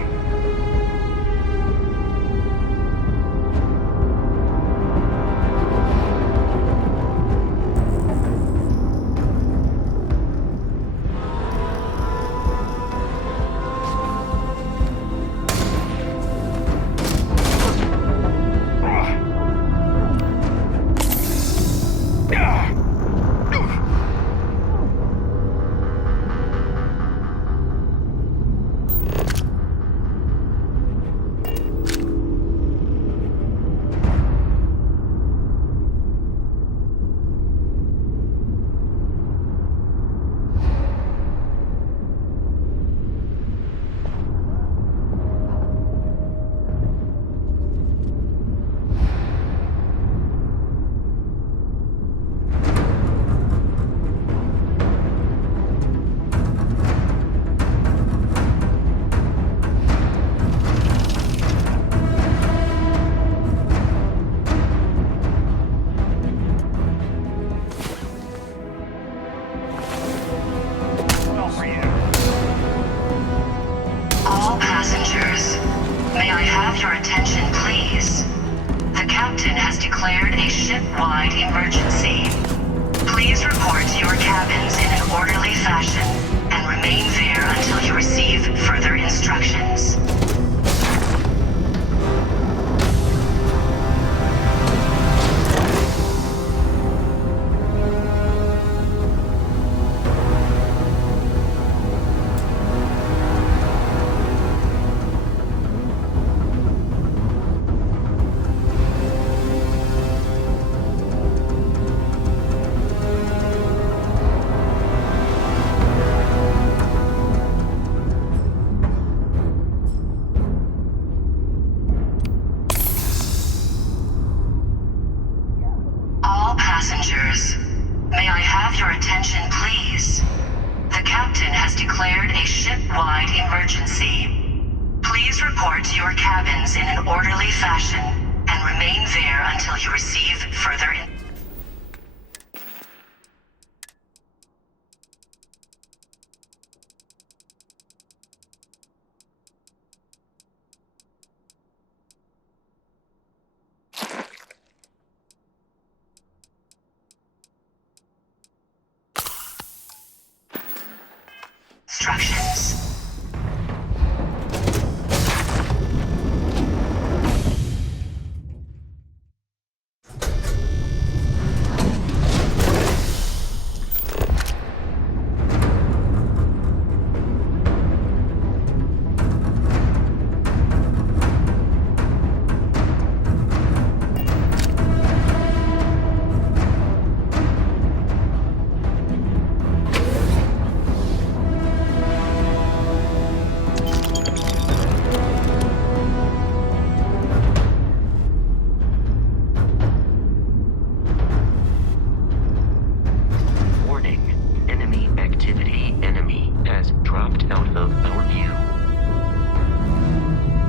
All passengers, may I have your attention, please? The captain has declared a ship-wide emergency. Please report to your cabins in an orderly fashion and remain there until you receive further instructions.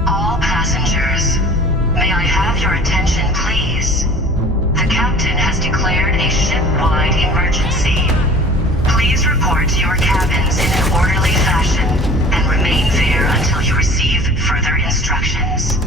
All passengers, may I have your attention, please? The captain has declared a ship-wide emergency. Please report to your cabins in an orderly fashion and remain there until you receive further instructions.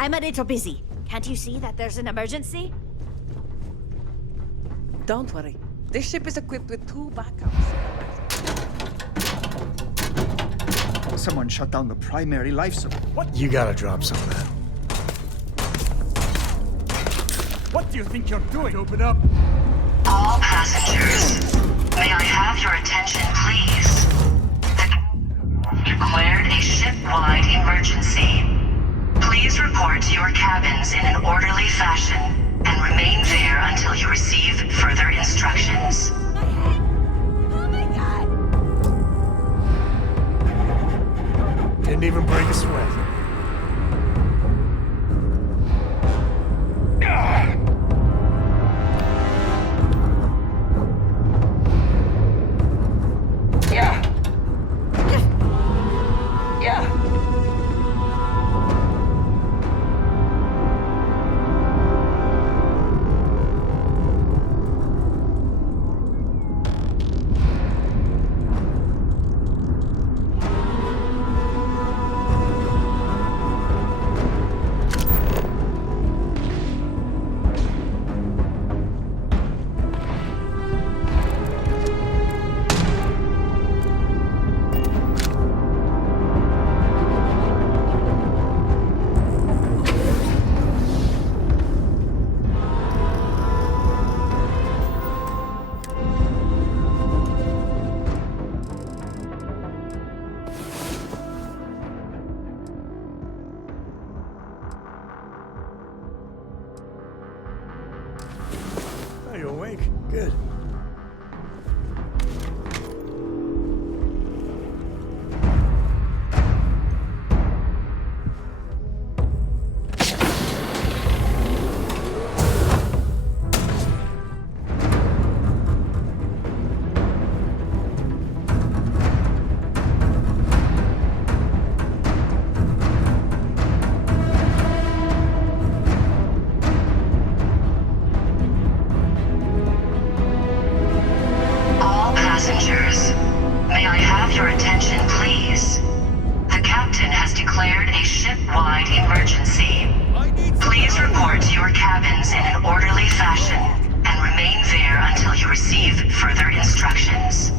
I'm a little busy. Can't you see that there's an emergency? Don't worry. This ship is equipped with 2 backups. Someone shut down the primary life support. What? You gotta drop some of that. What do you think you're doing? Open up. All passengers, may I have your attention, please? Declared a ship-wide emergency. Please report to your cabins in an orderly fashion and remain there until you receive further instructions. Didn't even break a sweat. Are you awake? Good. Passengers, may I have your attention, please? The captain has declared a ship-wide emergency. Please report to your cabins in an orderly fashion and remain there until you receive further instructions.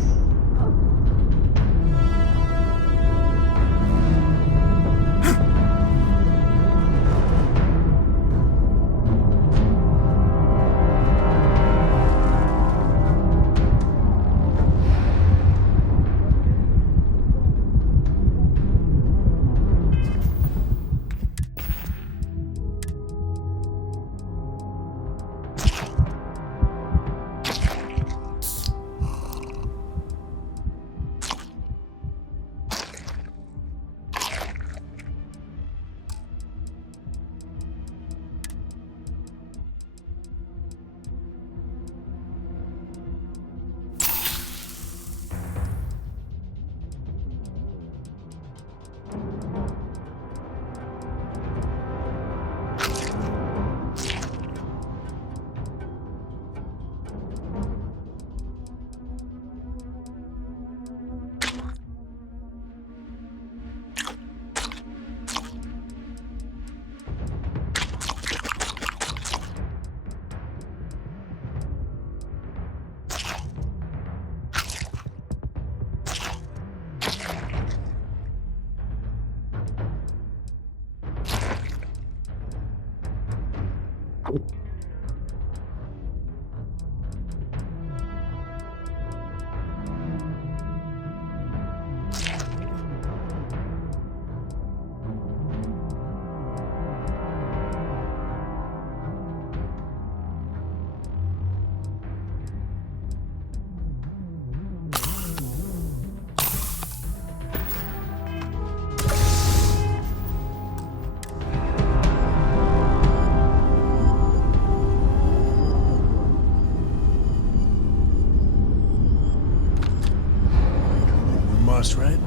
Must, right?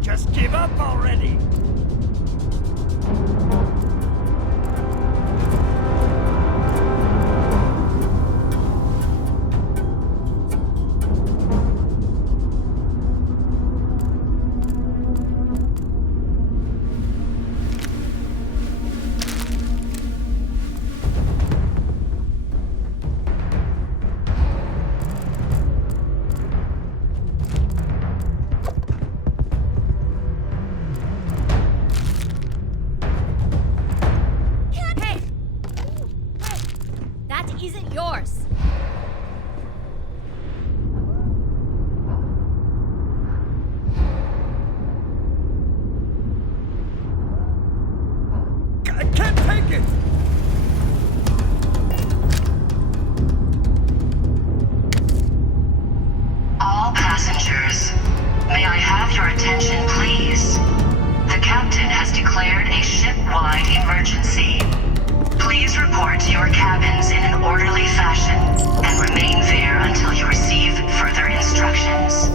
Just give up already! That isn't yours. I can't take it! All passengers, may I have your attention, please? The captain has declared a ship-wide emergency. Please report to your cabins in an orderly fashion and remain there until you receive further instructions.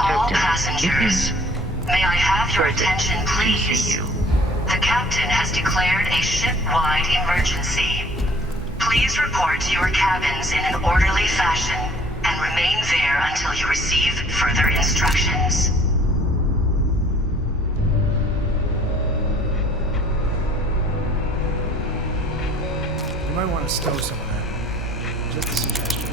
All passengers, may I have your attention, please? The captain has declared a ship-wide emergency. Please report to your cabins in an orderly fashion and remain there until you receive further instructions. You might want to stow some of that. Just a suggestion.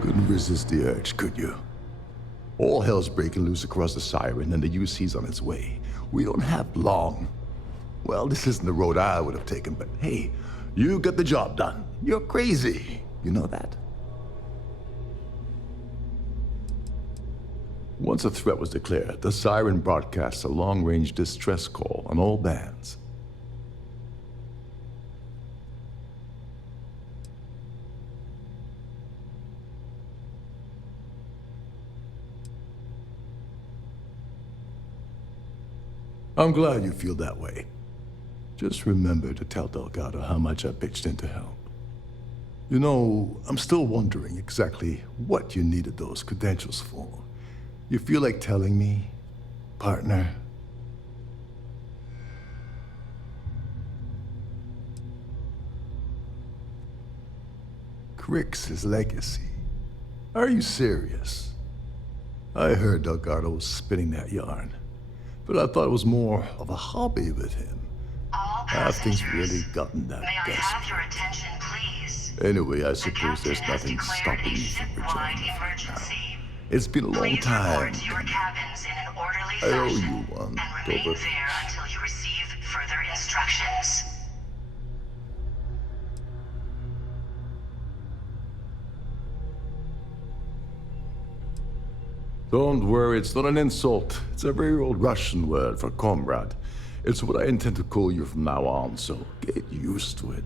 Couldn't resist the urge, could you? All hell's breaking loose across the Siren, and the UC's on its way. We don't have long. Well, this isn't the road I would have taken, but hey, you got the job done. You're crazy. You know that? Once a threat was declared, the Siren broadcasts a long-range distress call on all bands. I'm glad you feel that way. Just remember to tell Delgado how much I pitched in to help. You know, I'm still wondering exactly what you needed those credentials for. You feel like telling me, partner? Crick's legacy. Are you serious? I heard Delgado was spinning that yarn, but I thought it was more of a hobby with him. Have things really gotten that desperate? Have your attention, please. Anyway, I suppose there's nothing stopping me from rejoining you now. It's been a long time. To your cabins in an orderly I owe fashion you one, and remain Dover. there until you receive further instructions. Don't worry, it's not an insult. It's a very old Russian word for comrade. It's what I intend to call you from now on, so get used to it.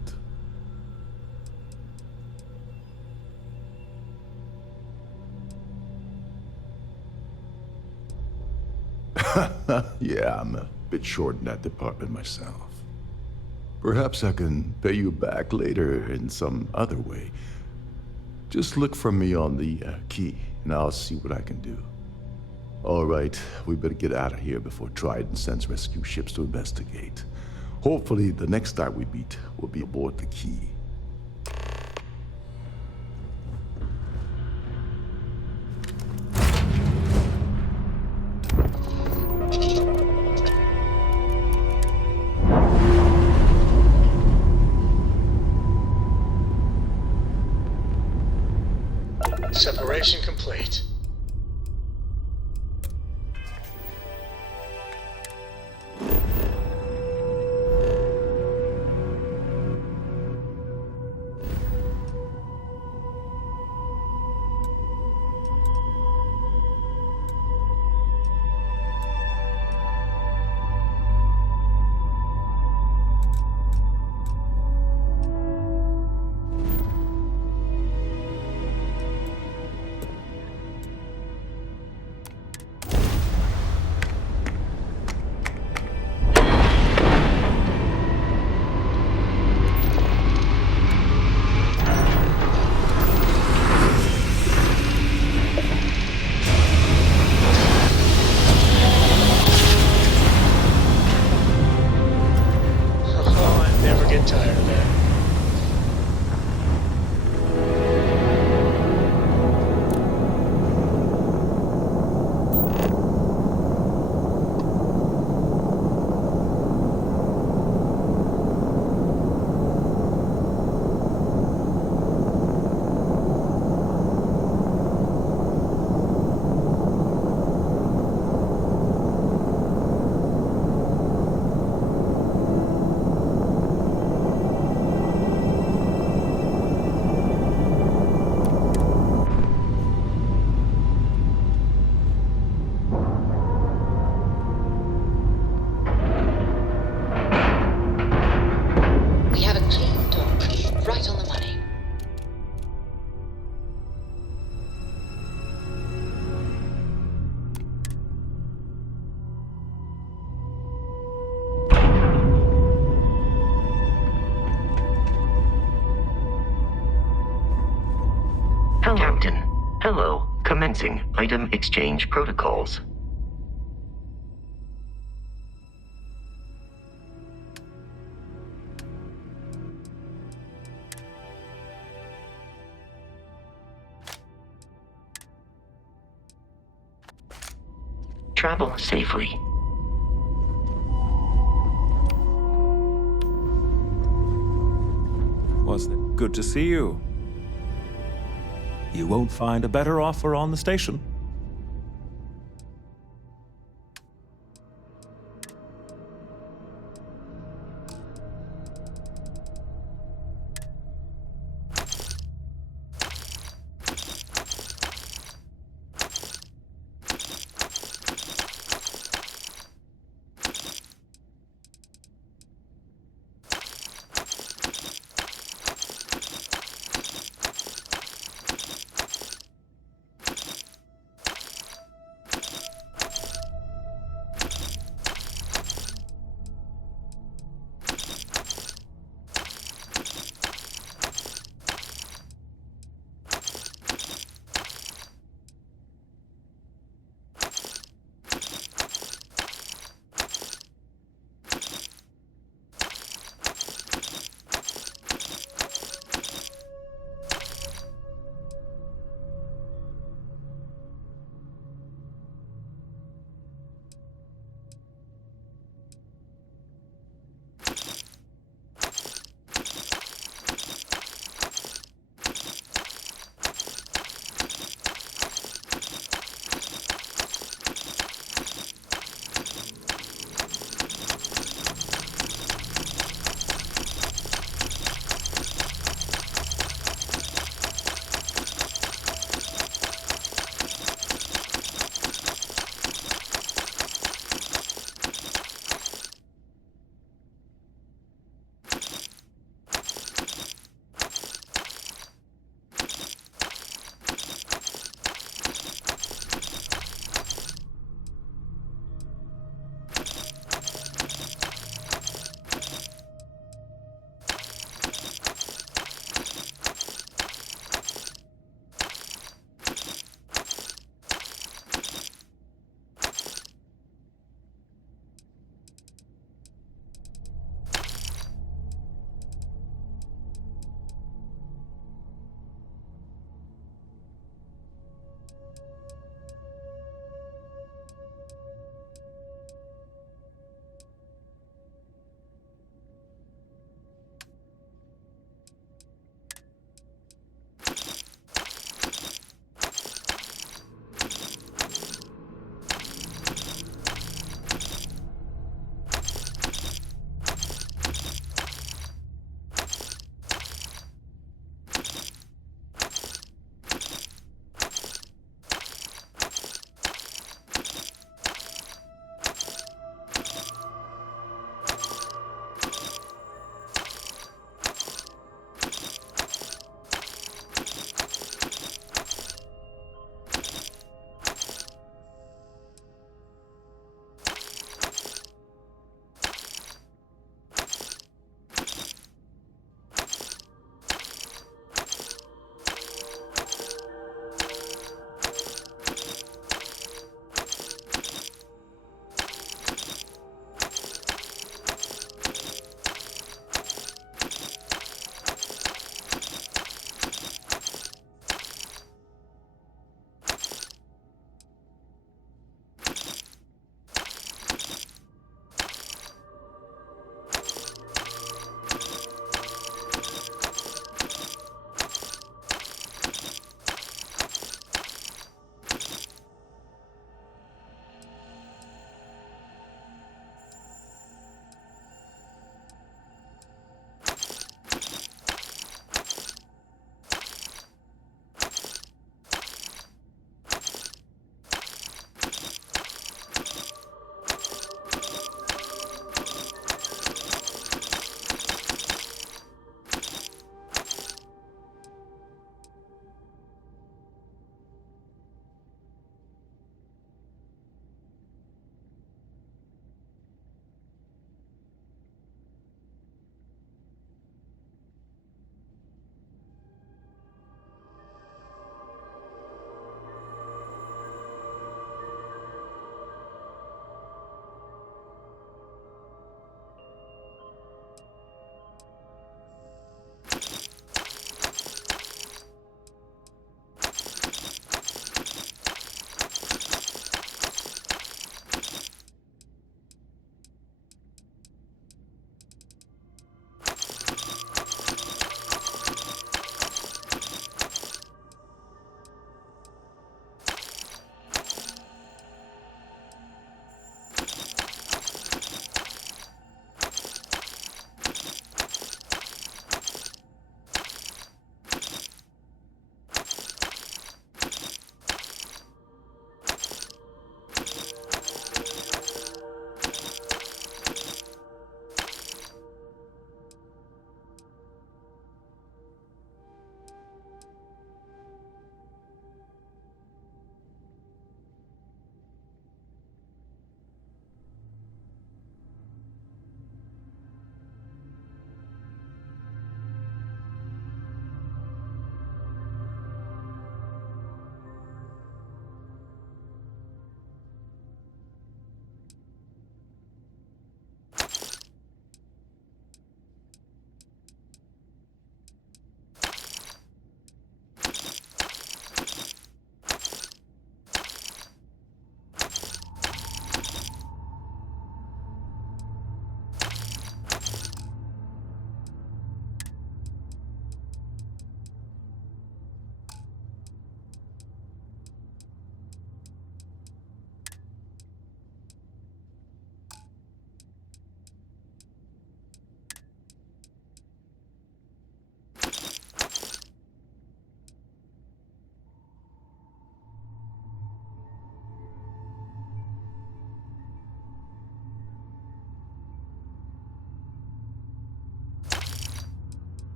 Yeah, I'm a bit short in that department myself. Perhaps I can pay you back later in some other way. Just look for me on the key, and I'll see what I can do. All right, we better get out of here before Trident sends rescue ships to investigate. Hopefully, the next time we meet, we'll be aboard the key. Separation complete. Tired of that. Captain, hello. Commencing item exchange protocols. Travel safely. Wasn't it good to see you? You won't find a better offer on the station.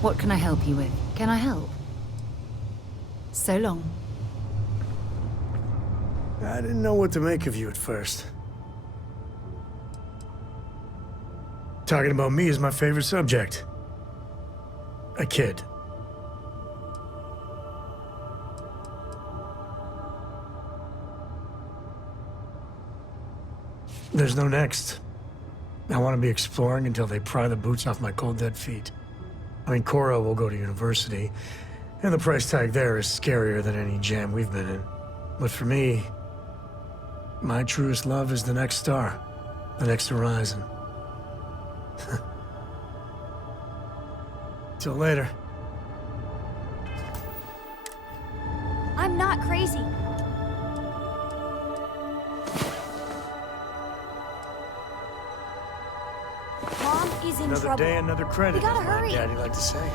What can I help you with? Can I help? So long. I didn't know what to make of you at first. Talking about me is my favorite subject. A kid. There's no next. I want to be exploring until they pry the boots off my cold, dead feet. I mean, Cora will go to university, and the price tag there is scarier than any jam we've been in. But for me, my truest love is the next star, the next horizon. Till later. I'm not crazy. Mom is in Another trouble. day, another credit, We gotta as my hurry. daddy liked to say.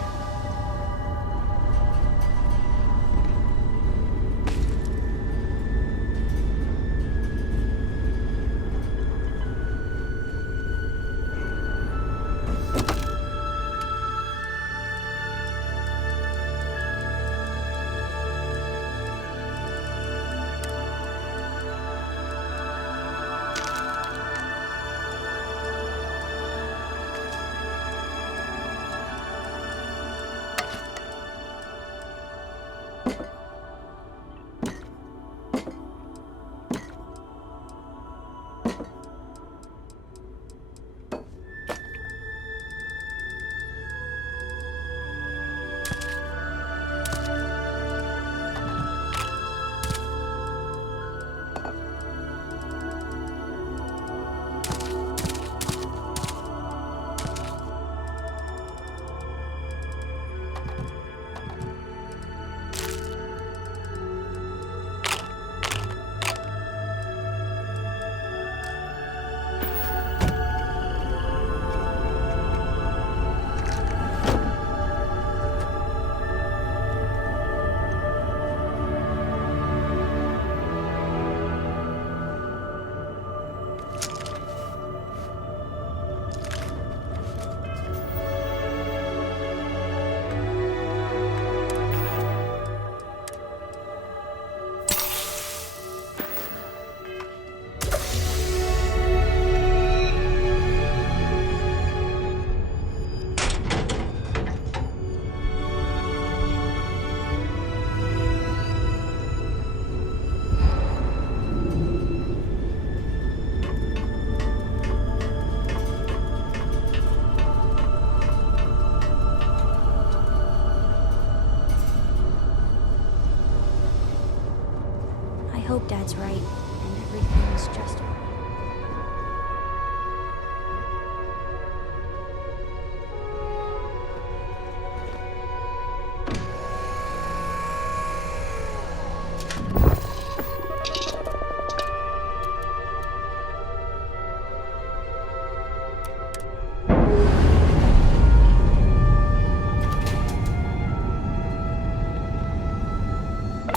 I hope Dad's right, and everything's just right.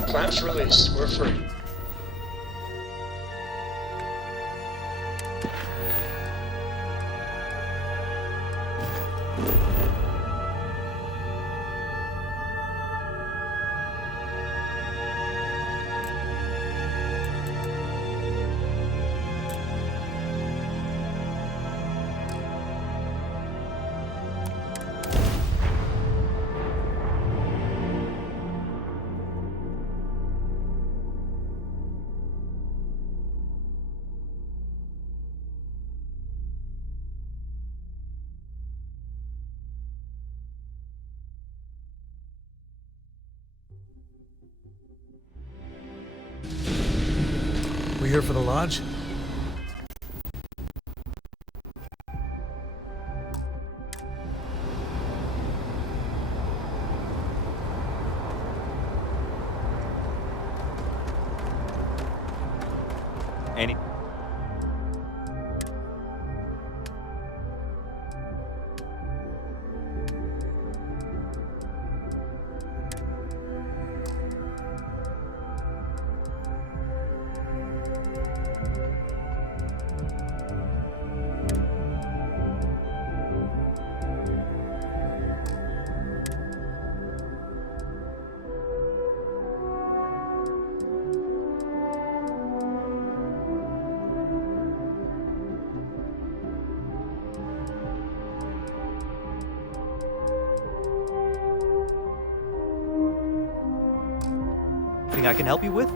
Clamps released. We're free. We here for the lodge? Any... Anything I can help you with?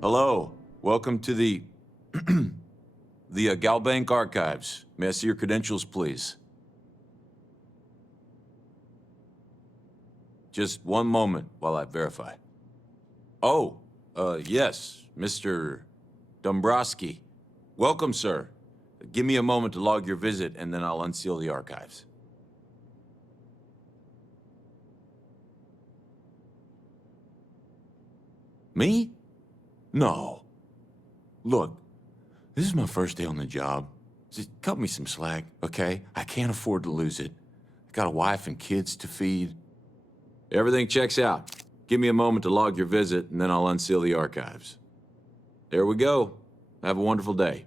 Hello, welcome to the Galbank Archives. May I see your credentials, please? Just one moment while I verify. Oh, yes, Mr. Dombrowski. Welcome, sir. Give me a moment to log your visit, and then I'll unseal the archives. Me? No. Look, this is my first day on the job. Just cut me some slack, okay? I can't afford to lose it. I got a wife and kids to feed. Everything checks out. Give me a moment to log your visit, and then I'll unseal the archives. There we go. Have a wonderful day.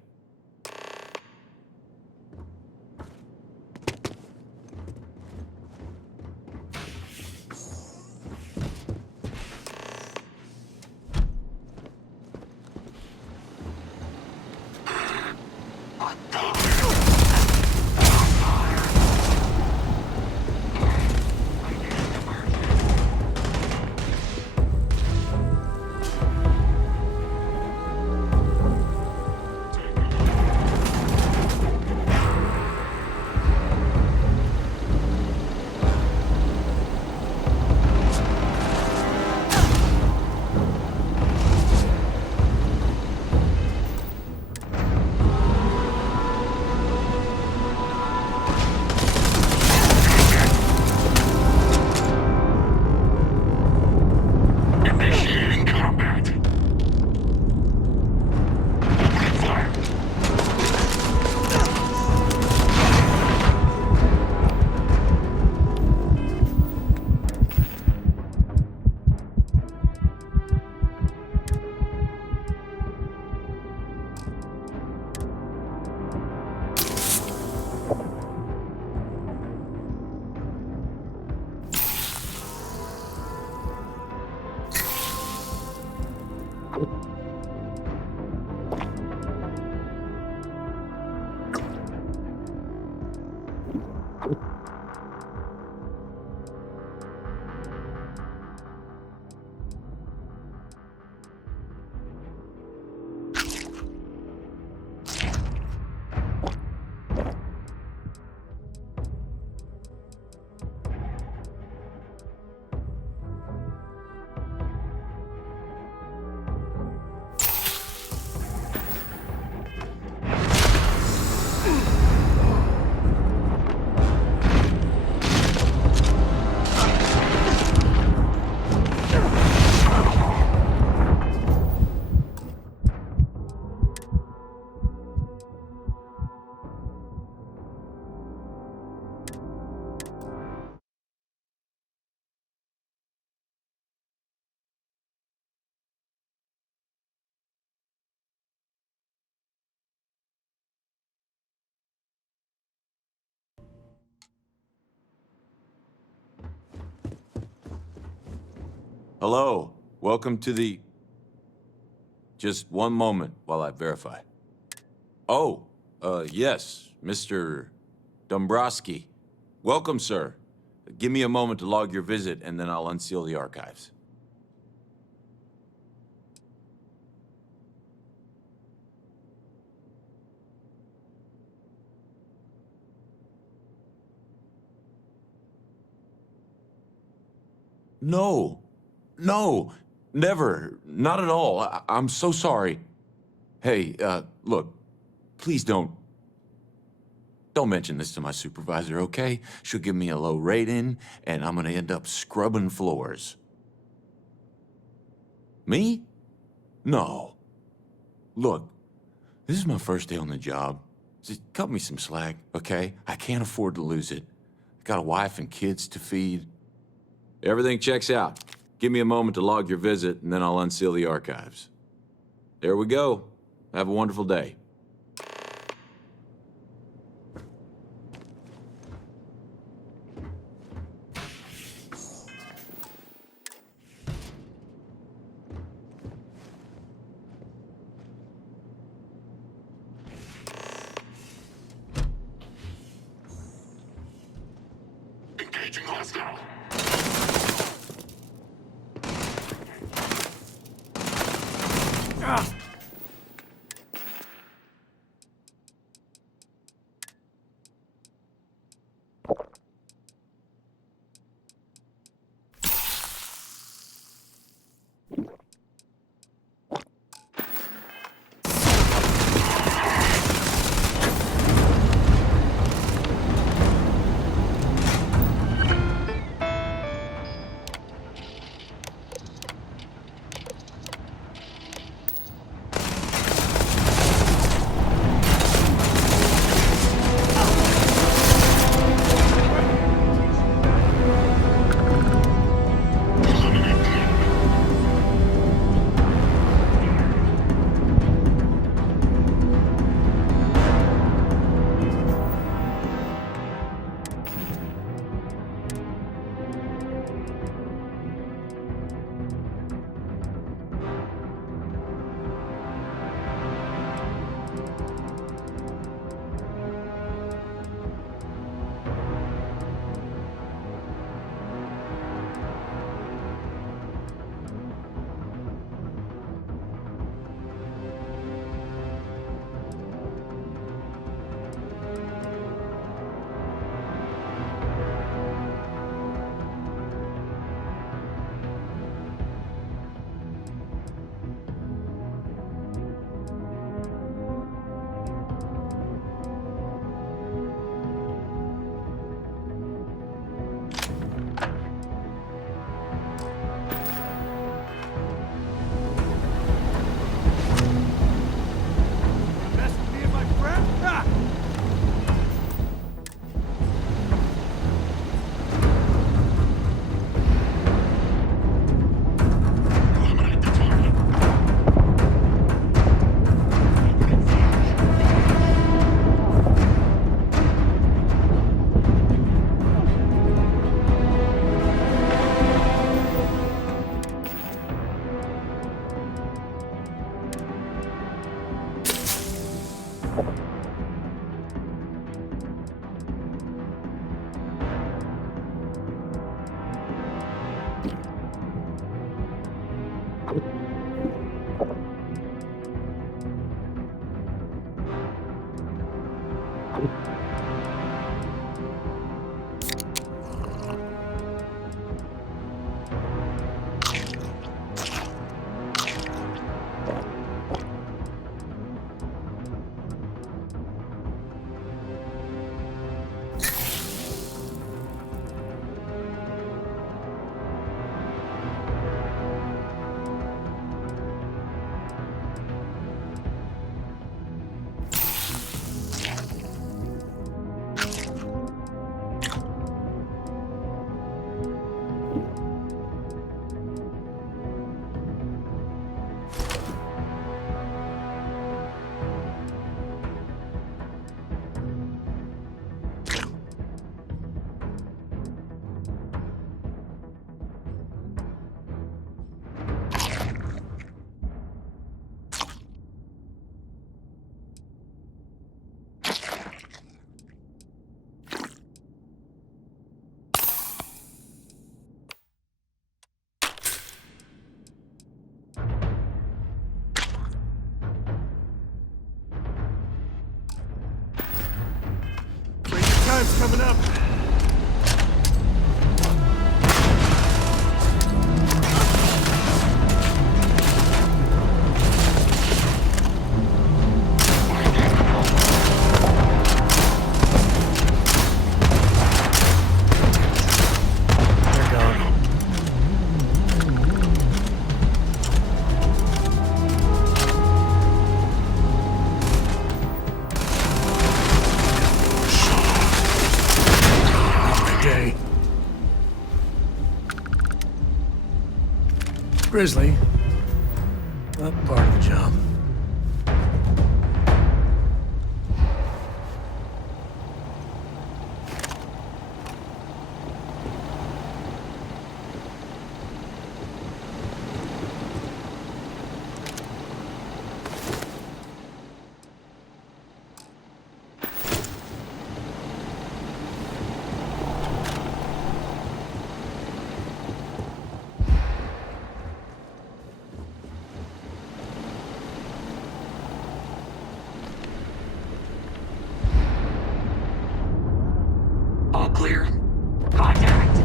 Hello. Welcome to the... Just one moment while I verify. Oh, yes, Mr. Dombrowski. Welcome, sir. Give me a moment to log your visit, and then I'll unseal the archives. No. No. Never. Not at all. I'm so sorry. Hey, look. Please don't mention this to my supervisor, okay? She'll give me a low rating, and I'm gonna end up scrubbing floors. Me? No. Look, this is my first day on the job. Just cut me some slack, okay? I can't afford to lose it. I got a wife and kids to feed. Everything checks out. Give me a moment to log your visit, and then I'll unseal the archives. There we go. Have a wonderful day. Engaging hostile. time's coming up. Grizzly, but part of the job. All clear. Contact.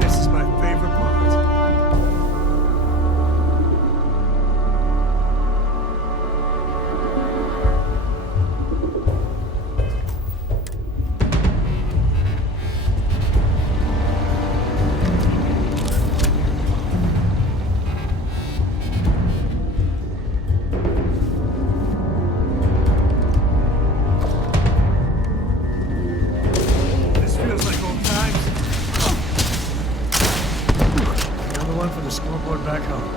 This is my favorite part. This feels like old times. Another one for the scoreboard back home.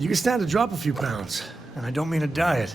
You can stand to drop a few pounds, and I don't mean a diet.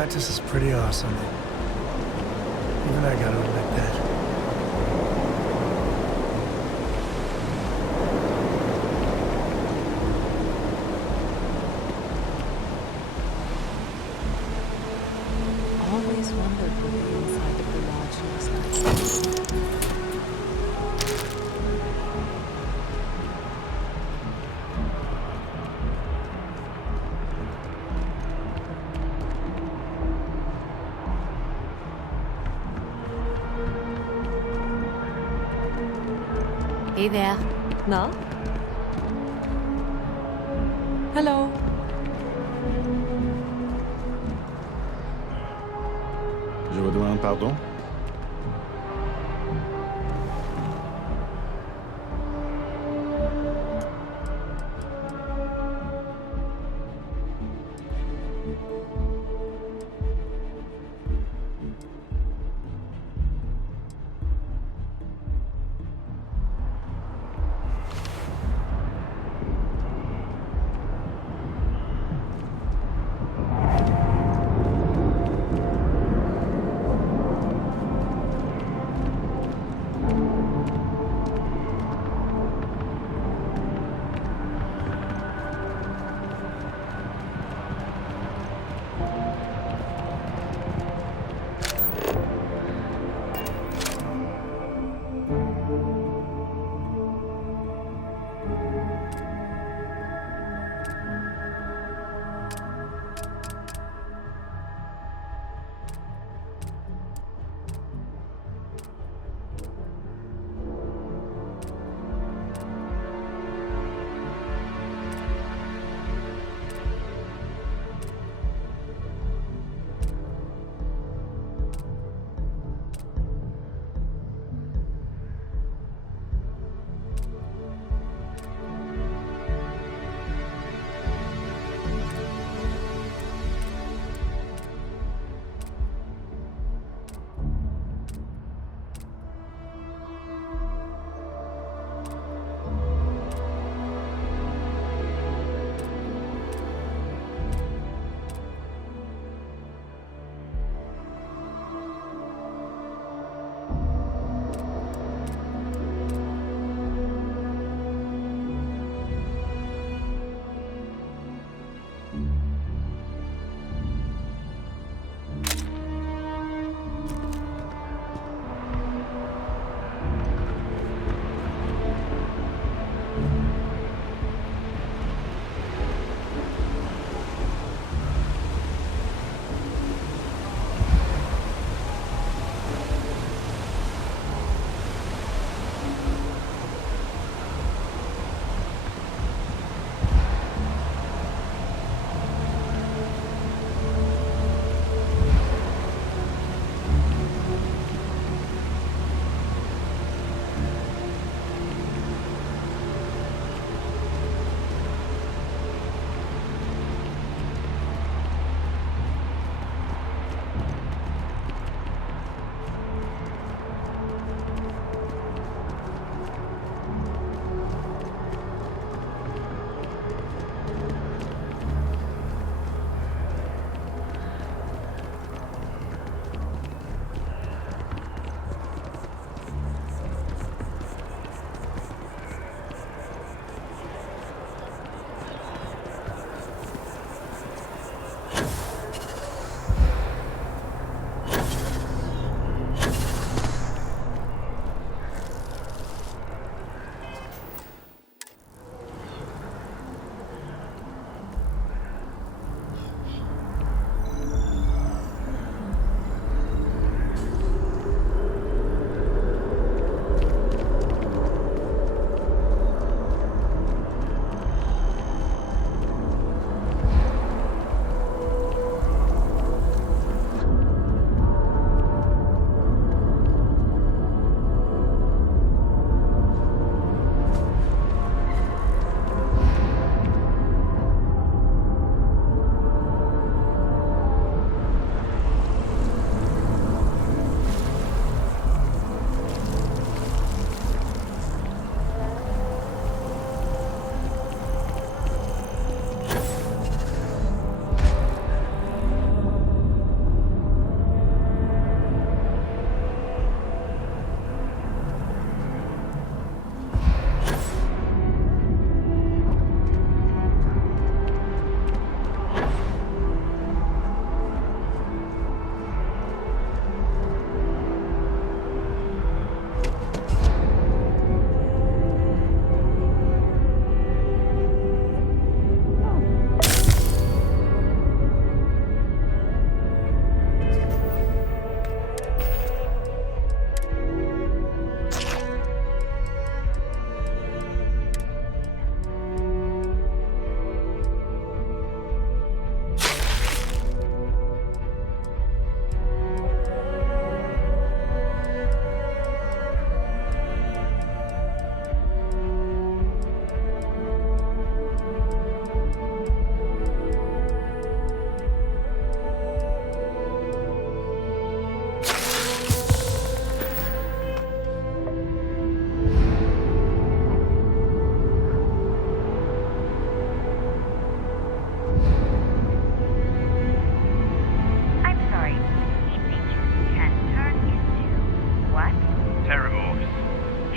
Atlantis is pretty awesome. Even I gotta admit that. Always wondered what the inside of the lodge looks like. Hey there. No? Hello. Je vous demande pardon?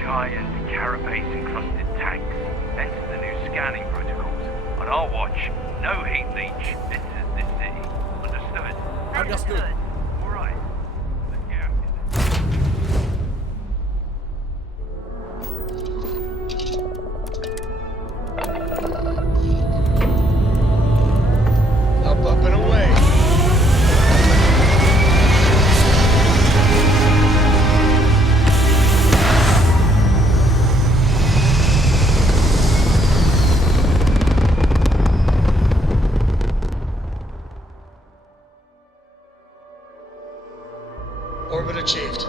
giant carapace-encrusted tanks. Hence the new scanning protocols. On our watch, no heat leach enters this city. Understood? Understood. All right. Let's get out of Up and away. Orbit achieved.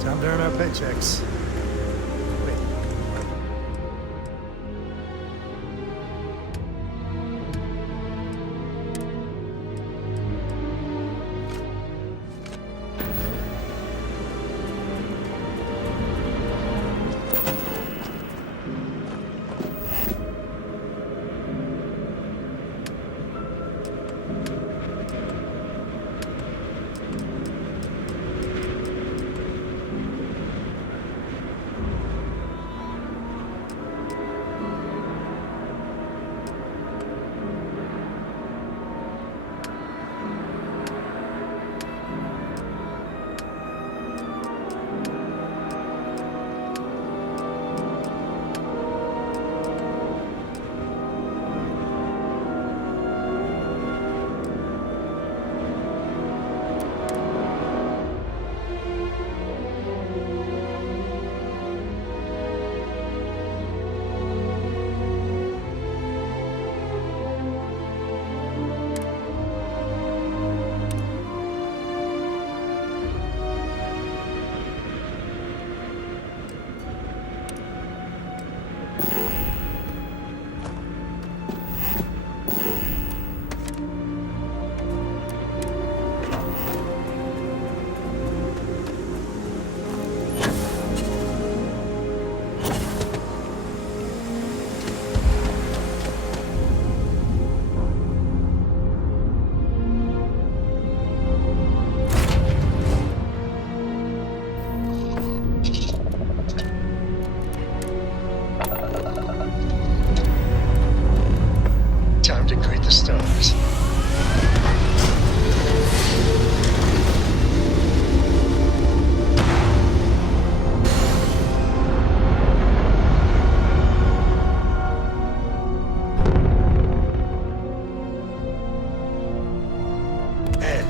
Time to earn our paychecks. Wait.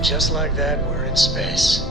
just like that, we're in space.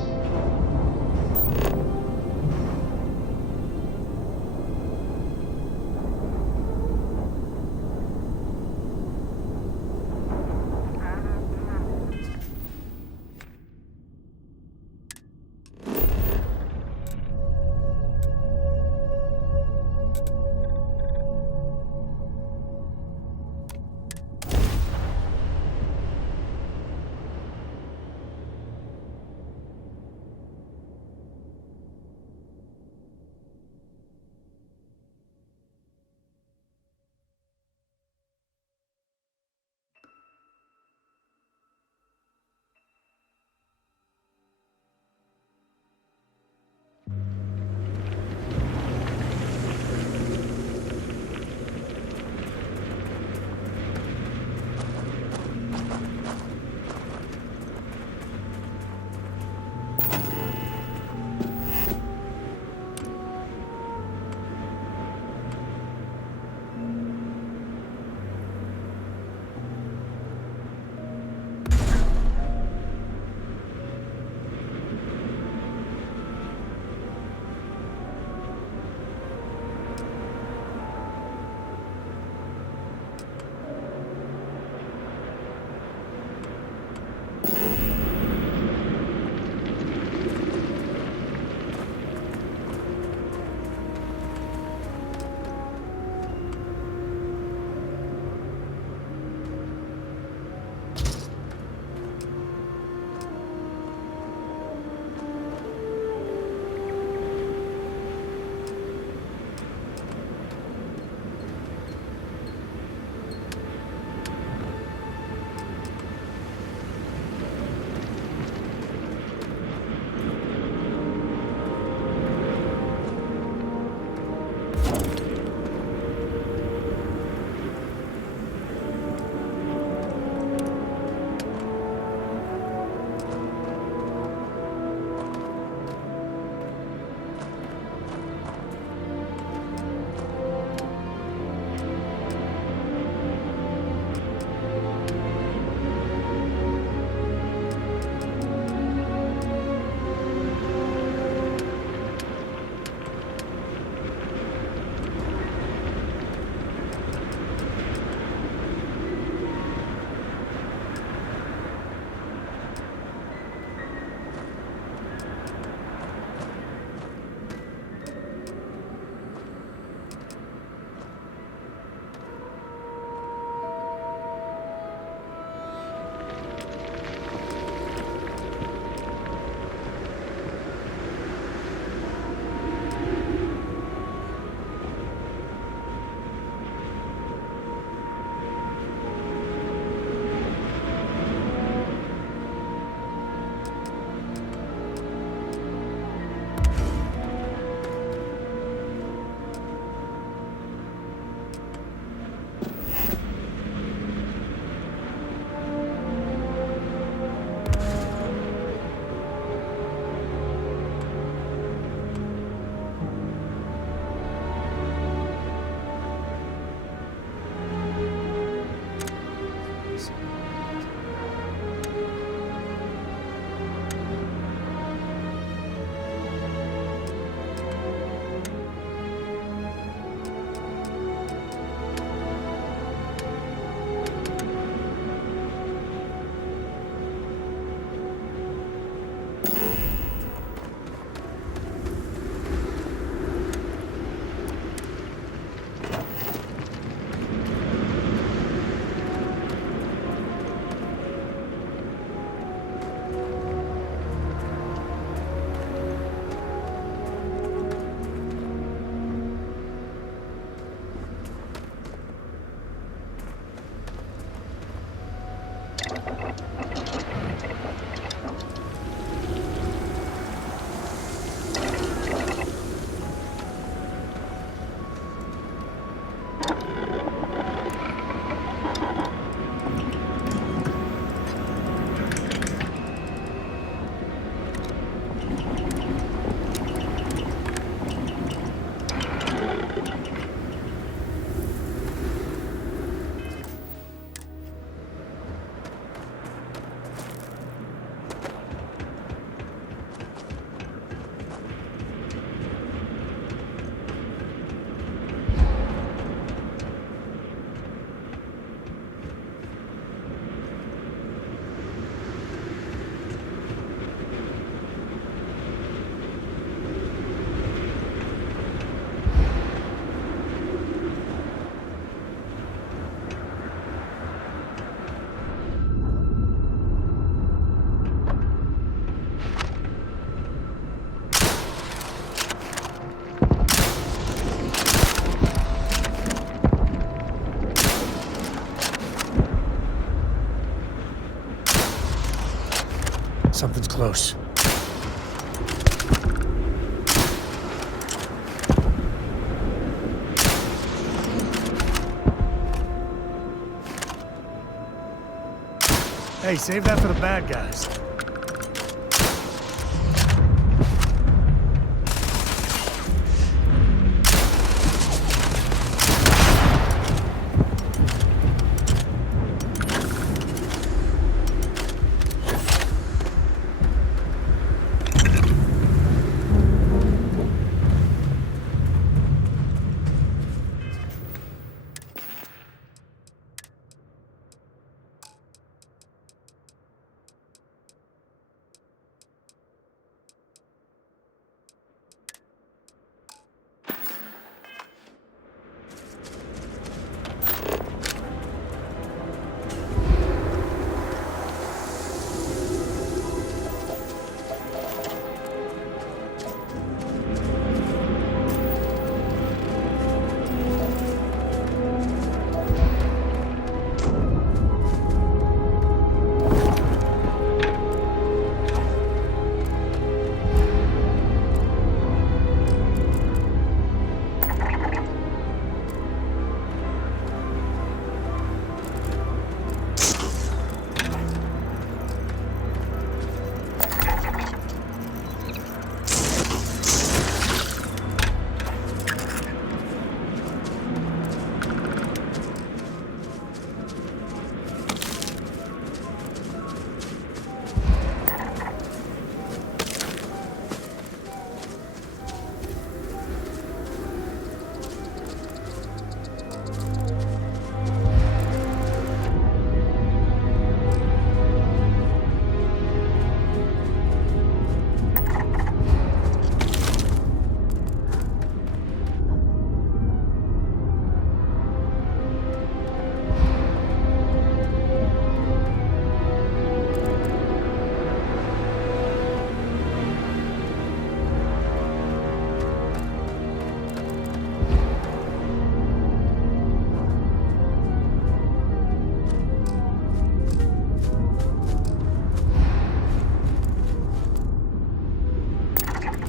Something's close. Hey, save that for the bad guys.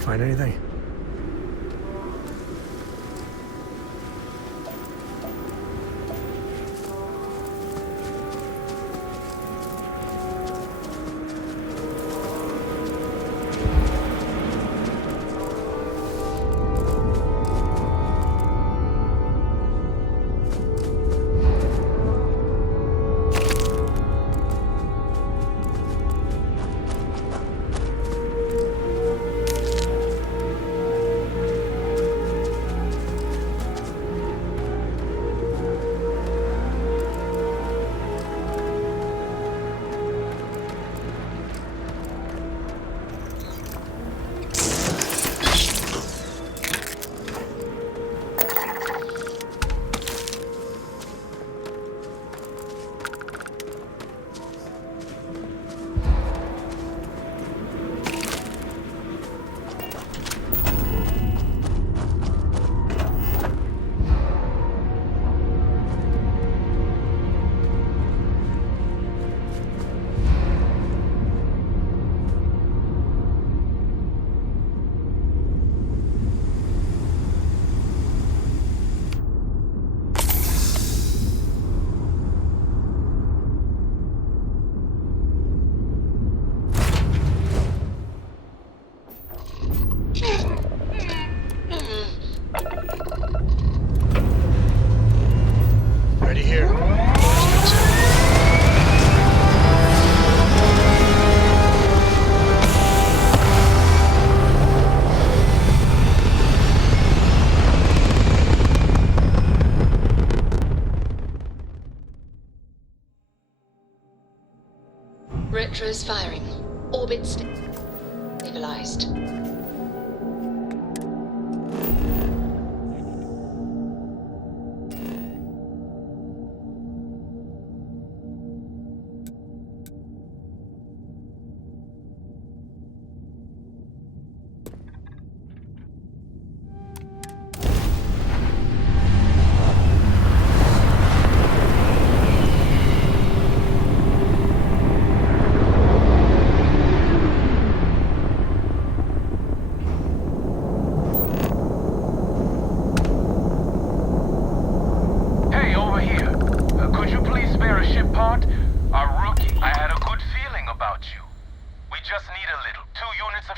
Find anything? Ready here. Retros firing. Orbit stabilized.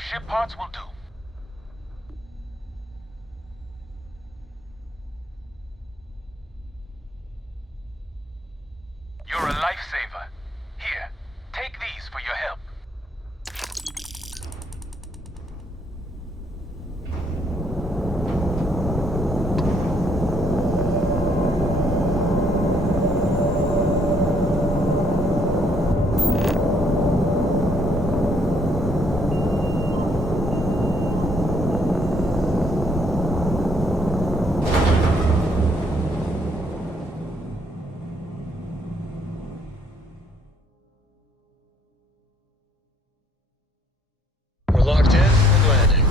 ship parts will do. You're a lifesaver. Here, take these for your help. We're locked in and landing.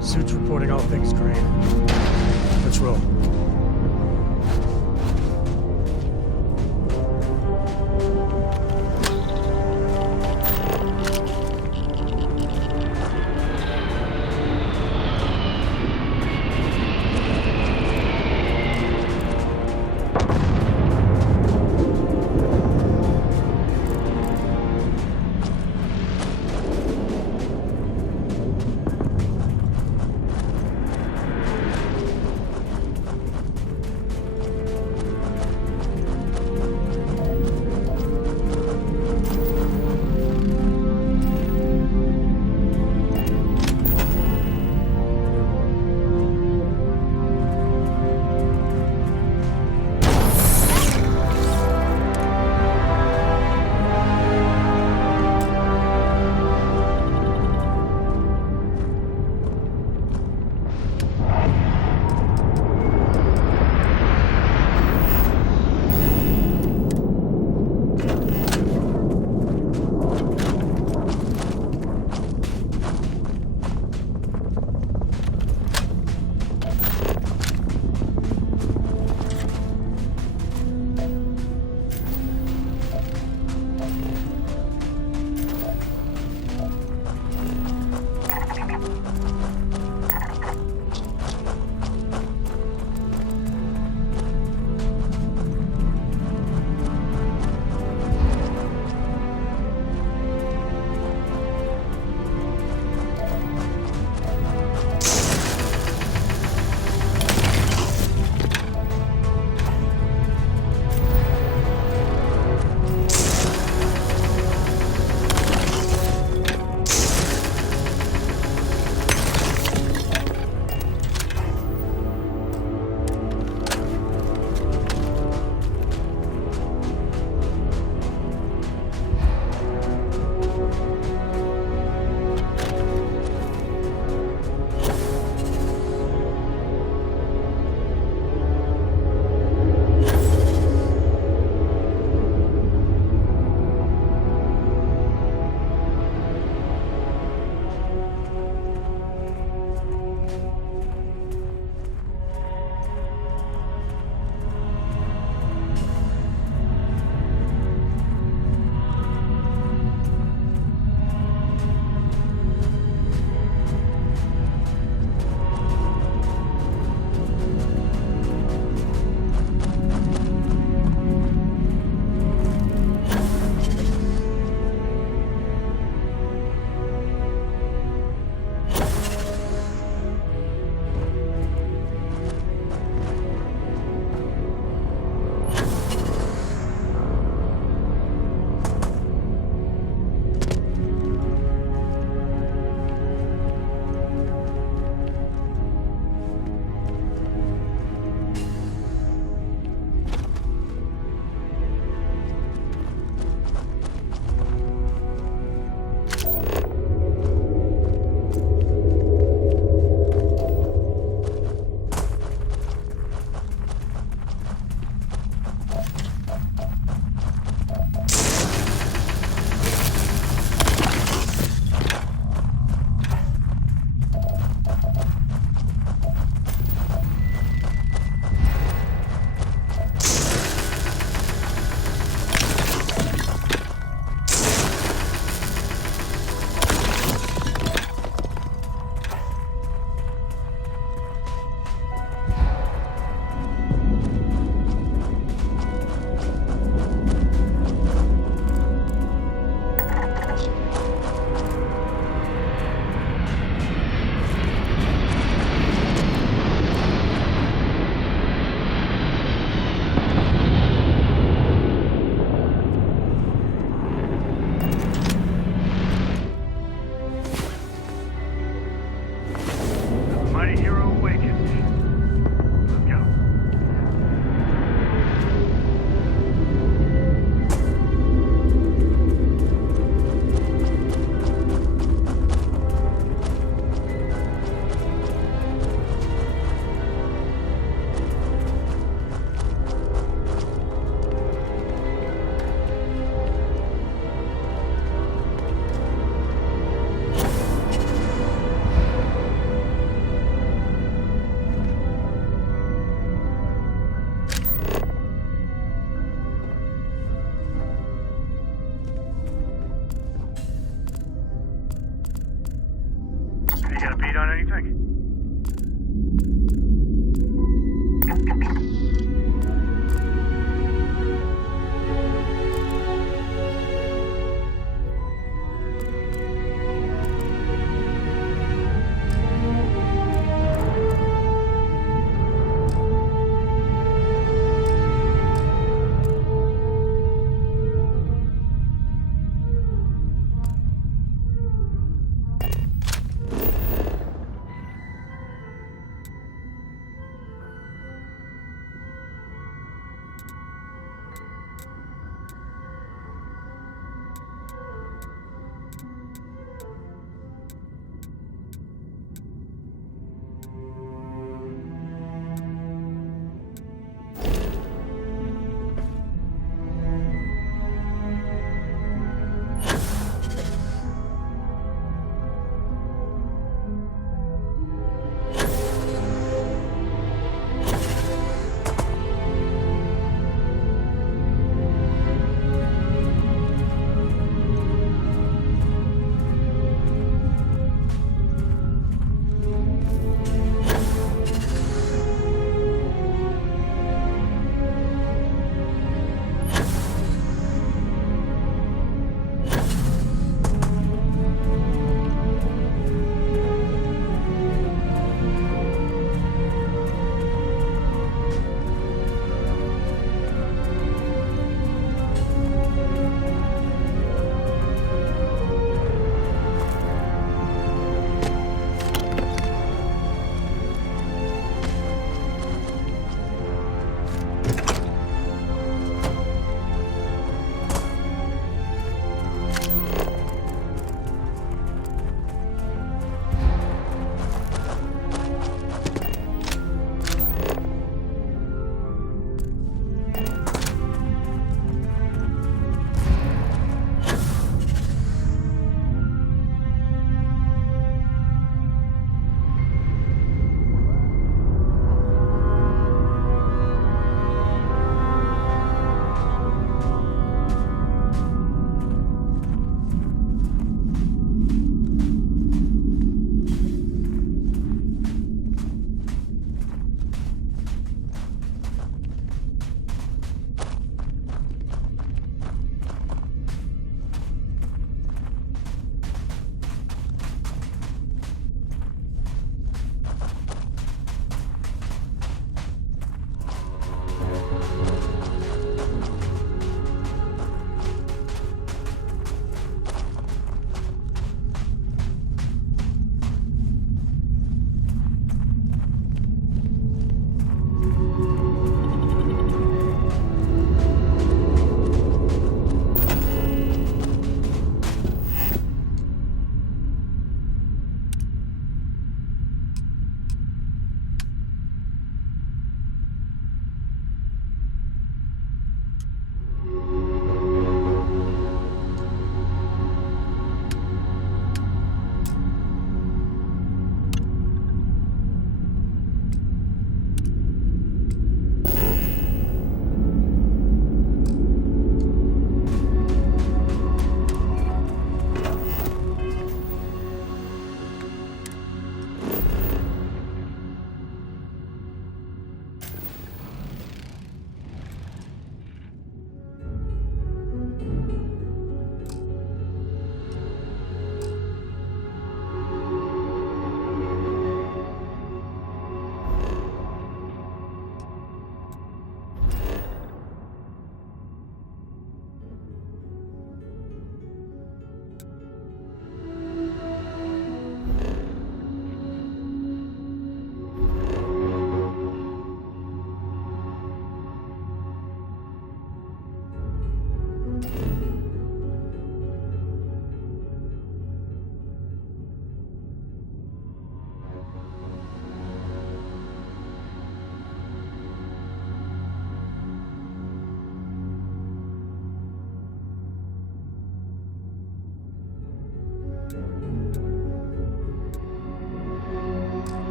Suits reporting all things green. Let's roll.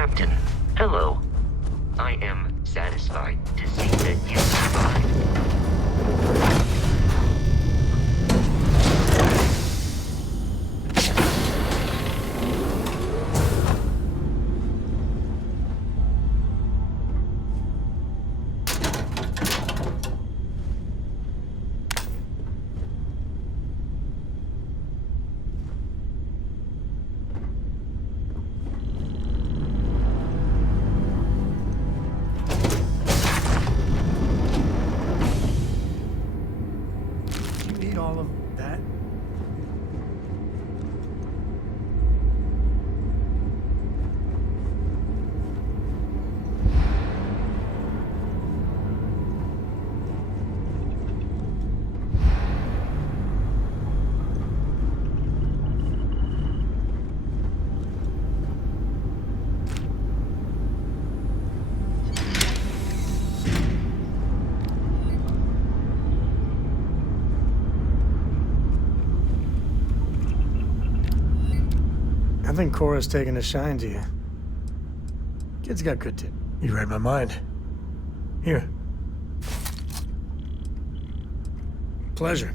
Captain, hello. I am satisfied to see that you survived. All of that? I think Cora's taking a shine to you. Kid's got good tip. You read my mind. Here. Pleasure.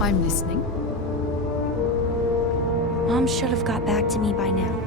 I'm listening. Mom should have got back to me by now.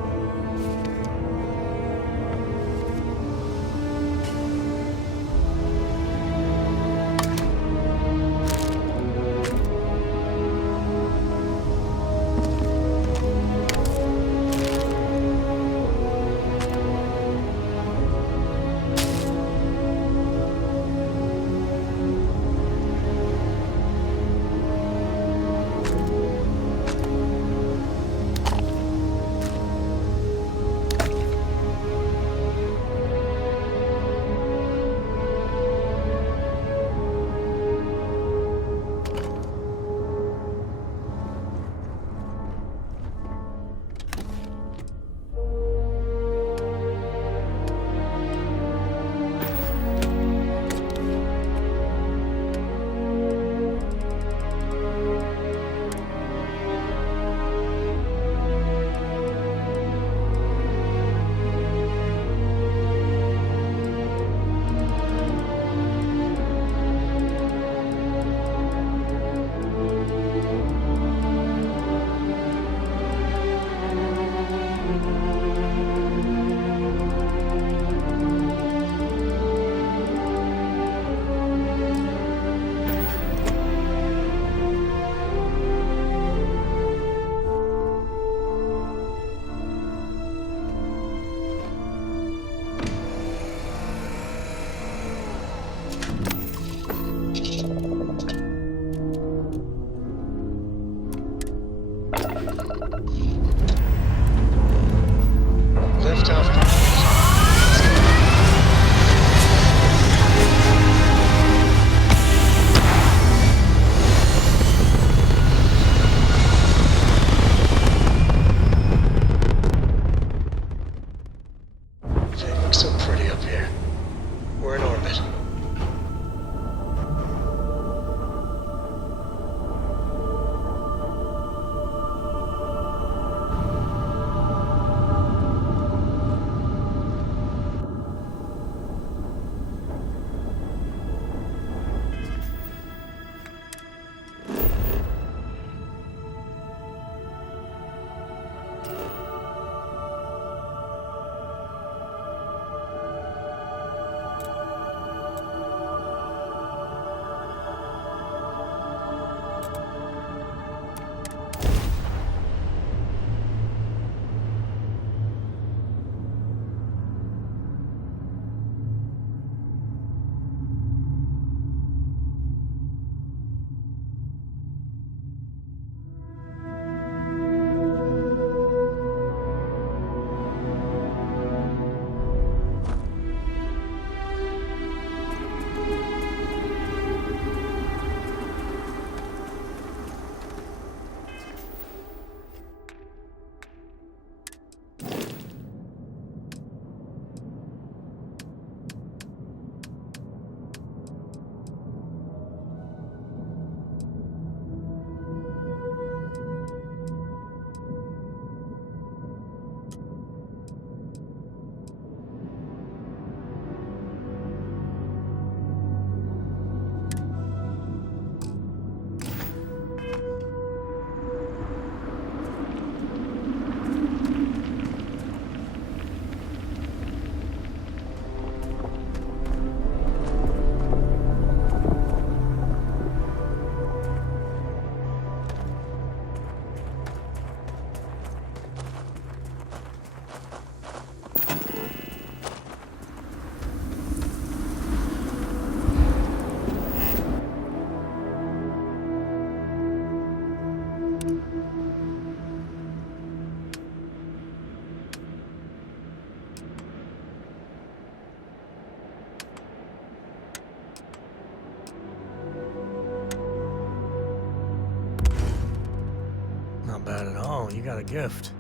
Liftoff. It looks so pretty up here. We're in orbit. Not bad at all. You got a gift.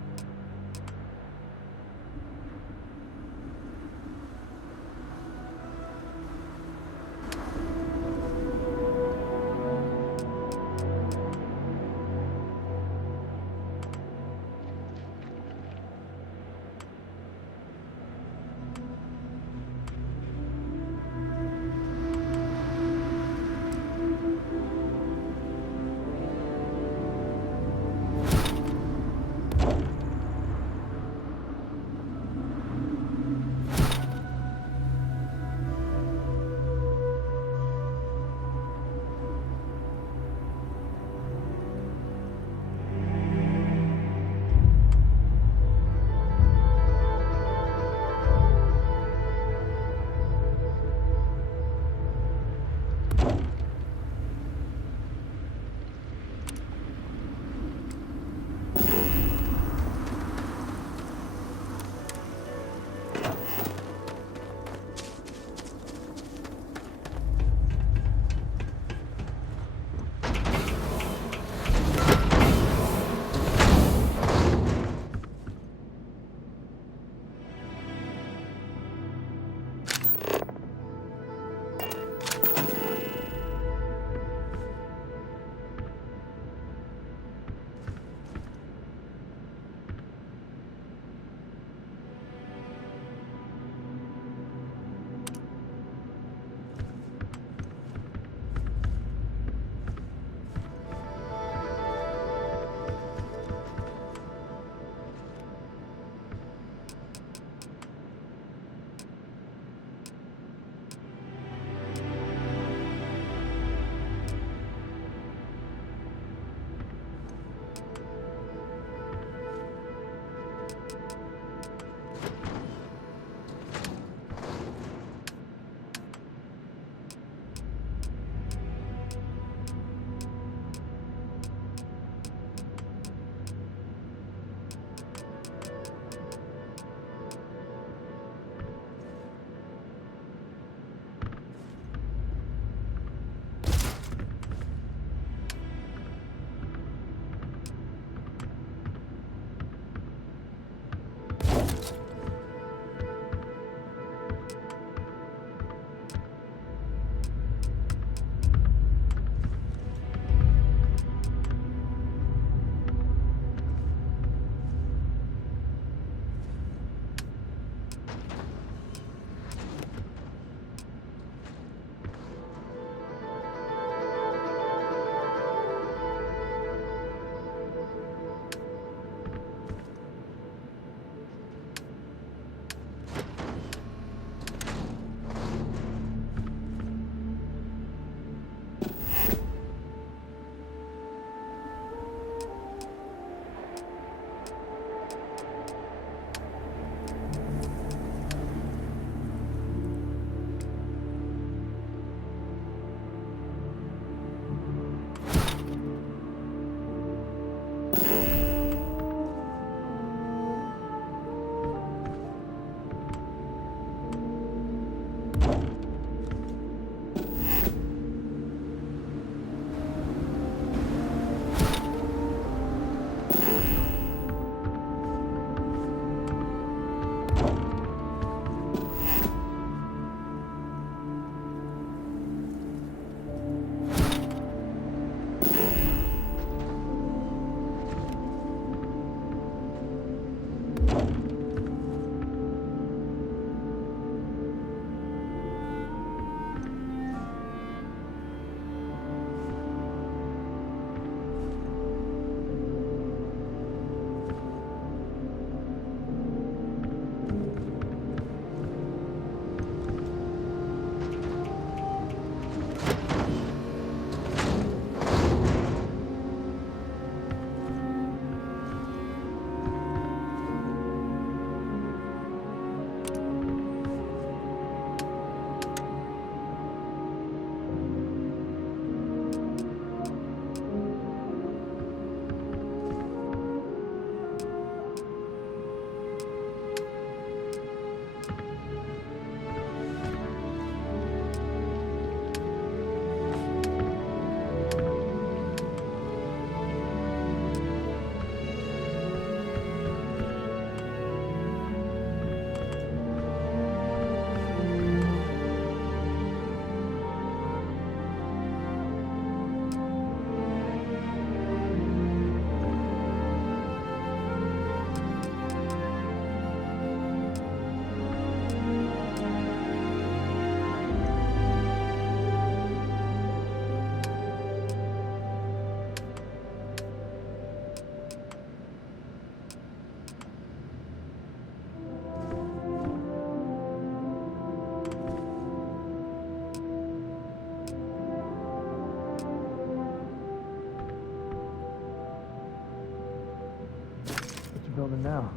Building now.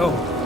go.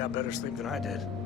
Got better sleep than I did.